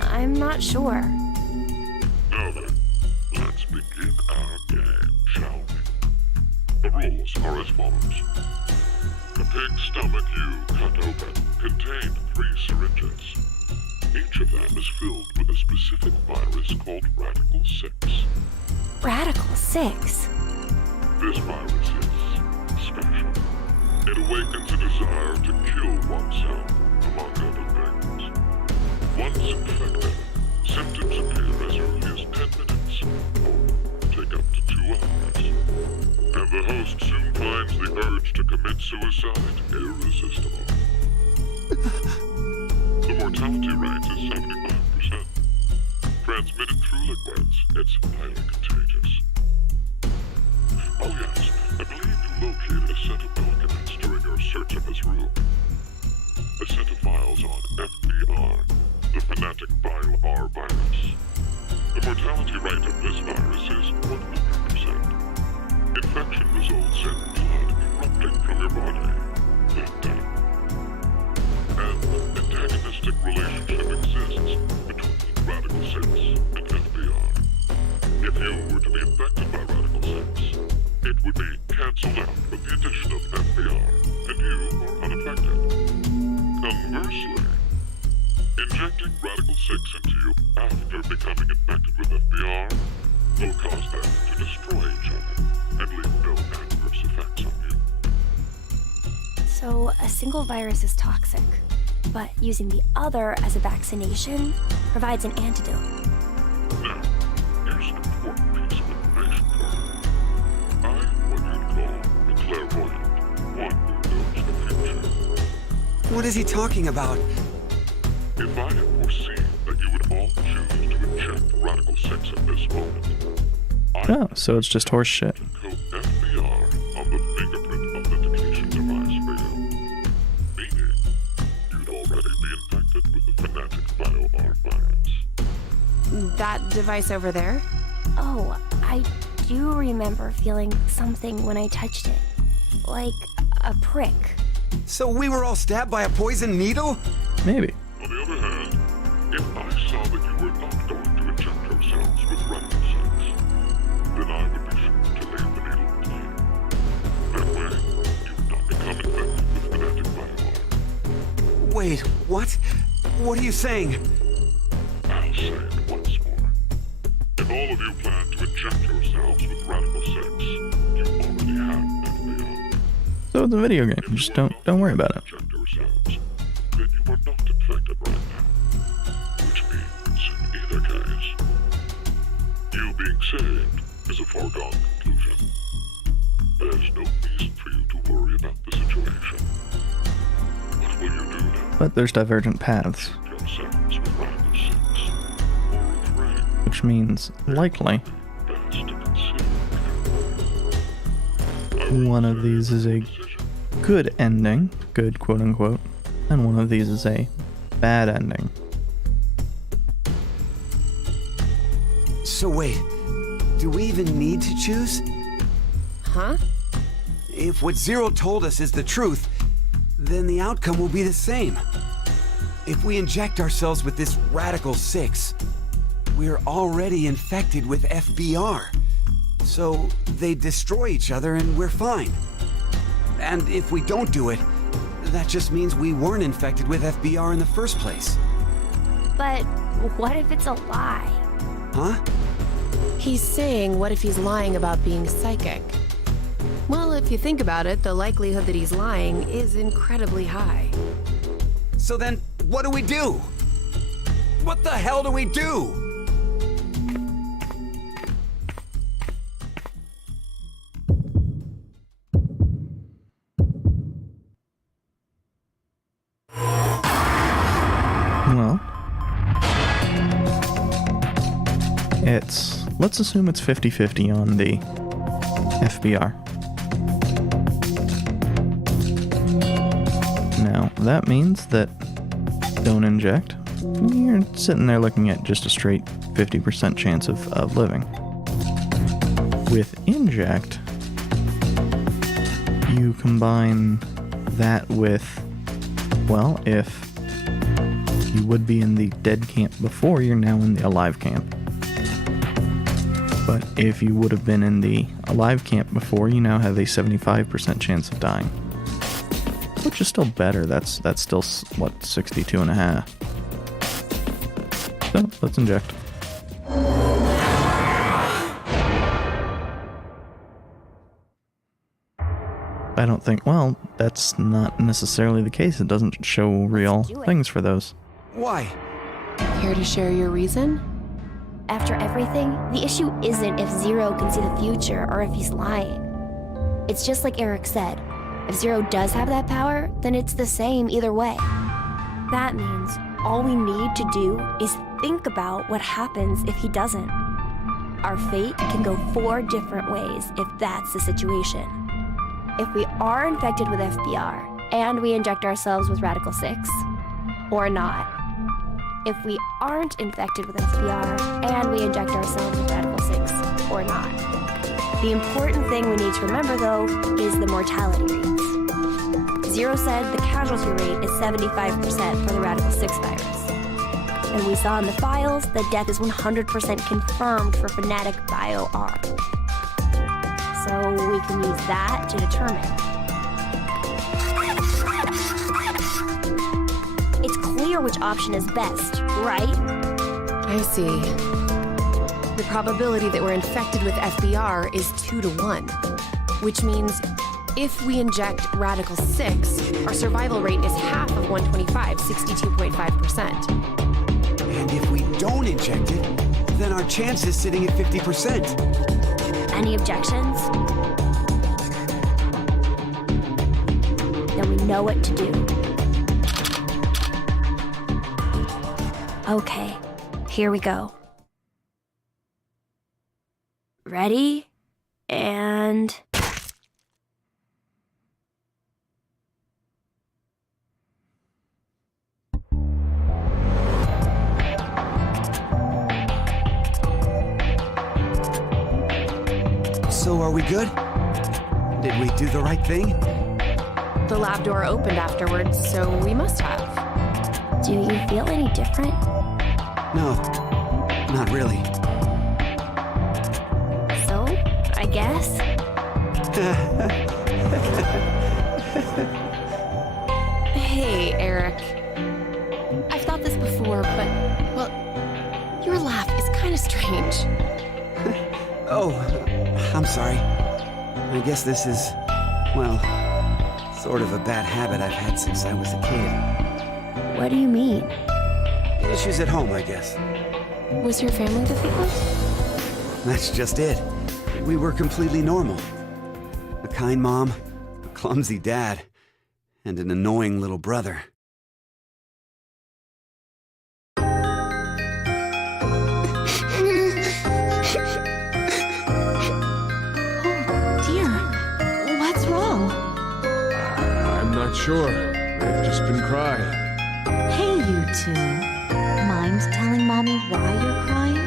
I'm not sure. Now then, let's begin our game, shall we? The rules are as follows. The pig's stomach you cut open contained 3 syringes. Each of them is filled with a specific virus called Radical 6. Radical 6. This virus is special. It awakens a desire to kill oneself, among other things. Once infected, Symptoms appear as early as 10 minutes, or take up to 2 hours. And the host soon finds the urge to commit suicide irresistible. The mortality rate is 75%. Transmitted through liquids, it's highly contagious. Oh yes, I believe you located a set of documents during your search of his room. A set of files on FBR, the Fanatic Bile R virus. The mortality rate of this virus is 100%. Infection results in blood erupting from your body. Then death. An antagonistic relationship exists between Radical 6 and FBR. If you were to be infected by Radical 6, it would be cancelled out with the addition of FBR, and you are unaffected. Conversely, injecting Radical 6 into you after becoming infected with FBR will cause them to destroy each other and leave no adverse effects on you. So a single virus is toxic, but using the other as a vaccination provides an antidote. Now, here's an important piece of information for you. I am what you'd call a clairvoyant, one who knows the future. What is he talking about? If I had foreseen that you would all choose to inject Radical 6 at this moment, I Oh, so it's just horse shit. coat FBR on the fingerprint authentication device for you. Meaning, you'd already be infected with the Fanatic Bio-R virus. That device over there? Oh, I do remember feeling something when I touched it. Like a prick. So we were all stabbed by a poison needle? Maybe. On the other hand, if I saw that you were not going to inject yourselves with Radical 6, then I would be sure to leave the needle clean. That way, you would not become infected with Fanatic Bio-R. Wait, what? What are you saying? I'll say it once more. If all of you plan to inject yourselves with Radical 6, you already have FBR. So it's a video game. Just don't worry about it. Inject yourselves, then you are not infected right now. Which means, in either case, you being saved is a foregone conclusion. There's no reason for you to worry about the situation. What will you do now? But there's divergent paths, Yourselves with Radical 6, or refrain? which means likely Best to consider. one of these is a good ending, good quote unquote, and one of these is a bad ending. So wait, do we even need to choose? Huh? If what Zero told us is the truth, then the outcome will be the same. If we inject ourselves with this Radical 6, we're already infected with FBR. So they destroy each other and we're fine. And if we don't do it, that just means we weren't infected with FBR in the first place. But what if it's a lie? Huh? He's saying, what if he's lying about being psychic? Well, if you think about it, the likelihood that he's lying is incredibly high. So then, what do we do? What the hell do we do? Well, let's assume it's 50-50 on the FBR. Now, that means that don't inject, you're sitting there looking at just a straight 50% chance of living. With inject, you combine that with, well, if you would be in the dead camp before, you're now in the alive camp. But if you would have been in the alive camp before, you now have a 75% chance of dying. Which is still better. That's still, what, 62.5. So, let's inject. I don't think, well, that's not necessarily the case. It doesn't show real things for those. Why? Care to share your reason? After everything, the issue isn't if Zero can see the future or if he's lying. It's just like Eric said. If Zero does have that power, then it's the same either way. That means all we need to do is think about what happens if he doesn't. Our fate can go 4 different ways if that's the situation. If we are infected with FBR and we inject ourselves with Radical 6, or not. If we aren't infected with FBR and we inject ourselves with Radical 6, or not. The important thing we need to remember, though, is the mortality rates. Zero said the casualty rate is 75% for the Radical 6 virus. And we saw in the files that death is 100% confirmed for Fnatic Bio-R. So we can use that to determine. It's clear which option is best, right? I see. The probability that we're infected with FBR is 2 to 1, which means if we inject Radical 6, our survival rate is half of 125, 62.5%. And if we don't inject it, then our chance is sitting at 50%. Any objections? Then we know what to do. Okay, here we go. Ready? And... So are we good? Did we do the right thing? The lab door opened afterwards, so we must have. Do you feel any different? No, not really. So, I guess? Hey, Eric. I've thought this before, but, well, your laugh is kind of strange. Oh, I'm sorry. I guess this is, well, sort of a bad habit I've had since I was a kid. What do you mean? Issues at home, I guess. Was your family difficult? That's just it. We were completely normal. A kind mom, a clumsy dad, and an annoying little brother. What's wrong? I'm not sure. They've just been crying. Hey, you two. Mind telling Mommy why you're crying?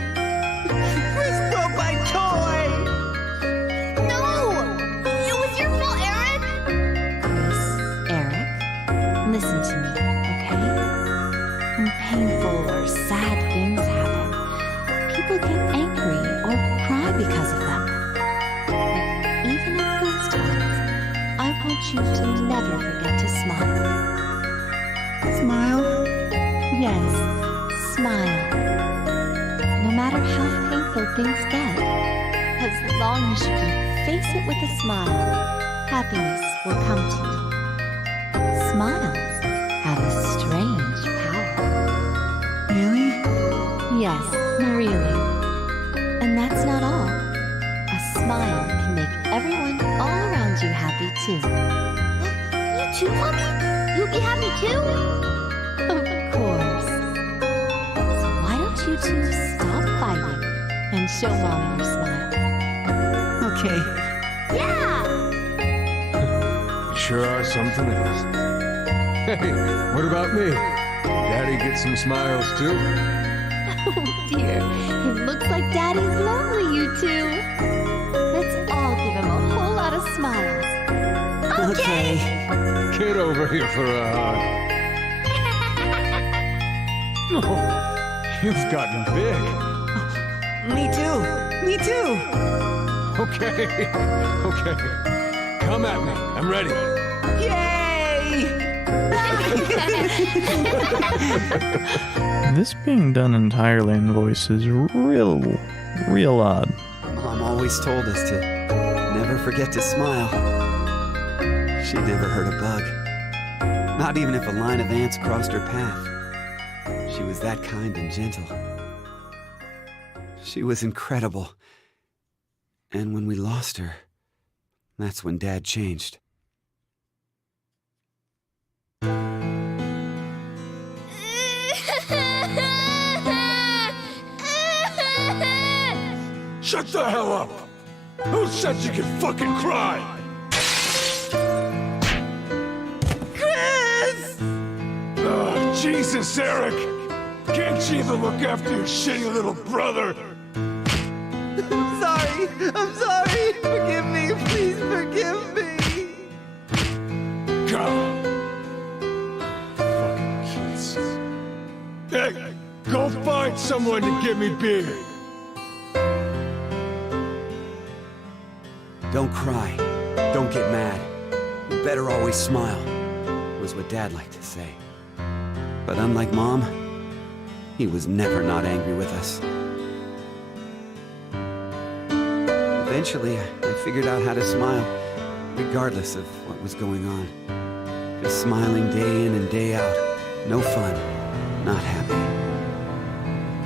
Chris broke my toy! No! It was your fault, Eric! Chris, Eric, listen to me, okay? When painful or sad things happen, people get angry or cry because of them. But even in those times, I want you to never forget to smile. Smile? Yes, smile. No matter how painful things get, as long as you can face it with a smile, happiness will come to you. Smiles have a strange power. Really? Yes, really. And that's not all. A smile can make everyone all around you happy too. You too, Mommy? You'll be happy too? Of course. So why don't you two stop fighting and show Mommy your smile? Okay. Yeah! You sure are something else. Hey, what about me? Daddy get some smiles too? Oh dear, it looks like Daddy's lonely, you two. Let's all give him a whole lot of smiles. Okay. Get over here for a hug. Oh, you've gotten big. Me too. Me too. Okay, okay. Come at me. I'm ready. Yay! This being done entirely in voice is real odd. Mom always told us to never forget to smile. She never hurt a bug. Not even if a line of ants crossed her path. She She was that kind and gentle. She was incredible. And when we lost her, that's when Dad changed. Shut the hell up! Who said you could fucking cry? Chris! Oh, Jesus, Eric! Can't you even look after your shitty little brother? I'm sorry! Forgive me! Please forgive me! God! Fucking kids. Hey, go find someone to give me beer! Don't cry. Don't get mad. You better always smile, was what Dad liked to say. But unlike Mom, he was never not angry with us. Eventually, I figured out how to smile, regardless of what was going on. Just smiling day in and day out. No fun. Not happy.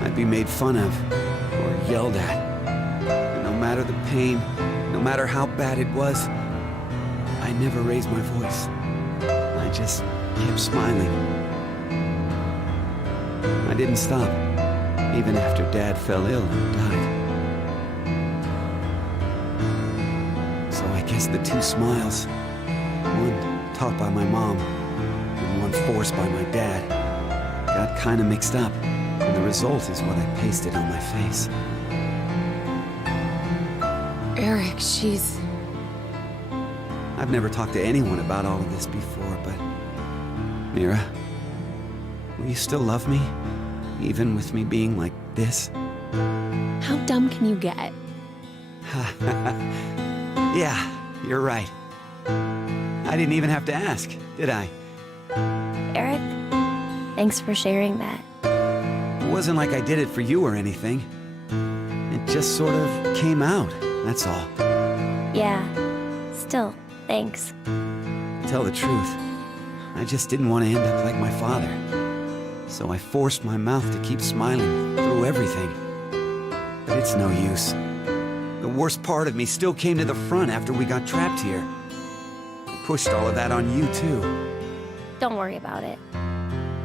I'd be made fun of, or yelled at. And no matter the pain, no matter how bad it was, I never raised my voice. I just kept smiling. I didn't stop, even after Dad fell ill and died. So I guess the two smiles, one taught by my mom and one forced by my dad, got kinda mixed up, and the result is what I pasted on my face. Eric, she's... I've never talked to anyone about all of this before, but... Mira, will you still love me? Even with me being like this? How dumb can you get? Yeah, you're right. I didn't even have to ask, did I? Eric, thanks for sharing that. It wasn't like I did it for you or anything. It just sort of came out, that's all. Yeah, still, thanks. To tell the truth, I just didn't want to end up like my father. So I forced my mouth to keep smiling through everything. But it's no use. The worst part of me still came to the front after we got trapped here. I pushed all of that on you, too. Don't worry about it.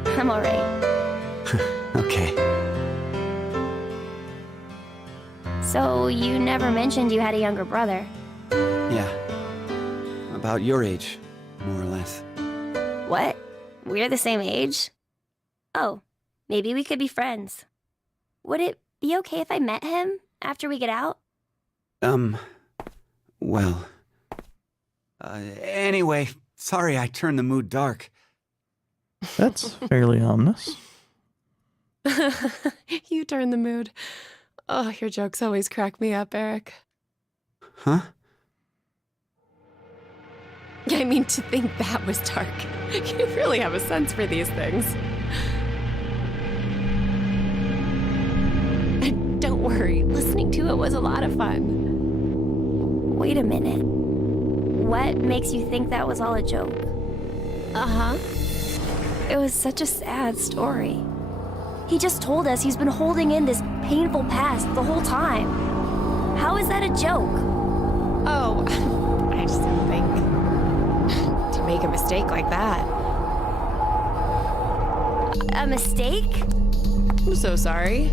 I'm alright. Okay. So, you never mentioned you had a younger brother. Yeah. About your age, more or less. What? We're the same age? Oh, maybe we could be friends. Would it be okay if I met him after we get out? Well... anyway, sorry I turned the mood dark. That's fairly ominous. You turn the mood. Oh, your jokes always crack me up, Eric. Huh? I mean, to think that was dark. You really have a sense for these things. And don't worry, listening to it was a lot of fun. Wait a minute. What makes you think that was all a joke? Uh-huh. It was such a sad story. He just told us he's been holding in this painful past the whole time. How is that a joke? Oh, I just didn't think to make a mistake like that. A mistake? I'm so sorry.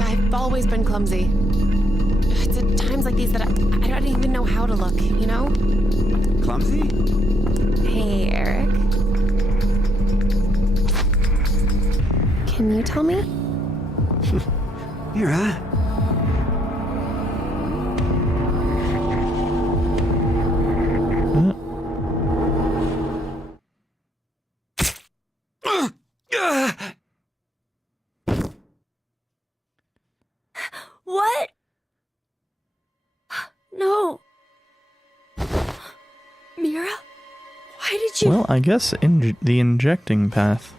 I've always been clumsy. It's at times like these that I don't even know how to look, you know? Clumsy? Hey, Eric. Can you tell me? Mira? What? No. Mira? Why did you... Well, I guess the injecting path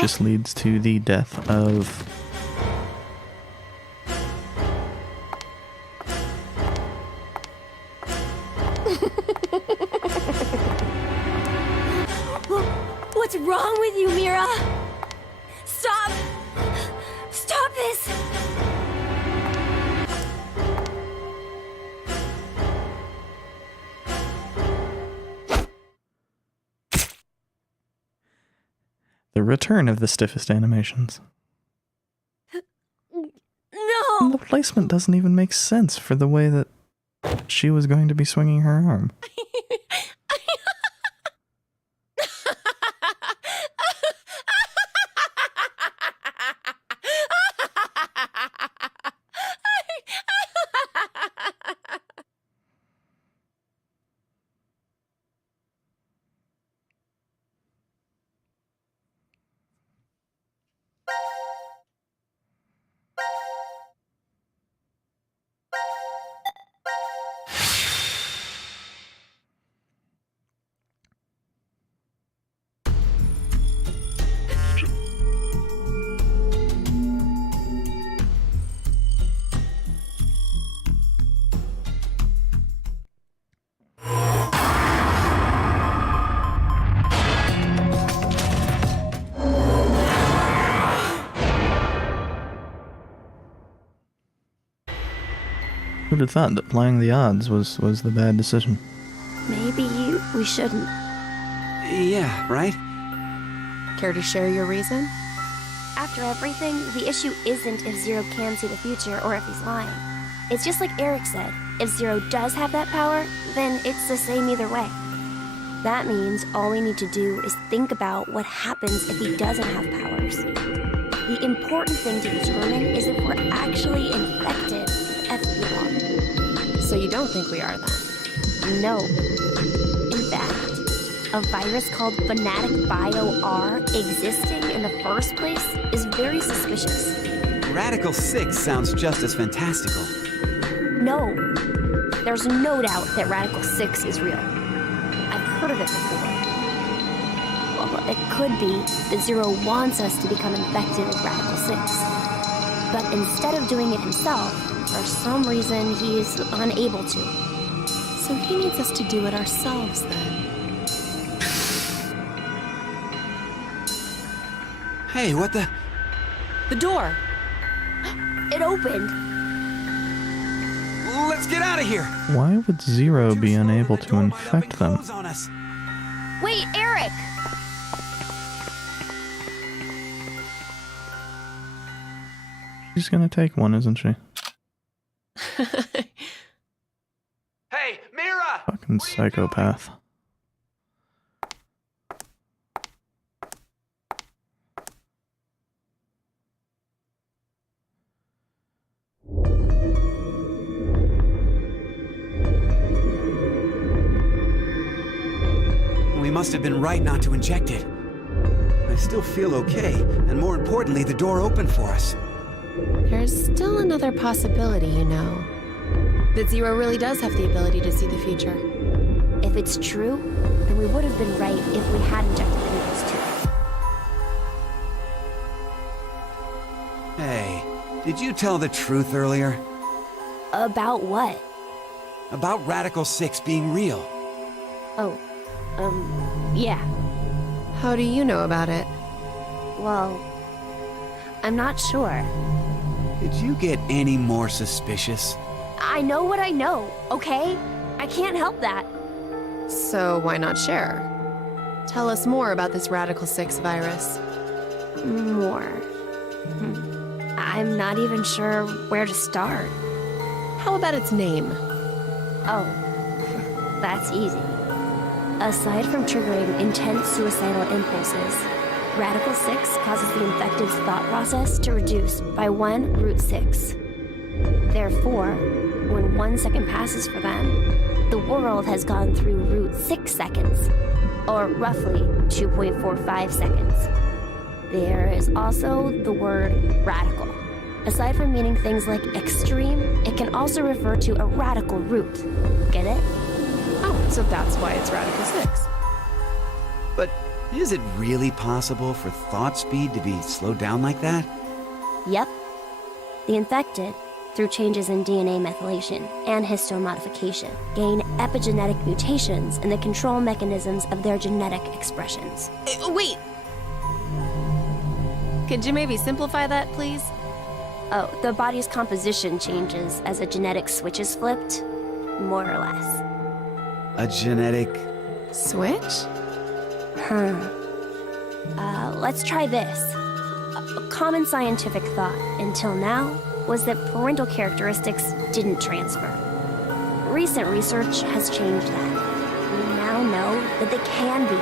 just leads to the death of... What's wrong with you, Mira? got this! The return of the stiffest animations. No! And the placement doesn't even make sense for the way that she was going to be swinging her arm. Who'd have thought that playing the odds was the bad decision? Maybe we shouldn't. Yeah, right? Care to share your reason? After everything, the issue isn't if Zero can see the future or if he's lying. It's just like Eric said, if Zero does have that power, then it's the same either way. That means all we need to do is think about what happens if he doesn't have powers. The important thing to determine is if we're actually infected with FBR. So you don't think we are then? No. In fact, a virus called Fanatic Bio R existing in the first place is very suspicious. Radical 6 sounds just as fantastical. No. There's no doubt that Radical 6 is real. I've heard of it before. Well, it could be that Zero wants us to become infected with Radical 6. But instead of doing it himself, for some reason he's unable to. So he needs us to do it ourselves then. Hey, what the? The door! It opened! Let's get out of here! Why would Zero be unable to infect them? Wait, Eric! She's gonna take one, isn't she? Hey, Mira! Fucking psychopath. We must have been right not to inject it. I still feel okay, and more importantly, the door opened for us. There's still another possibility, you know. That Zero really does have the ability to see the future. If it's true, then we would have been right if we had injected the needles too. Hey, did you tell the truth earlier? About what? About Radical 6 being real. Oh, yeah. How do you know about it? Well, I'm not sure. Did you get any more suspicious? I know what I know, okay? I can't help that. So why not share? Tell us more about this Radical 6 virus. More. I'm not even sure where to start. How about its name? Oh, that's easy. Aside from triggering intense suicidal impulses, Radical 6 causes the infected's thought process to reduce by 1 root 6. Therefore, when 1 second passes for them, the world has gone through root 6 seconds, or roughly 2.45 seconds. There is also the word radical. Aside from meaning things like extreme, it can also refer to a radical root. Get it? Oh, so that's why it's Radical 6. But is it really possible for thought speed to be slowed down like that? Yep. The infected, through changes in DNA methylation and histone modification, gain epigenetic mutations in the control mechanisms of their genetic expressions. Wait! Could you maybe simplify that, please? Oh, the body's composition changes as a genetic switch is flipped, more or less. A genetic... Switch? Let's try this. A common scientific thought until now was that parental characteristics didn't transfer. Recent research has changed that. We now know that they can be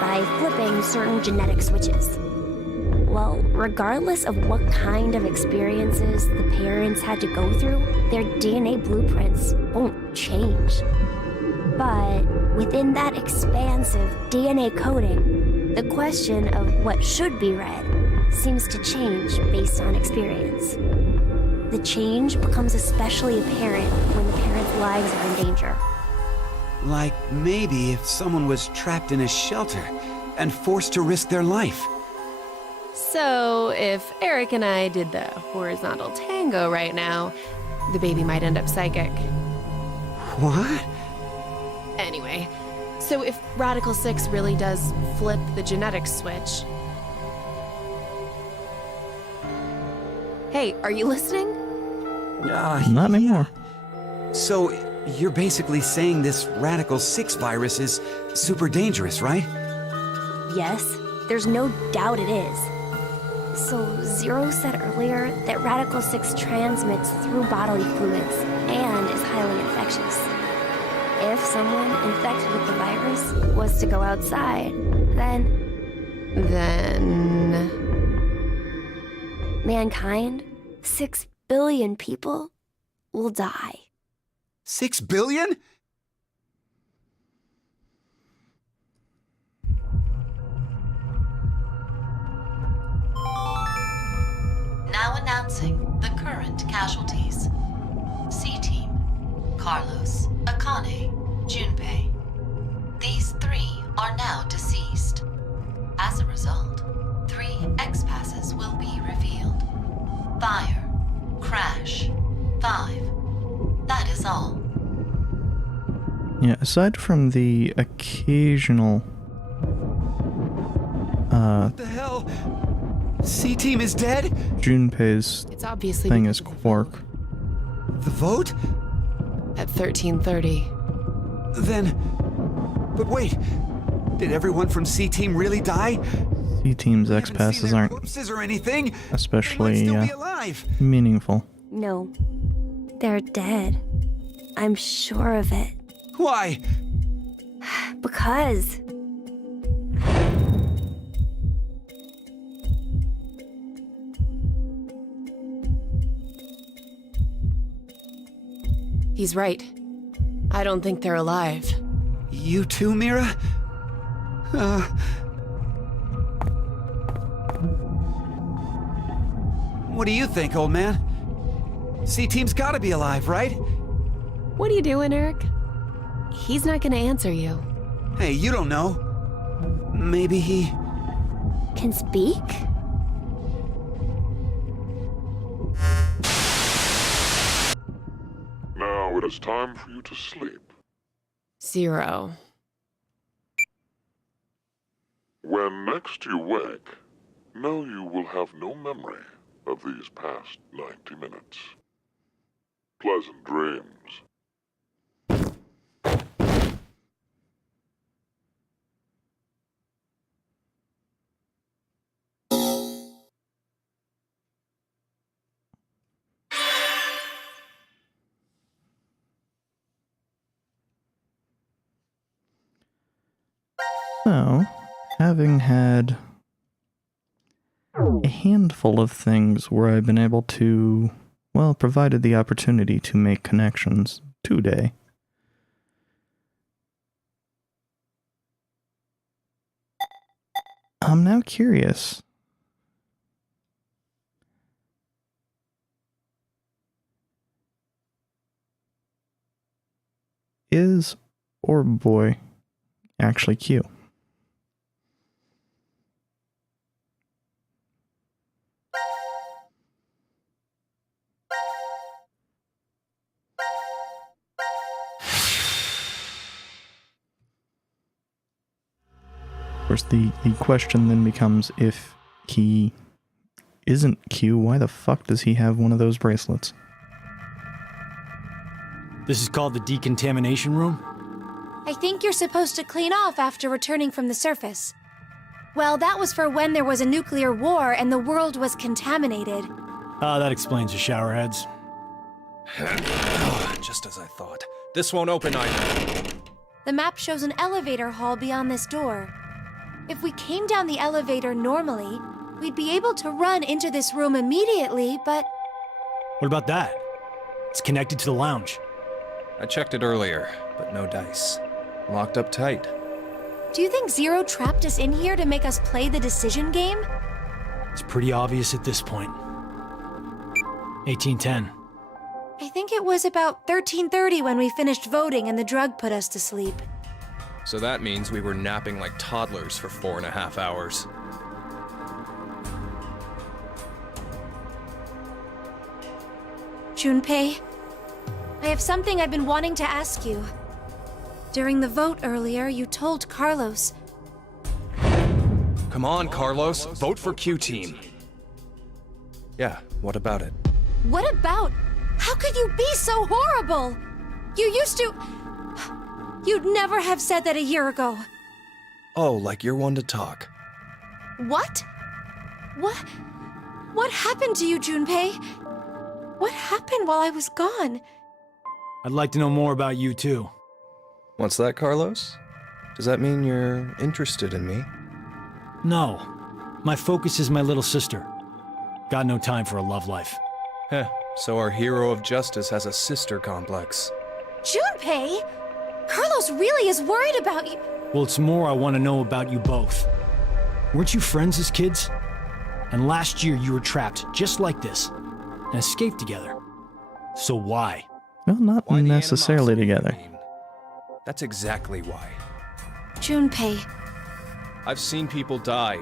by flipping certain genetic switches. Well, regardless of what kind of experiences the parents had to go through, their DNA blueprints won't change. But within that expansive DNA coding, the question of what should be read seems to change based on experience. The change becomes especially apparent when the parents' lives are in danger. Like maybe if someone was trapped in a shelter and forced to risk their life. So, if Eric and I did the horizontal tango right now, the baby might end up psychic. What? Anyway, so if Radical 6 really does flip the genetic switch... Hey, are you listening? Not anymore. So, you're basically saying this Radical 6 virus is super dangerous, right? Yes, there's no doubt it is. So, Zero said earlier that Radical 6 transmits through bodily fluids and is highly infectious. If someone infected with the virus was to go outside, then mankind, 6 billion people, will die. 6 billion? Now announcing the current casualties. C-Team, Carlos, Akane, Junpei. These 3 are now deceased. As a result, 3 X-passes will be revealed. Fire, crash, 5. That is all. Yeah, aside from the occasional What the hell? C-Team is dead? Junpei's It's obviously thing is Quark. The vote? at 1330. Then... But wait, did everyone from C-Team really die? C-Team's X-passes aren't Corpses or anything? especially They might still be alive. meaningful. No, they're dead. I'm sure of it. Why? Because... He's right. I don't think they're alive. You too, Mira? What do you think, old man? C-Team's gotta be alive, right? What are you doing, Eric? He's not gonna answer you. Hey, you don't know. Maybe he... can speak? Now it is time for you to sleep. 0. When next you wake, know you will have no memory of these past 90 minutes. Pleasant dreams. So, having had a handful of things where I've been able to, well, provided the opportunity to make connections today, I'm now curious. Is Orb Boy actually Q? Of course, the question then becomes if he isn't Q, why the fuck does he have one of those bracelets? This is called the decontamination room? I think you're supposed to clean off after returning from the surface. Well, that was for when there was a nuclear war and the world was contaminated. Ah, that explains the showerheads. Just as I thought. This won't open either. The map shows an elevator hall beyond this door. If we came down the elevator normally, we'd be able to run into this room immediately, but... What about that? It's connected to the lounge. I checked it earlier, but no dice. Locked up tight. Do you think Zero trapped us in here to make us play the decision game? It's pretty obvious at this point. 1810. I think it was about 13:30 when we finished voting and the drug put us to sleep. So that means we were napping like toddlers for 4.5 hours. Junpei, I have something I've been wanting to ask you. During the vote earlier, you told Carlos. Come on, Carlos. Vote for Q-Team. Yeah, what about it? What about? How could you be so horrible? You used to... You'd never have said that a year ago. Oh, like you're one to talk. What? What happened to you, Junpei? What happened while I was gone? I'd like to know more about you, too. What's that, Carlos? Does that mean you're interested in me? No. My focus is my little sister. Got no time for a love life. Heh, so our hero of justice has a sister complex. Junpei! Carlos really is worried about you. Well, it's more I want to know about you both. Weren't you friends as kids? And last year you were trapped just like this and escaped together. So why? Well, not Why the necessarily animosity, together. I mean? That's exactly why. Junpei, I've seen people die.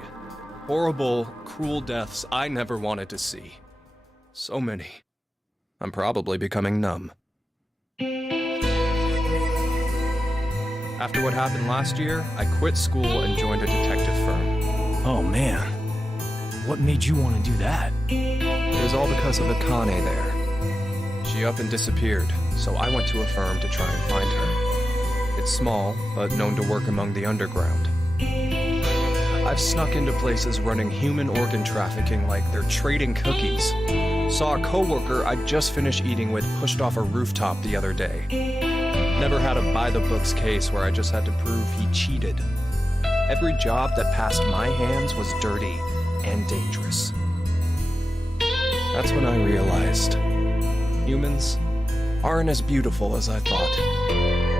Horrible, cruel deaths I never wanted to see. So many. I'm probably becoming numb. After what happened last year, I quit school and joined a detective firm. Oh man. What made you want to do that? It was all because of Akane there. She up and disappeared, so I went to a firm to try and find her. It's small, but known to work among the underground. I've snuck into places running human organ trafficking like they're trading cookies. Saw a coworker I'd just finished eating with pushed off a rooftop the other day. Never had a by-the-books case where I just had to prove he cheated. Every job that passed my hands was dirty and dangerous. That's when I realized humans aren't as beautiful as I thought.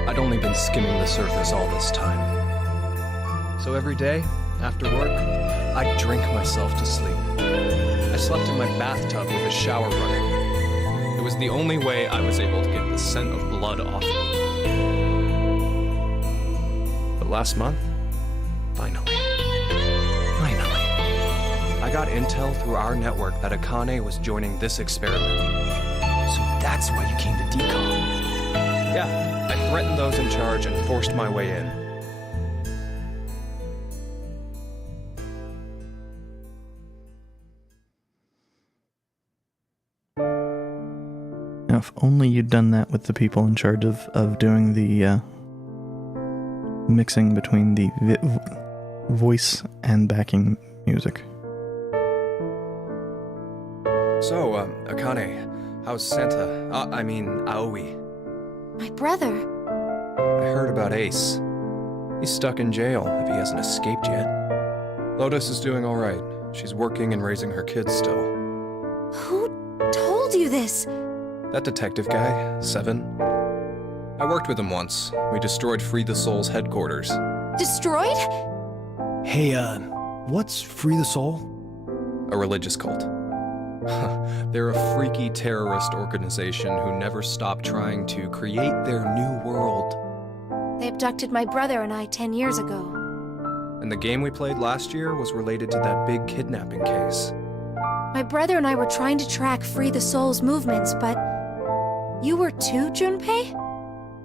I'd only been skimming the surface all this time. So every day, after work, I'd drink myself to sleep. I slept in my bathtub with the shower running. It was the only way I was able to get the scent of blood off me. But last month, finally, I got intel through our network that Akane was joining this experiment. So that's why you came to decon. Yeah, I threatened those in charge and forced my way in. Now, if only you'd done that with the people in charge of doing the mixing between the voice and backing music. So, Akane, how's Santa? I mean, Aoi. my brother. I heard about Ace. He's stuck in jail if he hasn't escaped yet. Lotus is doing alright. She's working and raising her kids still. Who told you this? That detective guy, Seven. I worked with him once. We destroyed Free the Soul's headquarters. Destroyed? Hey, what's Free the Soul? A religious cult. They're a freaky terrorist organization who never stop trying to create their new world. They abducted my brother and I 10 years ago. And the game we played last year was related to that big kidnapping case. My brother and I were trying to track Free the Soul's movements, but... You were too, Junpei?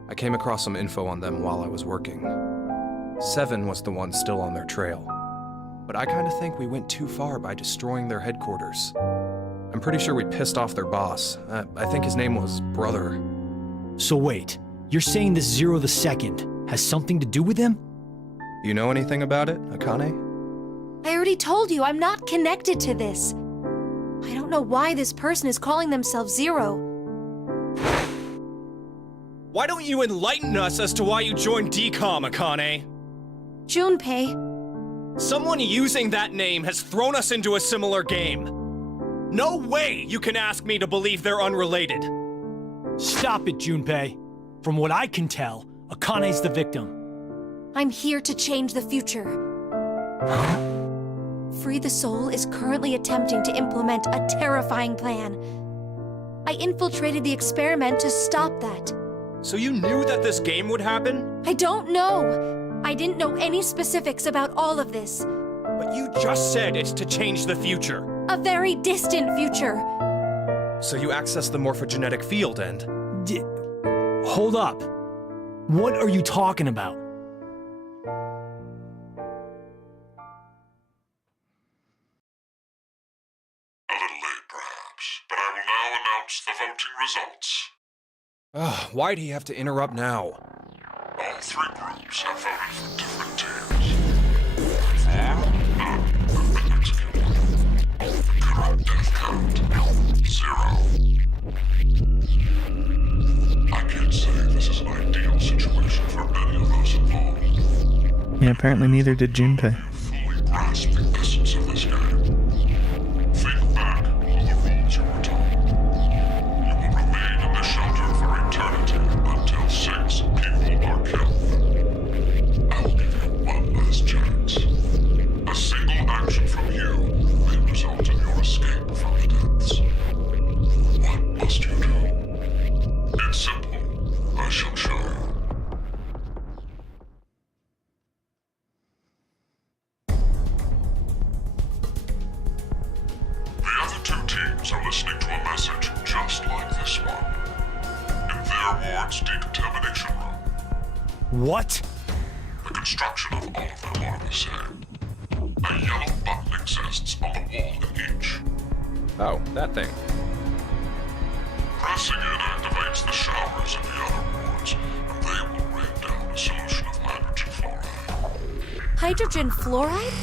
I came across some info on them while I was working. Seven was the one still on their trail. but I kind of think we went too far by destroying their headquarters. I'm pretty sure we pissed off their boss. I think his name was Brother. So wait, you're saying this Zero the Second has something to do with them? You know anything about it, Akane? I already told you I'm not connected to this. I don't know why this person is calling themselves Zero. Why don't you enlighten us as to why you joined DCOM, Akane? Junpei. Someone using that name has thrown us into a similar game. No way you can ask me to believe they're unrelated. Stop it, Junpei. From what I can tell, Akane's the victim. I'm here to change the future. Free the Soul is currently attempting to implement a terrifying plan. I infiltrated the experiment to stop that. So you knew that this game would happen? I don't know. I didn't know any specifics about all of this. But you just said it's to change the future. A very distant future. So you access the morphogenetic field and... Hold up. What are you talking about? A little late, perhaps, but I will now announce the voting results. Why'd he have to interrupt now? All three groups have voted for different teams. For none have been executed. The current death count, 0. I can't say this is an ideal situation for any of those involved. Yeah, apparently neither did Junpei. Fully grasp the essence of this game. Think back on the rules you were told. You will remain in the shelter for eternity until 6 people are killed. I will give you one last chance. A single action from you may result in your escape from the depths. What must you do? It's simple. I shall show you. The other two teams are listening to a message just like this one. In their ward's decontamination room. What? The construction of all of them are the same. A yellow button exists on the wall in each. Oh, that thing. Pressing it activates the showers in the other wards, and they will rain down a solution of hydrogen fluoride. Hydrogen fluoride?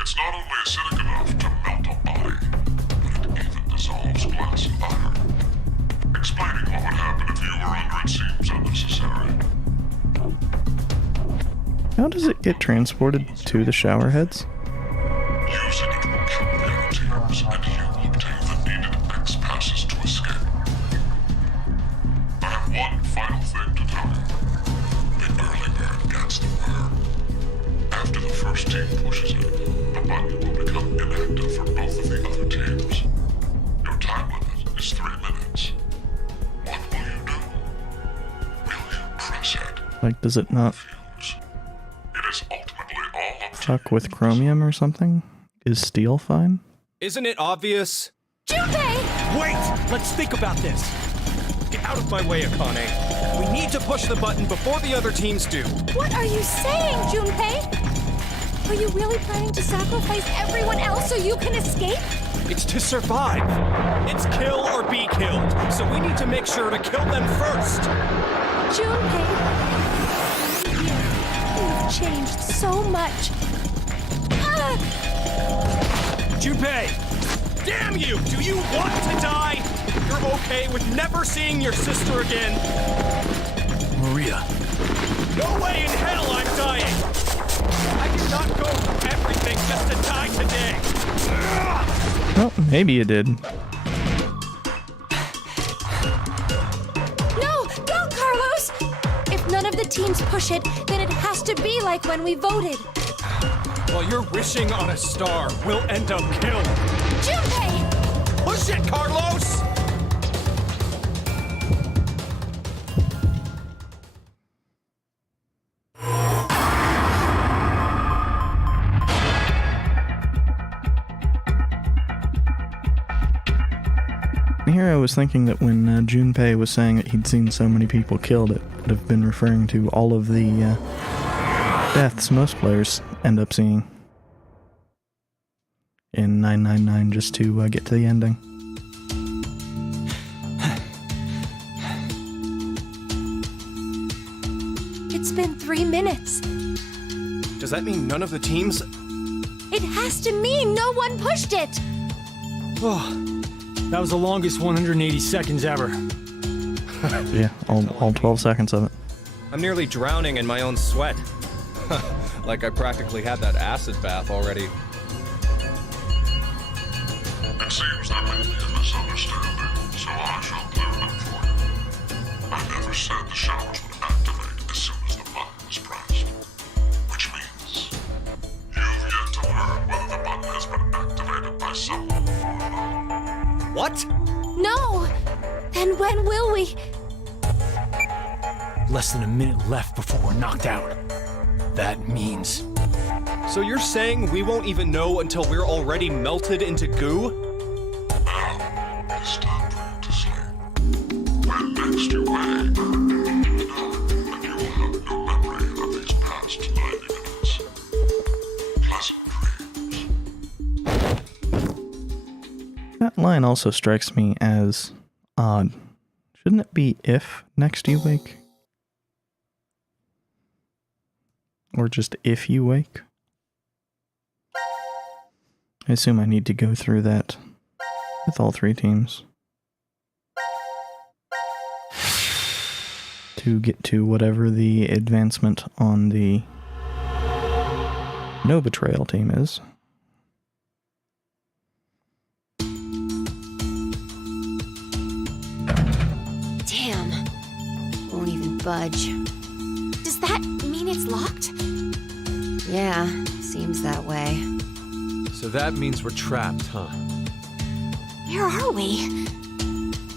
It's not only acidic enough to melt a body, but it even dissolves glass and iron. Explaining what would happen if you were under it seems unnecessary. How does it get transported to the shower heads? Using it will kill the other teams, and you will obtain the needed X passes to escape. I have one final thing to tell you. The early bird gets the worm. After the first team pushes it, the button will become inactive for both of the other teams. Your time limit is 3 minutes. What will you do? Will you press it? Like, does it not It is ultimately all up to fuck with chromium or something? Is steel fine? Isn't it obvious? Junpei! Wait! Let's think about this. Get out of my way, Akane. We need to push the button before the other teams do. What are you saying, Junpei? Are you really planning to sacrifice everyone else so you can escape? It's to survive. It's kill or be killed. So we need to make sure to kill them first. Junpei, you've changed so much. Junpei! Damn you! Do you want to die? You're okay with never seeing your sister again? Maria. No way in hell I'm dying! I did not go through everything just to die today! Well, maybe you did. No, don't, Carlos! If none of the teams push it, then it has to be like when we voted. While you're wishing on a star, we'll end up killed. Junpei! Push it, Carlos! Here I was thinking that when Junpei was saying that he'd seen so many people killed, it would have been referring to all of the deaths most players end up seeing. in 999 just to get to the ending. It's been 3 minutes. Does that mean none of the teams? It has to mean no one pushed it! Oh, that was the longest 180 seconds ever. Yeah, all 12 seconds of it. I'm nearly drowning in my own sweat. Like I practically had that acid bath already. It seems there may be a misunderstanding, so I shall clear it up for you. I never said the showers would activate as soon as the button was pressed. Which means you've yet to learn whether the button has been activated by someone or not. What? No! Then when will we? Less than a minute left before we're knocked out. That means... So you're saying we won't even know until we're already melted into goo? Now, it's time for you to sleep. When next you wake, know that you will have no memory of these past 90 minutes. Pleasant dreams. That line also strikes me as odd. Shouldn't it be if next you wake? Or just if you wake? I assume I need to go through that with all 3 teams to get to whatever the advancement on the No Betrayal team is. Damn. Won't even budge. Does that mean it's locked? Yeah, seems that way. So that means we're trapped, huh? Where are we?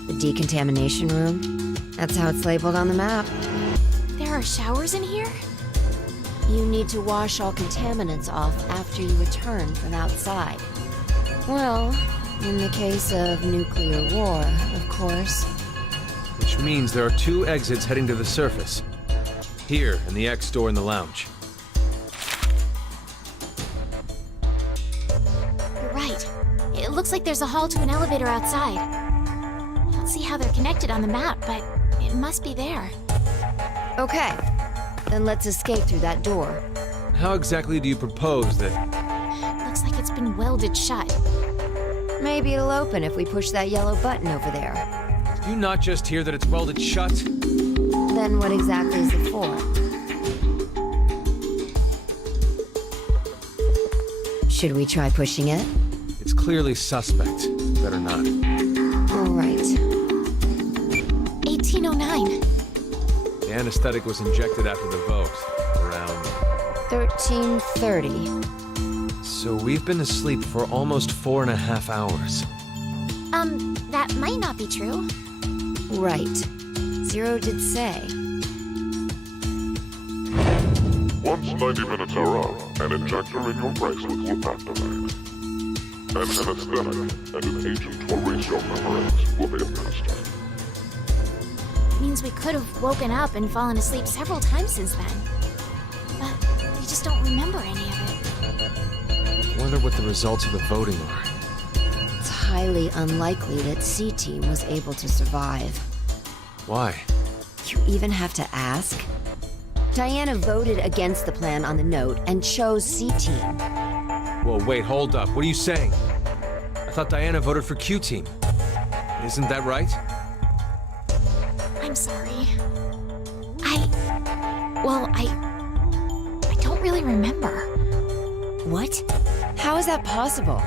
The decontamination room? That's how it's labeled on the map. There are showers in here? You need to wash all contaminants off after you return from outside. Well, in the case of nuclear war, of course. Which means there are 2 exits heading to the surface. Here, and the X door in the lounge. You're right. It looks like there's a hall to an elevator outside. I don't see how they're connected on the map, but it must be there. Okay, then let's escape through that door. How exactly do you propose that... Looks like it's been welded shut. Maybe it'll open if we push that yellow button over there. Do you not just hear that it's welded shut? Then what exactly is it for? Should we try pushing it? It's clearly suspect. Better not. All right. 1809. The anesthetic was injected after the vote. Around... 1330. So we've been asleep for almost 4.5 hours. That might not be true. Right. Zero did say. Once 90 minutes are up, an injector in your bracelet will activate. An anesthetic and an agent to erase your memories will be administered. Means we could have woken up and fallen asleep several times since then. But we just don't remember any of it. Wonder what the results of the voting are. It's highly unlikely that C-Team was able to survive. Why? You even have to ask? Diana voted against the plan on the note and chose C-Team. Whoa, wait, hold up. What are you saying? I thought Diana voted for Q-Team. Isn't that right? I'm sorry. I don't really remember. What? How is that possible?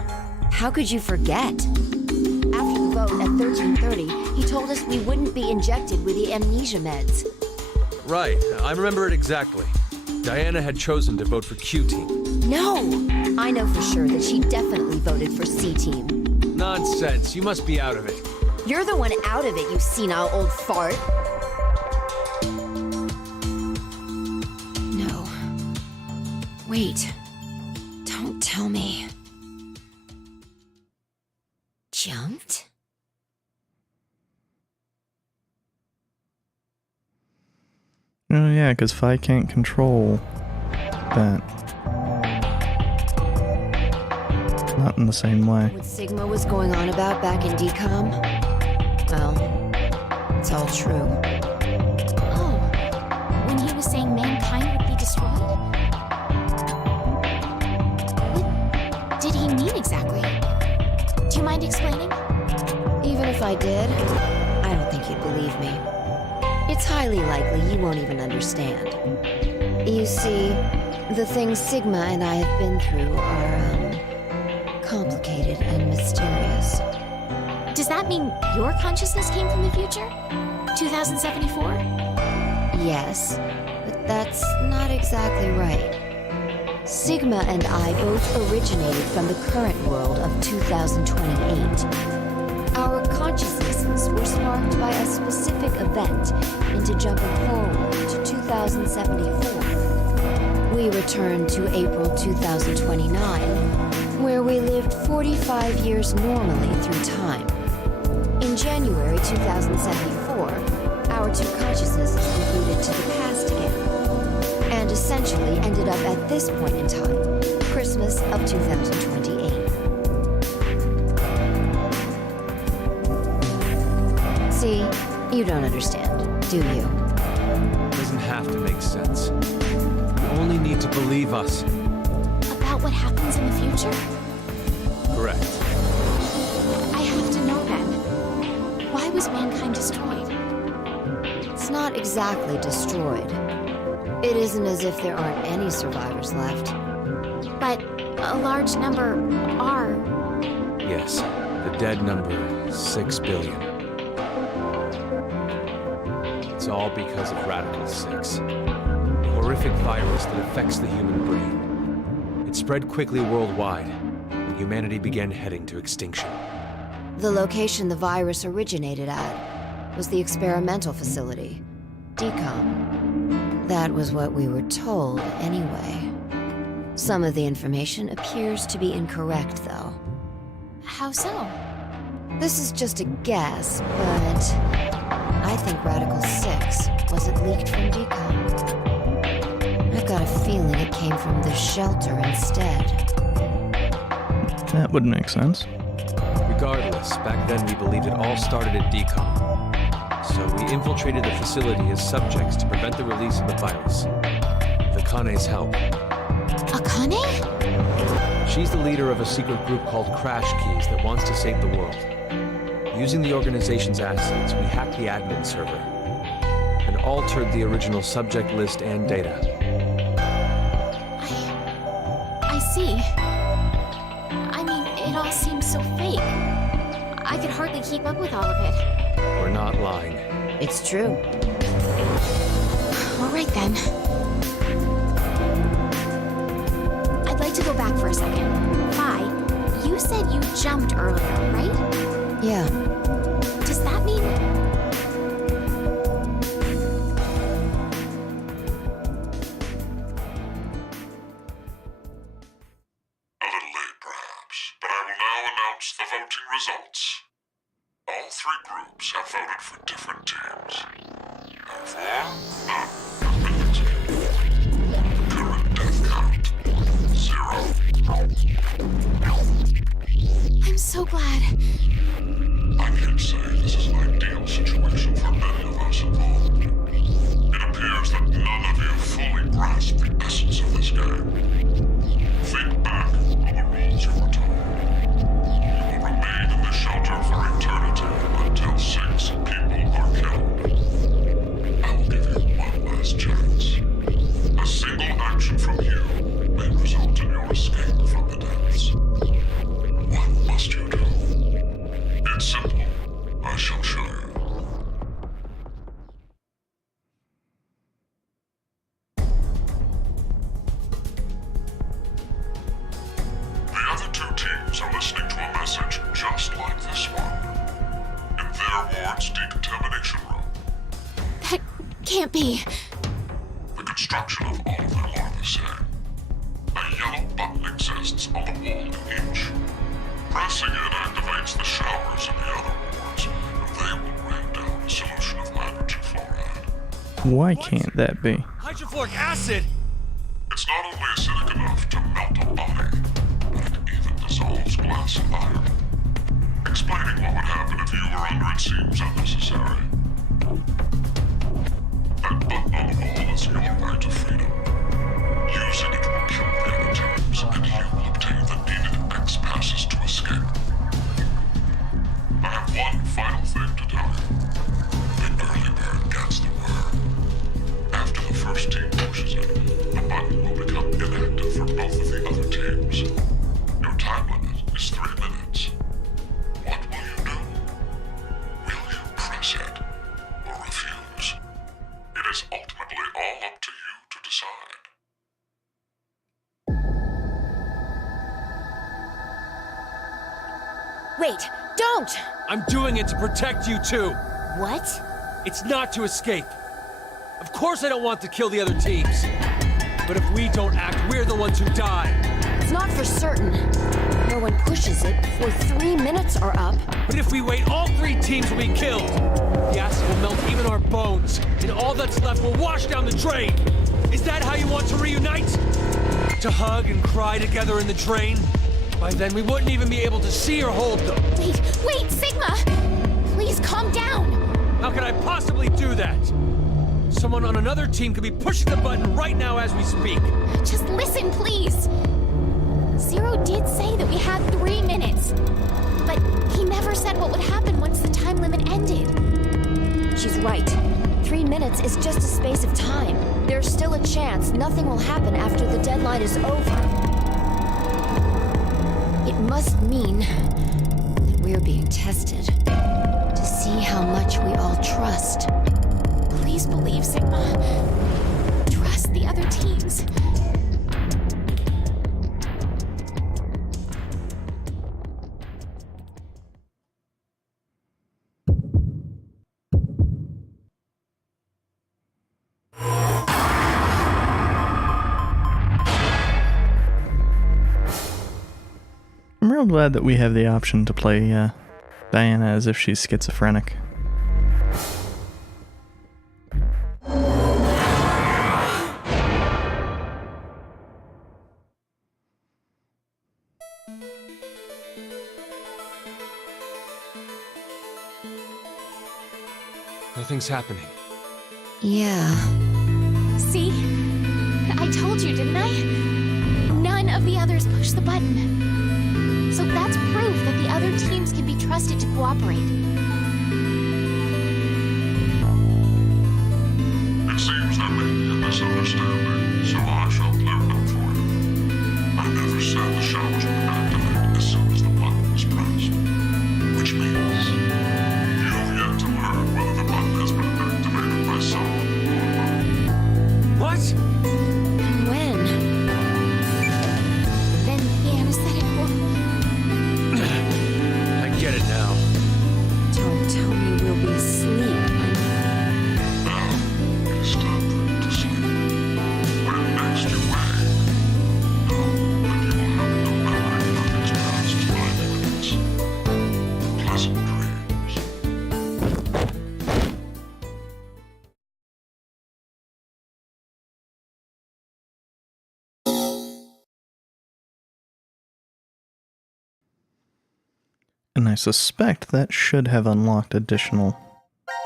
How could you forget? After the vote at 1330, he told us we wouldn't be injected with the amnesia meds. Right, I remember it exactly. Diana had chosen to vote for Q-Team. No! I know for sure that she definitely voted for C-Team. Nonsense, you must be out of it. You're the one out of it, you senile old fart. No. Wait. Don't tell me. Jumped? Oh yeah, because Phi can't control that. Not in the same way. What Sigma was going on about back in DCOM? Well, it's all true. Oh, when he was saying mankind would be destroyed? What did he mean exactly? Do you mind explaining? Even if I did, I don't think you'd believe me. It's highly likely you won't even understand. You see, the things Sigma and I have been through are, complicated and mysterious. Does that mean your consciousness came from the future? 2074? Yes, but that's not exactly right. Sigma and I both originated from the current world of 2028. Our consciousnesses were sparked by a specific event into jumping forward to 2074. We returned to April 2029, where we lived 45 years normally through time. In January 2074, our two consciousnesses rebooted to the past again, and essentially ended up at this point in time, Christmas of 2028. See, you don't understand, do you? It doesn't have to make sense. You only need to believe us. About what happens in the future? Correct. I have to know then. Why was mankind destroyed? It's not exactly destroyed. It isn't as if there aren't any survivors left. But a large number are. Yes, the dead number is 6 billion. It's all because of Radical 6, a horrific virus that affects the human brain. It spread quickly worldwide, and humanity began heading to extinction. The location the virus originated at was the experimental facility, DCOM. That was what we were told, anyway. Some of the information appears to be incorrect, though. How so? This is just a guess, but I think Radical 6 wasn't leaked from DCOM. I've got a feeling it came from the shelter instead. That would make sense. Regardless, back then we believed it all started at DCOM. So we infiltrated the facility as subjects to prevent the release of the virus. With Akane's help. Akane? She's the leader of a secret group called Crash Keys that wants to save the world. Using the organization's assets, we hacked the admin server and altered the original subject list and data. I see. I mean, it all seems so fake. I could hardly keep up with all of it. We're not lying. It's true. All right then. I'd like to go back for a second. Fi, you said you jumped earlier, right? Yeah. Does that mean... A little late, perhaps, but I will now announce the voting results. All three groups have voted for different teams. Therefore, none have been elected. Current death count, 0. I'm so glad. I can't say this is an ideal situation for many of us involved. It appears that none of you fully grasp the essence of this game. Think back on the rules you were told. You will remain in the shelter for eternity until 6 people are killed. I will give you one last chance. A single action from you may result in your escape from the depths. What must you do? It's simple. I shall show you. The other two teams are listening to a message just like this one. In their ward's decontamination room. That can't be. The construction of all of them are the same. A yellow button exists on the wall in each. Pressing it activates the showers in the other wards, and they will rain down a solution of hydrogen fluoride. Why can't that be? Hydrofluoric acid? It's not only acidic enough to melt a body, but it even dissolves glass and iron. Explaining what would happen if you were under it seems unnecessary. That button on the wall is your right to freedom. Using it will kill the other teams, and you will obtain the needed X passes to escape. I have one final thing to tell you. The early bird gets the worm. After the first team pushes it, the button will become inactive for both of the other teams. Your time limit is 3 minutes. What will you do? Will you press it or refuse? It is ultimately all up to you to decide. Wait, don't! I'm doing it to protect you too. What? It's not to escape. Of course I don't want to kill the other teams. But if we don't act, we're the ones who die. It's not for certain. No one pushes it before 3 minutes are up. But if we wait, all 3 teams will be killed. The acid will melt even our bones, and all that's left will wash down the drain. Is that how you want to reunite? To hug and cry together in the drain? By then, we wouldn't even be able to see or hold them. Wait, Sigma! Please calm down! How could I possibly do that? Someone on another team could be pushing the button right now as we speak. Just listen, please! Zero did say that we had 3 minutes. But he never said what would happen once the time limit ended. She's right. 3 minutes is just a space of time. There's still a chance nothing will happen after the deadline is over. It must mean that we're being tested to see how much we all trust. Please believe, Sigma. Trust the other teams. I'm real glad that we have the option to play Diana as if she's schizophrenic. Nothing's happening. Yeah. See? I told you, didn't I? None of the others pushed the button. So that's proof that the other teams can be trusted to cooperate. It seems there may be a misunderstanding, so I shall clear it up for you. I never said the showers would activate as soon as the button was pressed. Which means you've yet to learn whether the button has been activated by someone or not. What? And when? Then the anesthetic will... I get it now. Don't tell me we'll be asleep. Now, it is time for you to sleep. When next you wake, know that you will have no memory of its past 5 minutes. Pleasant dreams. And I suspect that should have unlocked additional...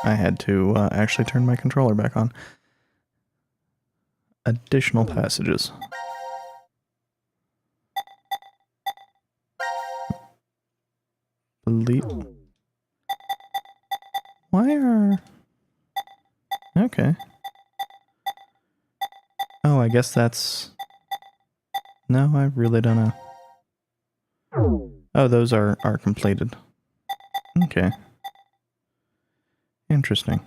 I had to actually turn my controller back on. Additional passages. Delete. Why are... Okay. Oh, I guess that's... No, I really don't know. Oh, those are completed. Okay. Interesting.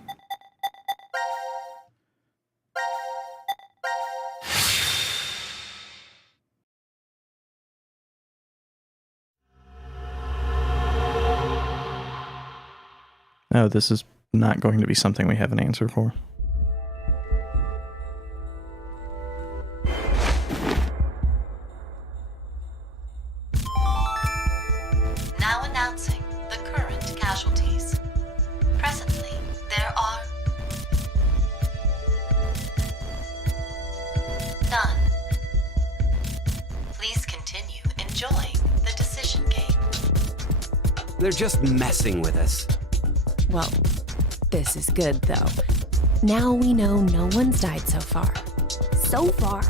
Oh, this is not going to be something we have an answer for. Now announcing the current casualties. Presently, there are none. Please continue enjoying the decision. They're just messing with us. Well, this is good, though. Now we know no one's died so far. So far.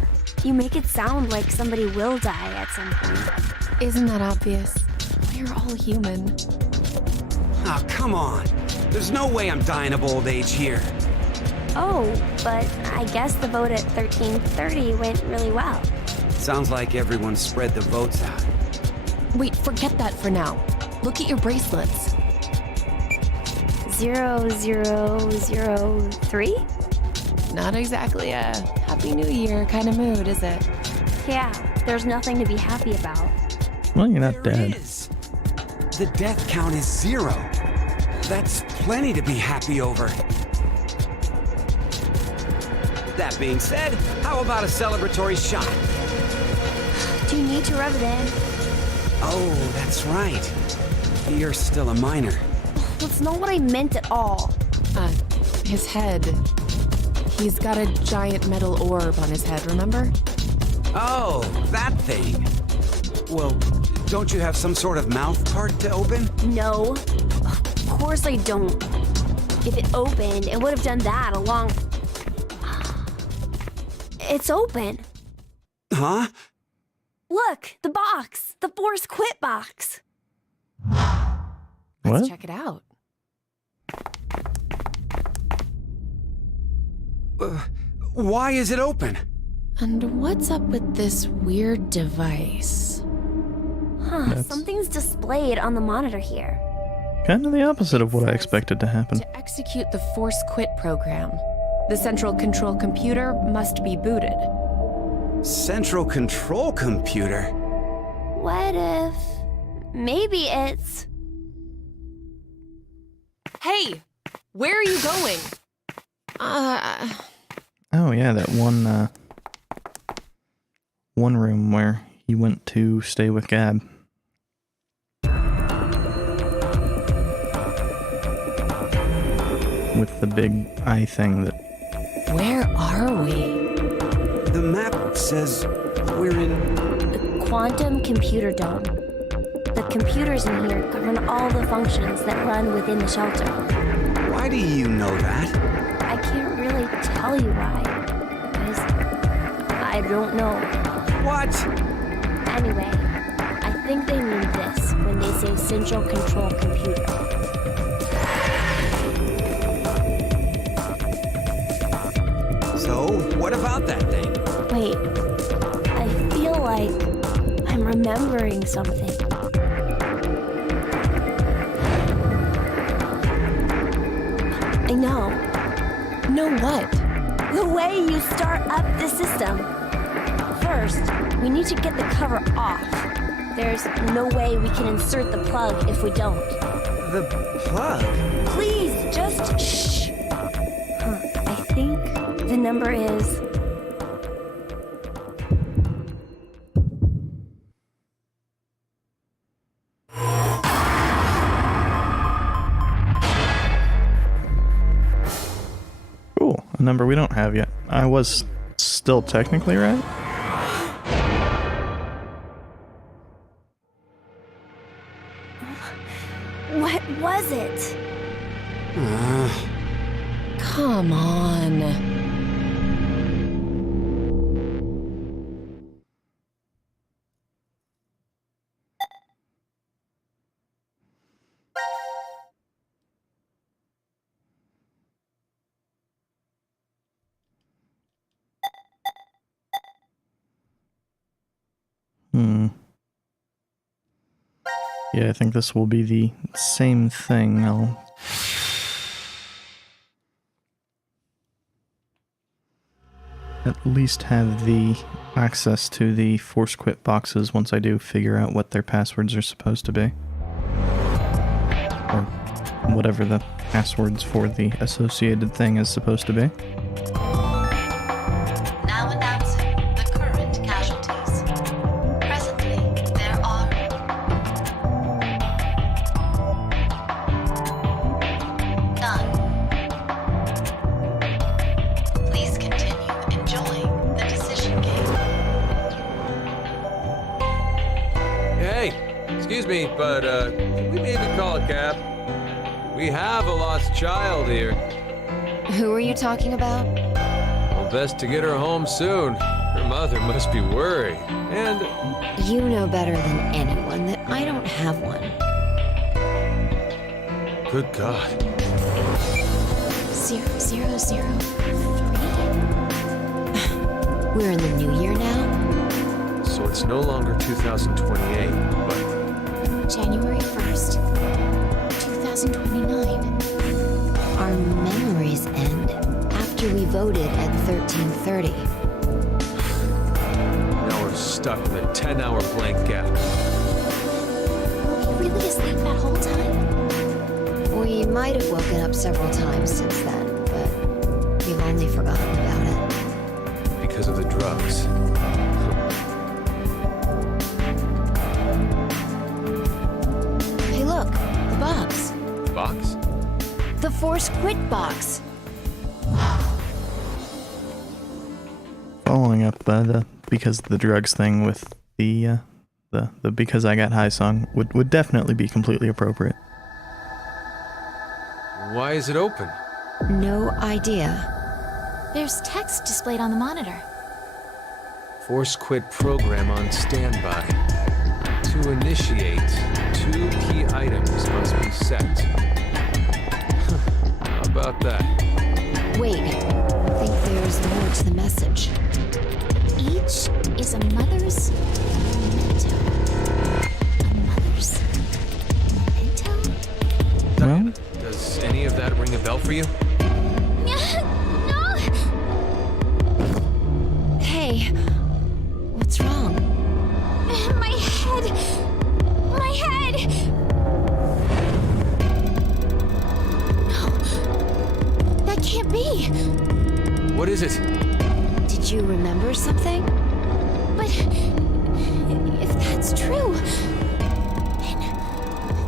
You make it sound like somebody will die at some point. Isn't that obvious? We're all human. Oh, come on. There's no way I'm dying of old age here. Oh, but I guess the vote at 1330 went really well. Sounds like everyone spread the votes out. Wait, forget that for now. Look at your bracelets. 0003? Not exactly a Happy New Year kind of mood, is it? Yeah, there's nothing to be happy about. Well, you're not There dead. is. The death count is 0. That's plenty to be happy over. That being said, how about a celebratory shot? Do you need to rub it in? Oh, that's right. You're still a minor. That's not what I meant at all. His head. He's got a giant metal orb on his head, remember? Oh, that thing. Well, don't you have some sort of mouth part to open? No. Of course I don't. If it opened, it would have done that a long... It's open. Huh? Look, the box. The Force Quit box. Let's What? check it out. Why is it open? And what's up with this weird device? Huh, That's- something's displayed on the monitor here. Kind of the opposite of what I expected to happen. To execute the Force Quit program, the central control computer must be booted. Central control computer? What if... Maybe it's... Hey! Where are you going? Oh yeah, that one room where he went to stay with Gab. With the big eye thing that... Where are we? The map says we're in... the Quantum Computer Dome. The computers in here govern all the functions that run within the shelter. Why do you know that? I can't really tell you why. Because I don't know. What? Anyway, I think they mean this when they say Central Control Computer. So, what about that thing? Wait, I feel like I'm remembering something. I know. Know what? The way you start up the system. First, we need to get the cover off. There's no way we can insert the plug if we don't. The plug? Please, just shh. I think the number is... Cool, a number we don't have yet. I was still technically right? What was it? Come on. Yeah, I think this will be the same thing. I'll... at least have the access to the Force Quit boxes once I do figure out what their passwords are supposed to be. Or whatever the passwords for the associated thing is supposed to be. Now announcing the current casualties. Presently, there are none. Please continue enjoying the decision game. Hey, excuse me. me, but can we maybe call a cab? We have a lost child here. Who are you talking about? Well, best to get her home soon. Her mother must be worried. And You know better than anyone that I don't have one. good God. 0003? We're in the new year now? So it's no longer 2028, but January 1st, 2029. Our memories end after we voted at 1330. now we're stuck with a 10-hour blank gap. Were you really asleep that whole time? We might have woken up several times since then, but we've only forgotten about it. Because of the drugs. Hey, look, the box. Box? The Force Quit box. Following up the because of the drugs thing with the because I got high song would definitely be completely appropriate. Why is it open? No idea. There's text displayed on the monitor. Force quit program on standby. To initiate, 2 key items must be set. How about that? Wait, I think there's more to the message. Each is a mother's memento. A mother's memento? Well, Does any of that ring a bell for you? No! Hey, what's wrong? My head! My head! No. That can't be! What is it? Did you remember something? But if that's true, then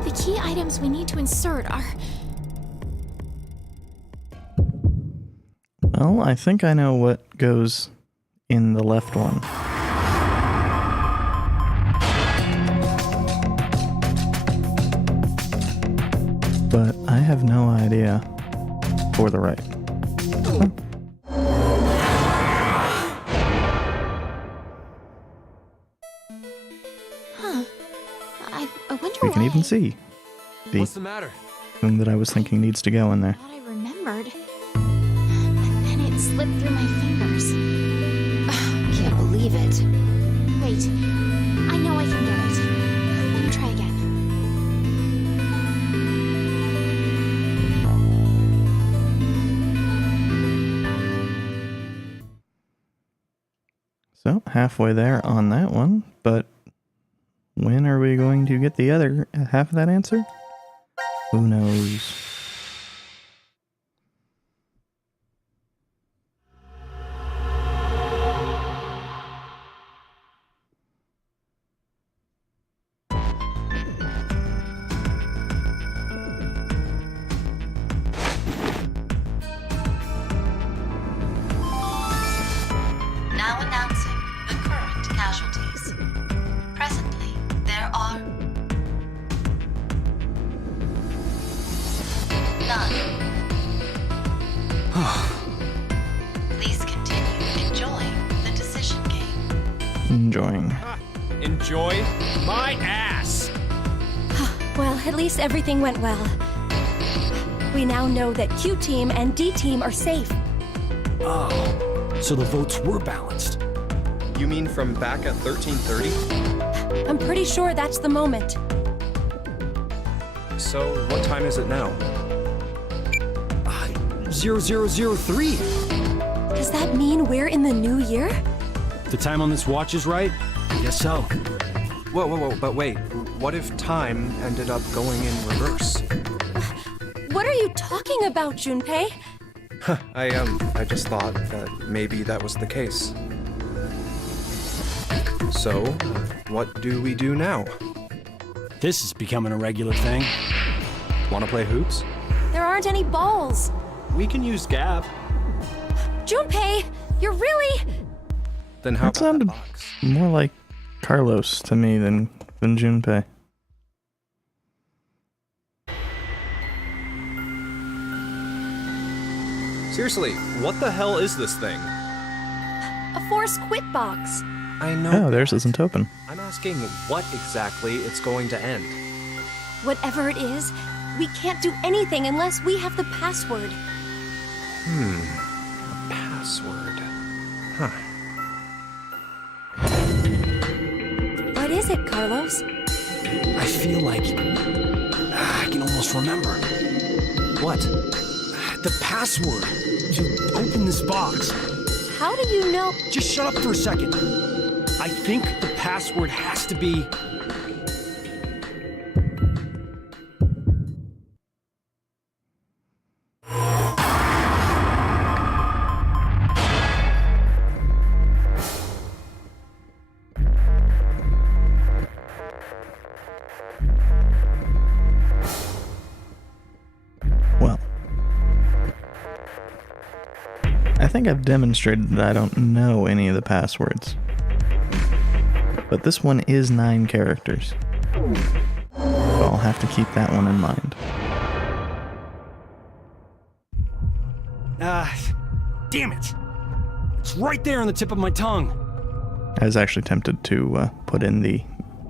the key items we need to insert are... well, I think I know what goes in the left one. But I have no idea for the right. Huh. I wonder We why can even see the What's the matter? thing that I was thinking needs to go in there. I thought I remembered. And then it slipped through my fingers. Can't believe it. Wait. I know I can get it. Let me try again. So, halfway there on that one, but when are we going to get the other half of that answer? Who knows? Now announcing the current casualties. Presently, there are none. Please continue enjoying the decision game. Enjoying. Enjoy my ass! Well, at least everything went well. We now know that Q Team and D Team are safe. Oh, so the votes were balanced. You mean from back at 1330? I'm pretty sure that's the moment. So, what time is it now? 0003. Does that mean we're in the new year? The time on this watch is right? I guess so. Whoa, but wait. What if time ended up going in reverse? What are you talking about, Junpei? I just thought that maybe that was the case. So, what do we do now? This is becoming a regular thing. Want to play hoops? There aren't any balls. We can use Gab. Junpei, you're really... Then how That about sounded that box? more like Carlos to me than Junpei. Seriously, what the hell is this thing? A force quit box. I know. Oh, theirs isn't open. I'm asking what exactly it's going to end. Whatever it is, we can't do anything unless we have the password. A password. Huh. What is it, Carlos? I feel like I can almost remember. What? The password to open this box. How do you know? Just shut up for a second. I think the password has to be... Well, I think I've demonstrated that I don't know any of the passwords. But this one is 9 characters. So I'll have to keep that one in mind. Damn it! It's right there on the tip of my tongue. I was actually tempted to put in the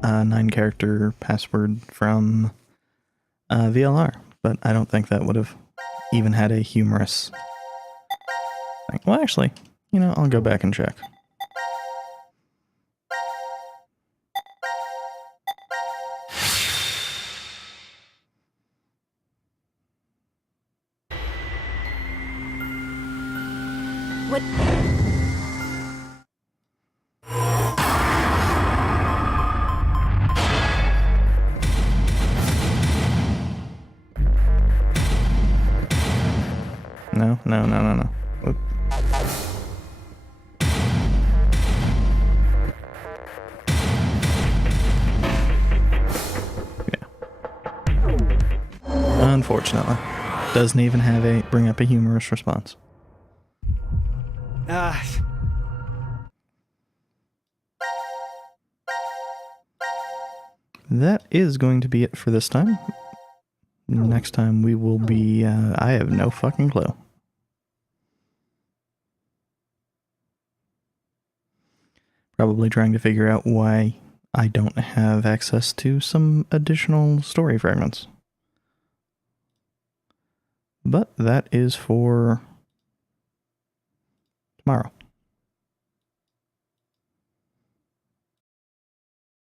9-character password from VLR, but I don't think that would have even had a humorous thing. Well, actually, you know, I'll go back and check. What? No. Oop. Unfortunately, doesn't even have a bring up a humorous response. That is going to be it for this time. Next time we will be, I have no fucking clue. Probably trying to figure out why I don't have access to some additional story fragments. But that is for tomorrow.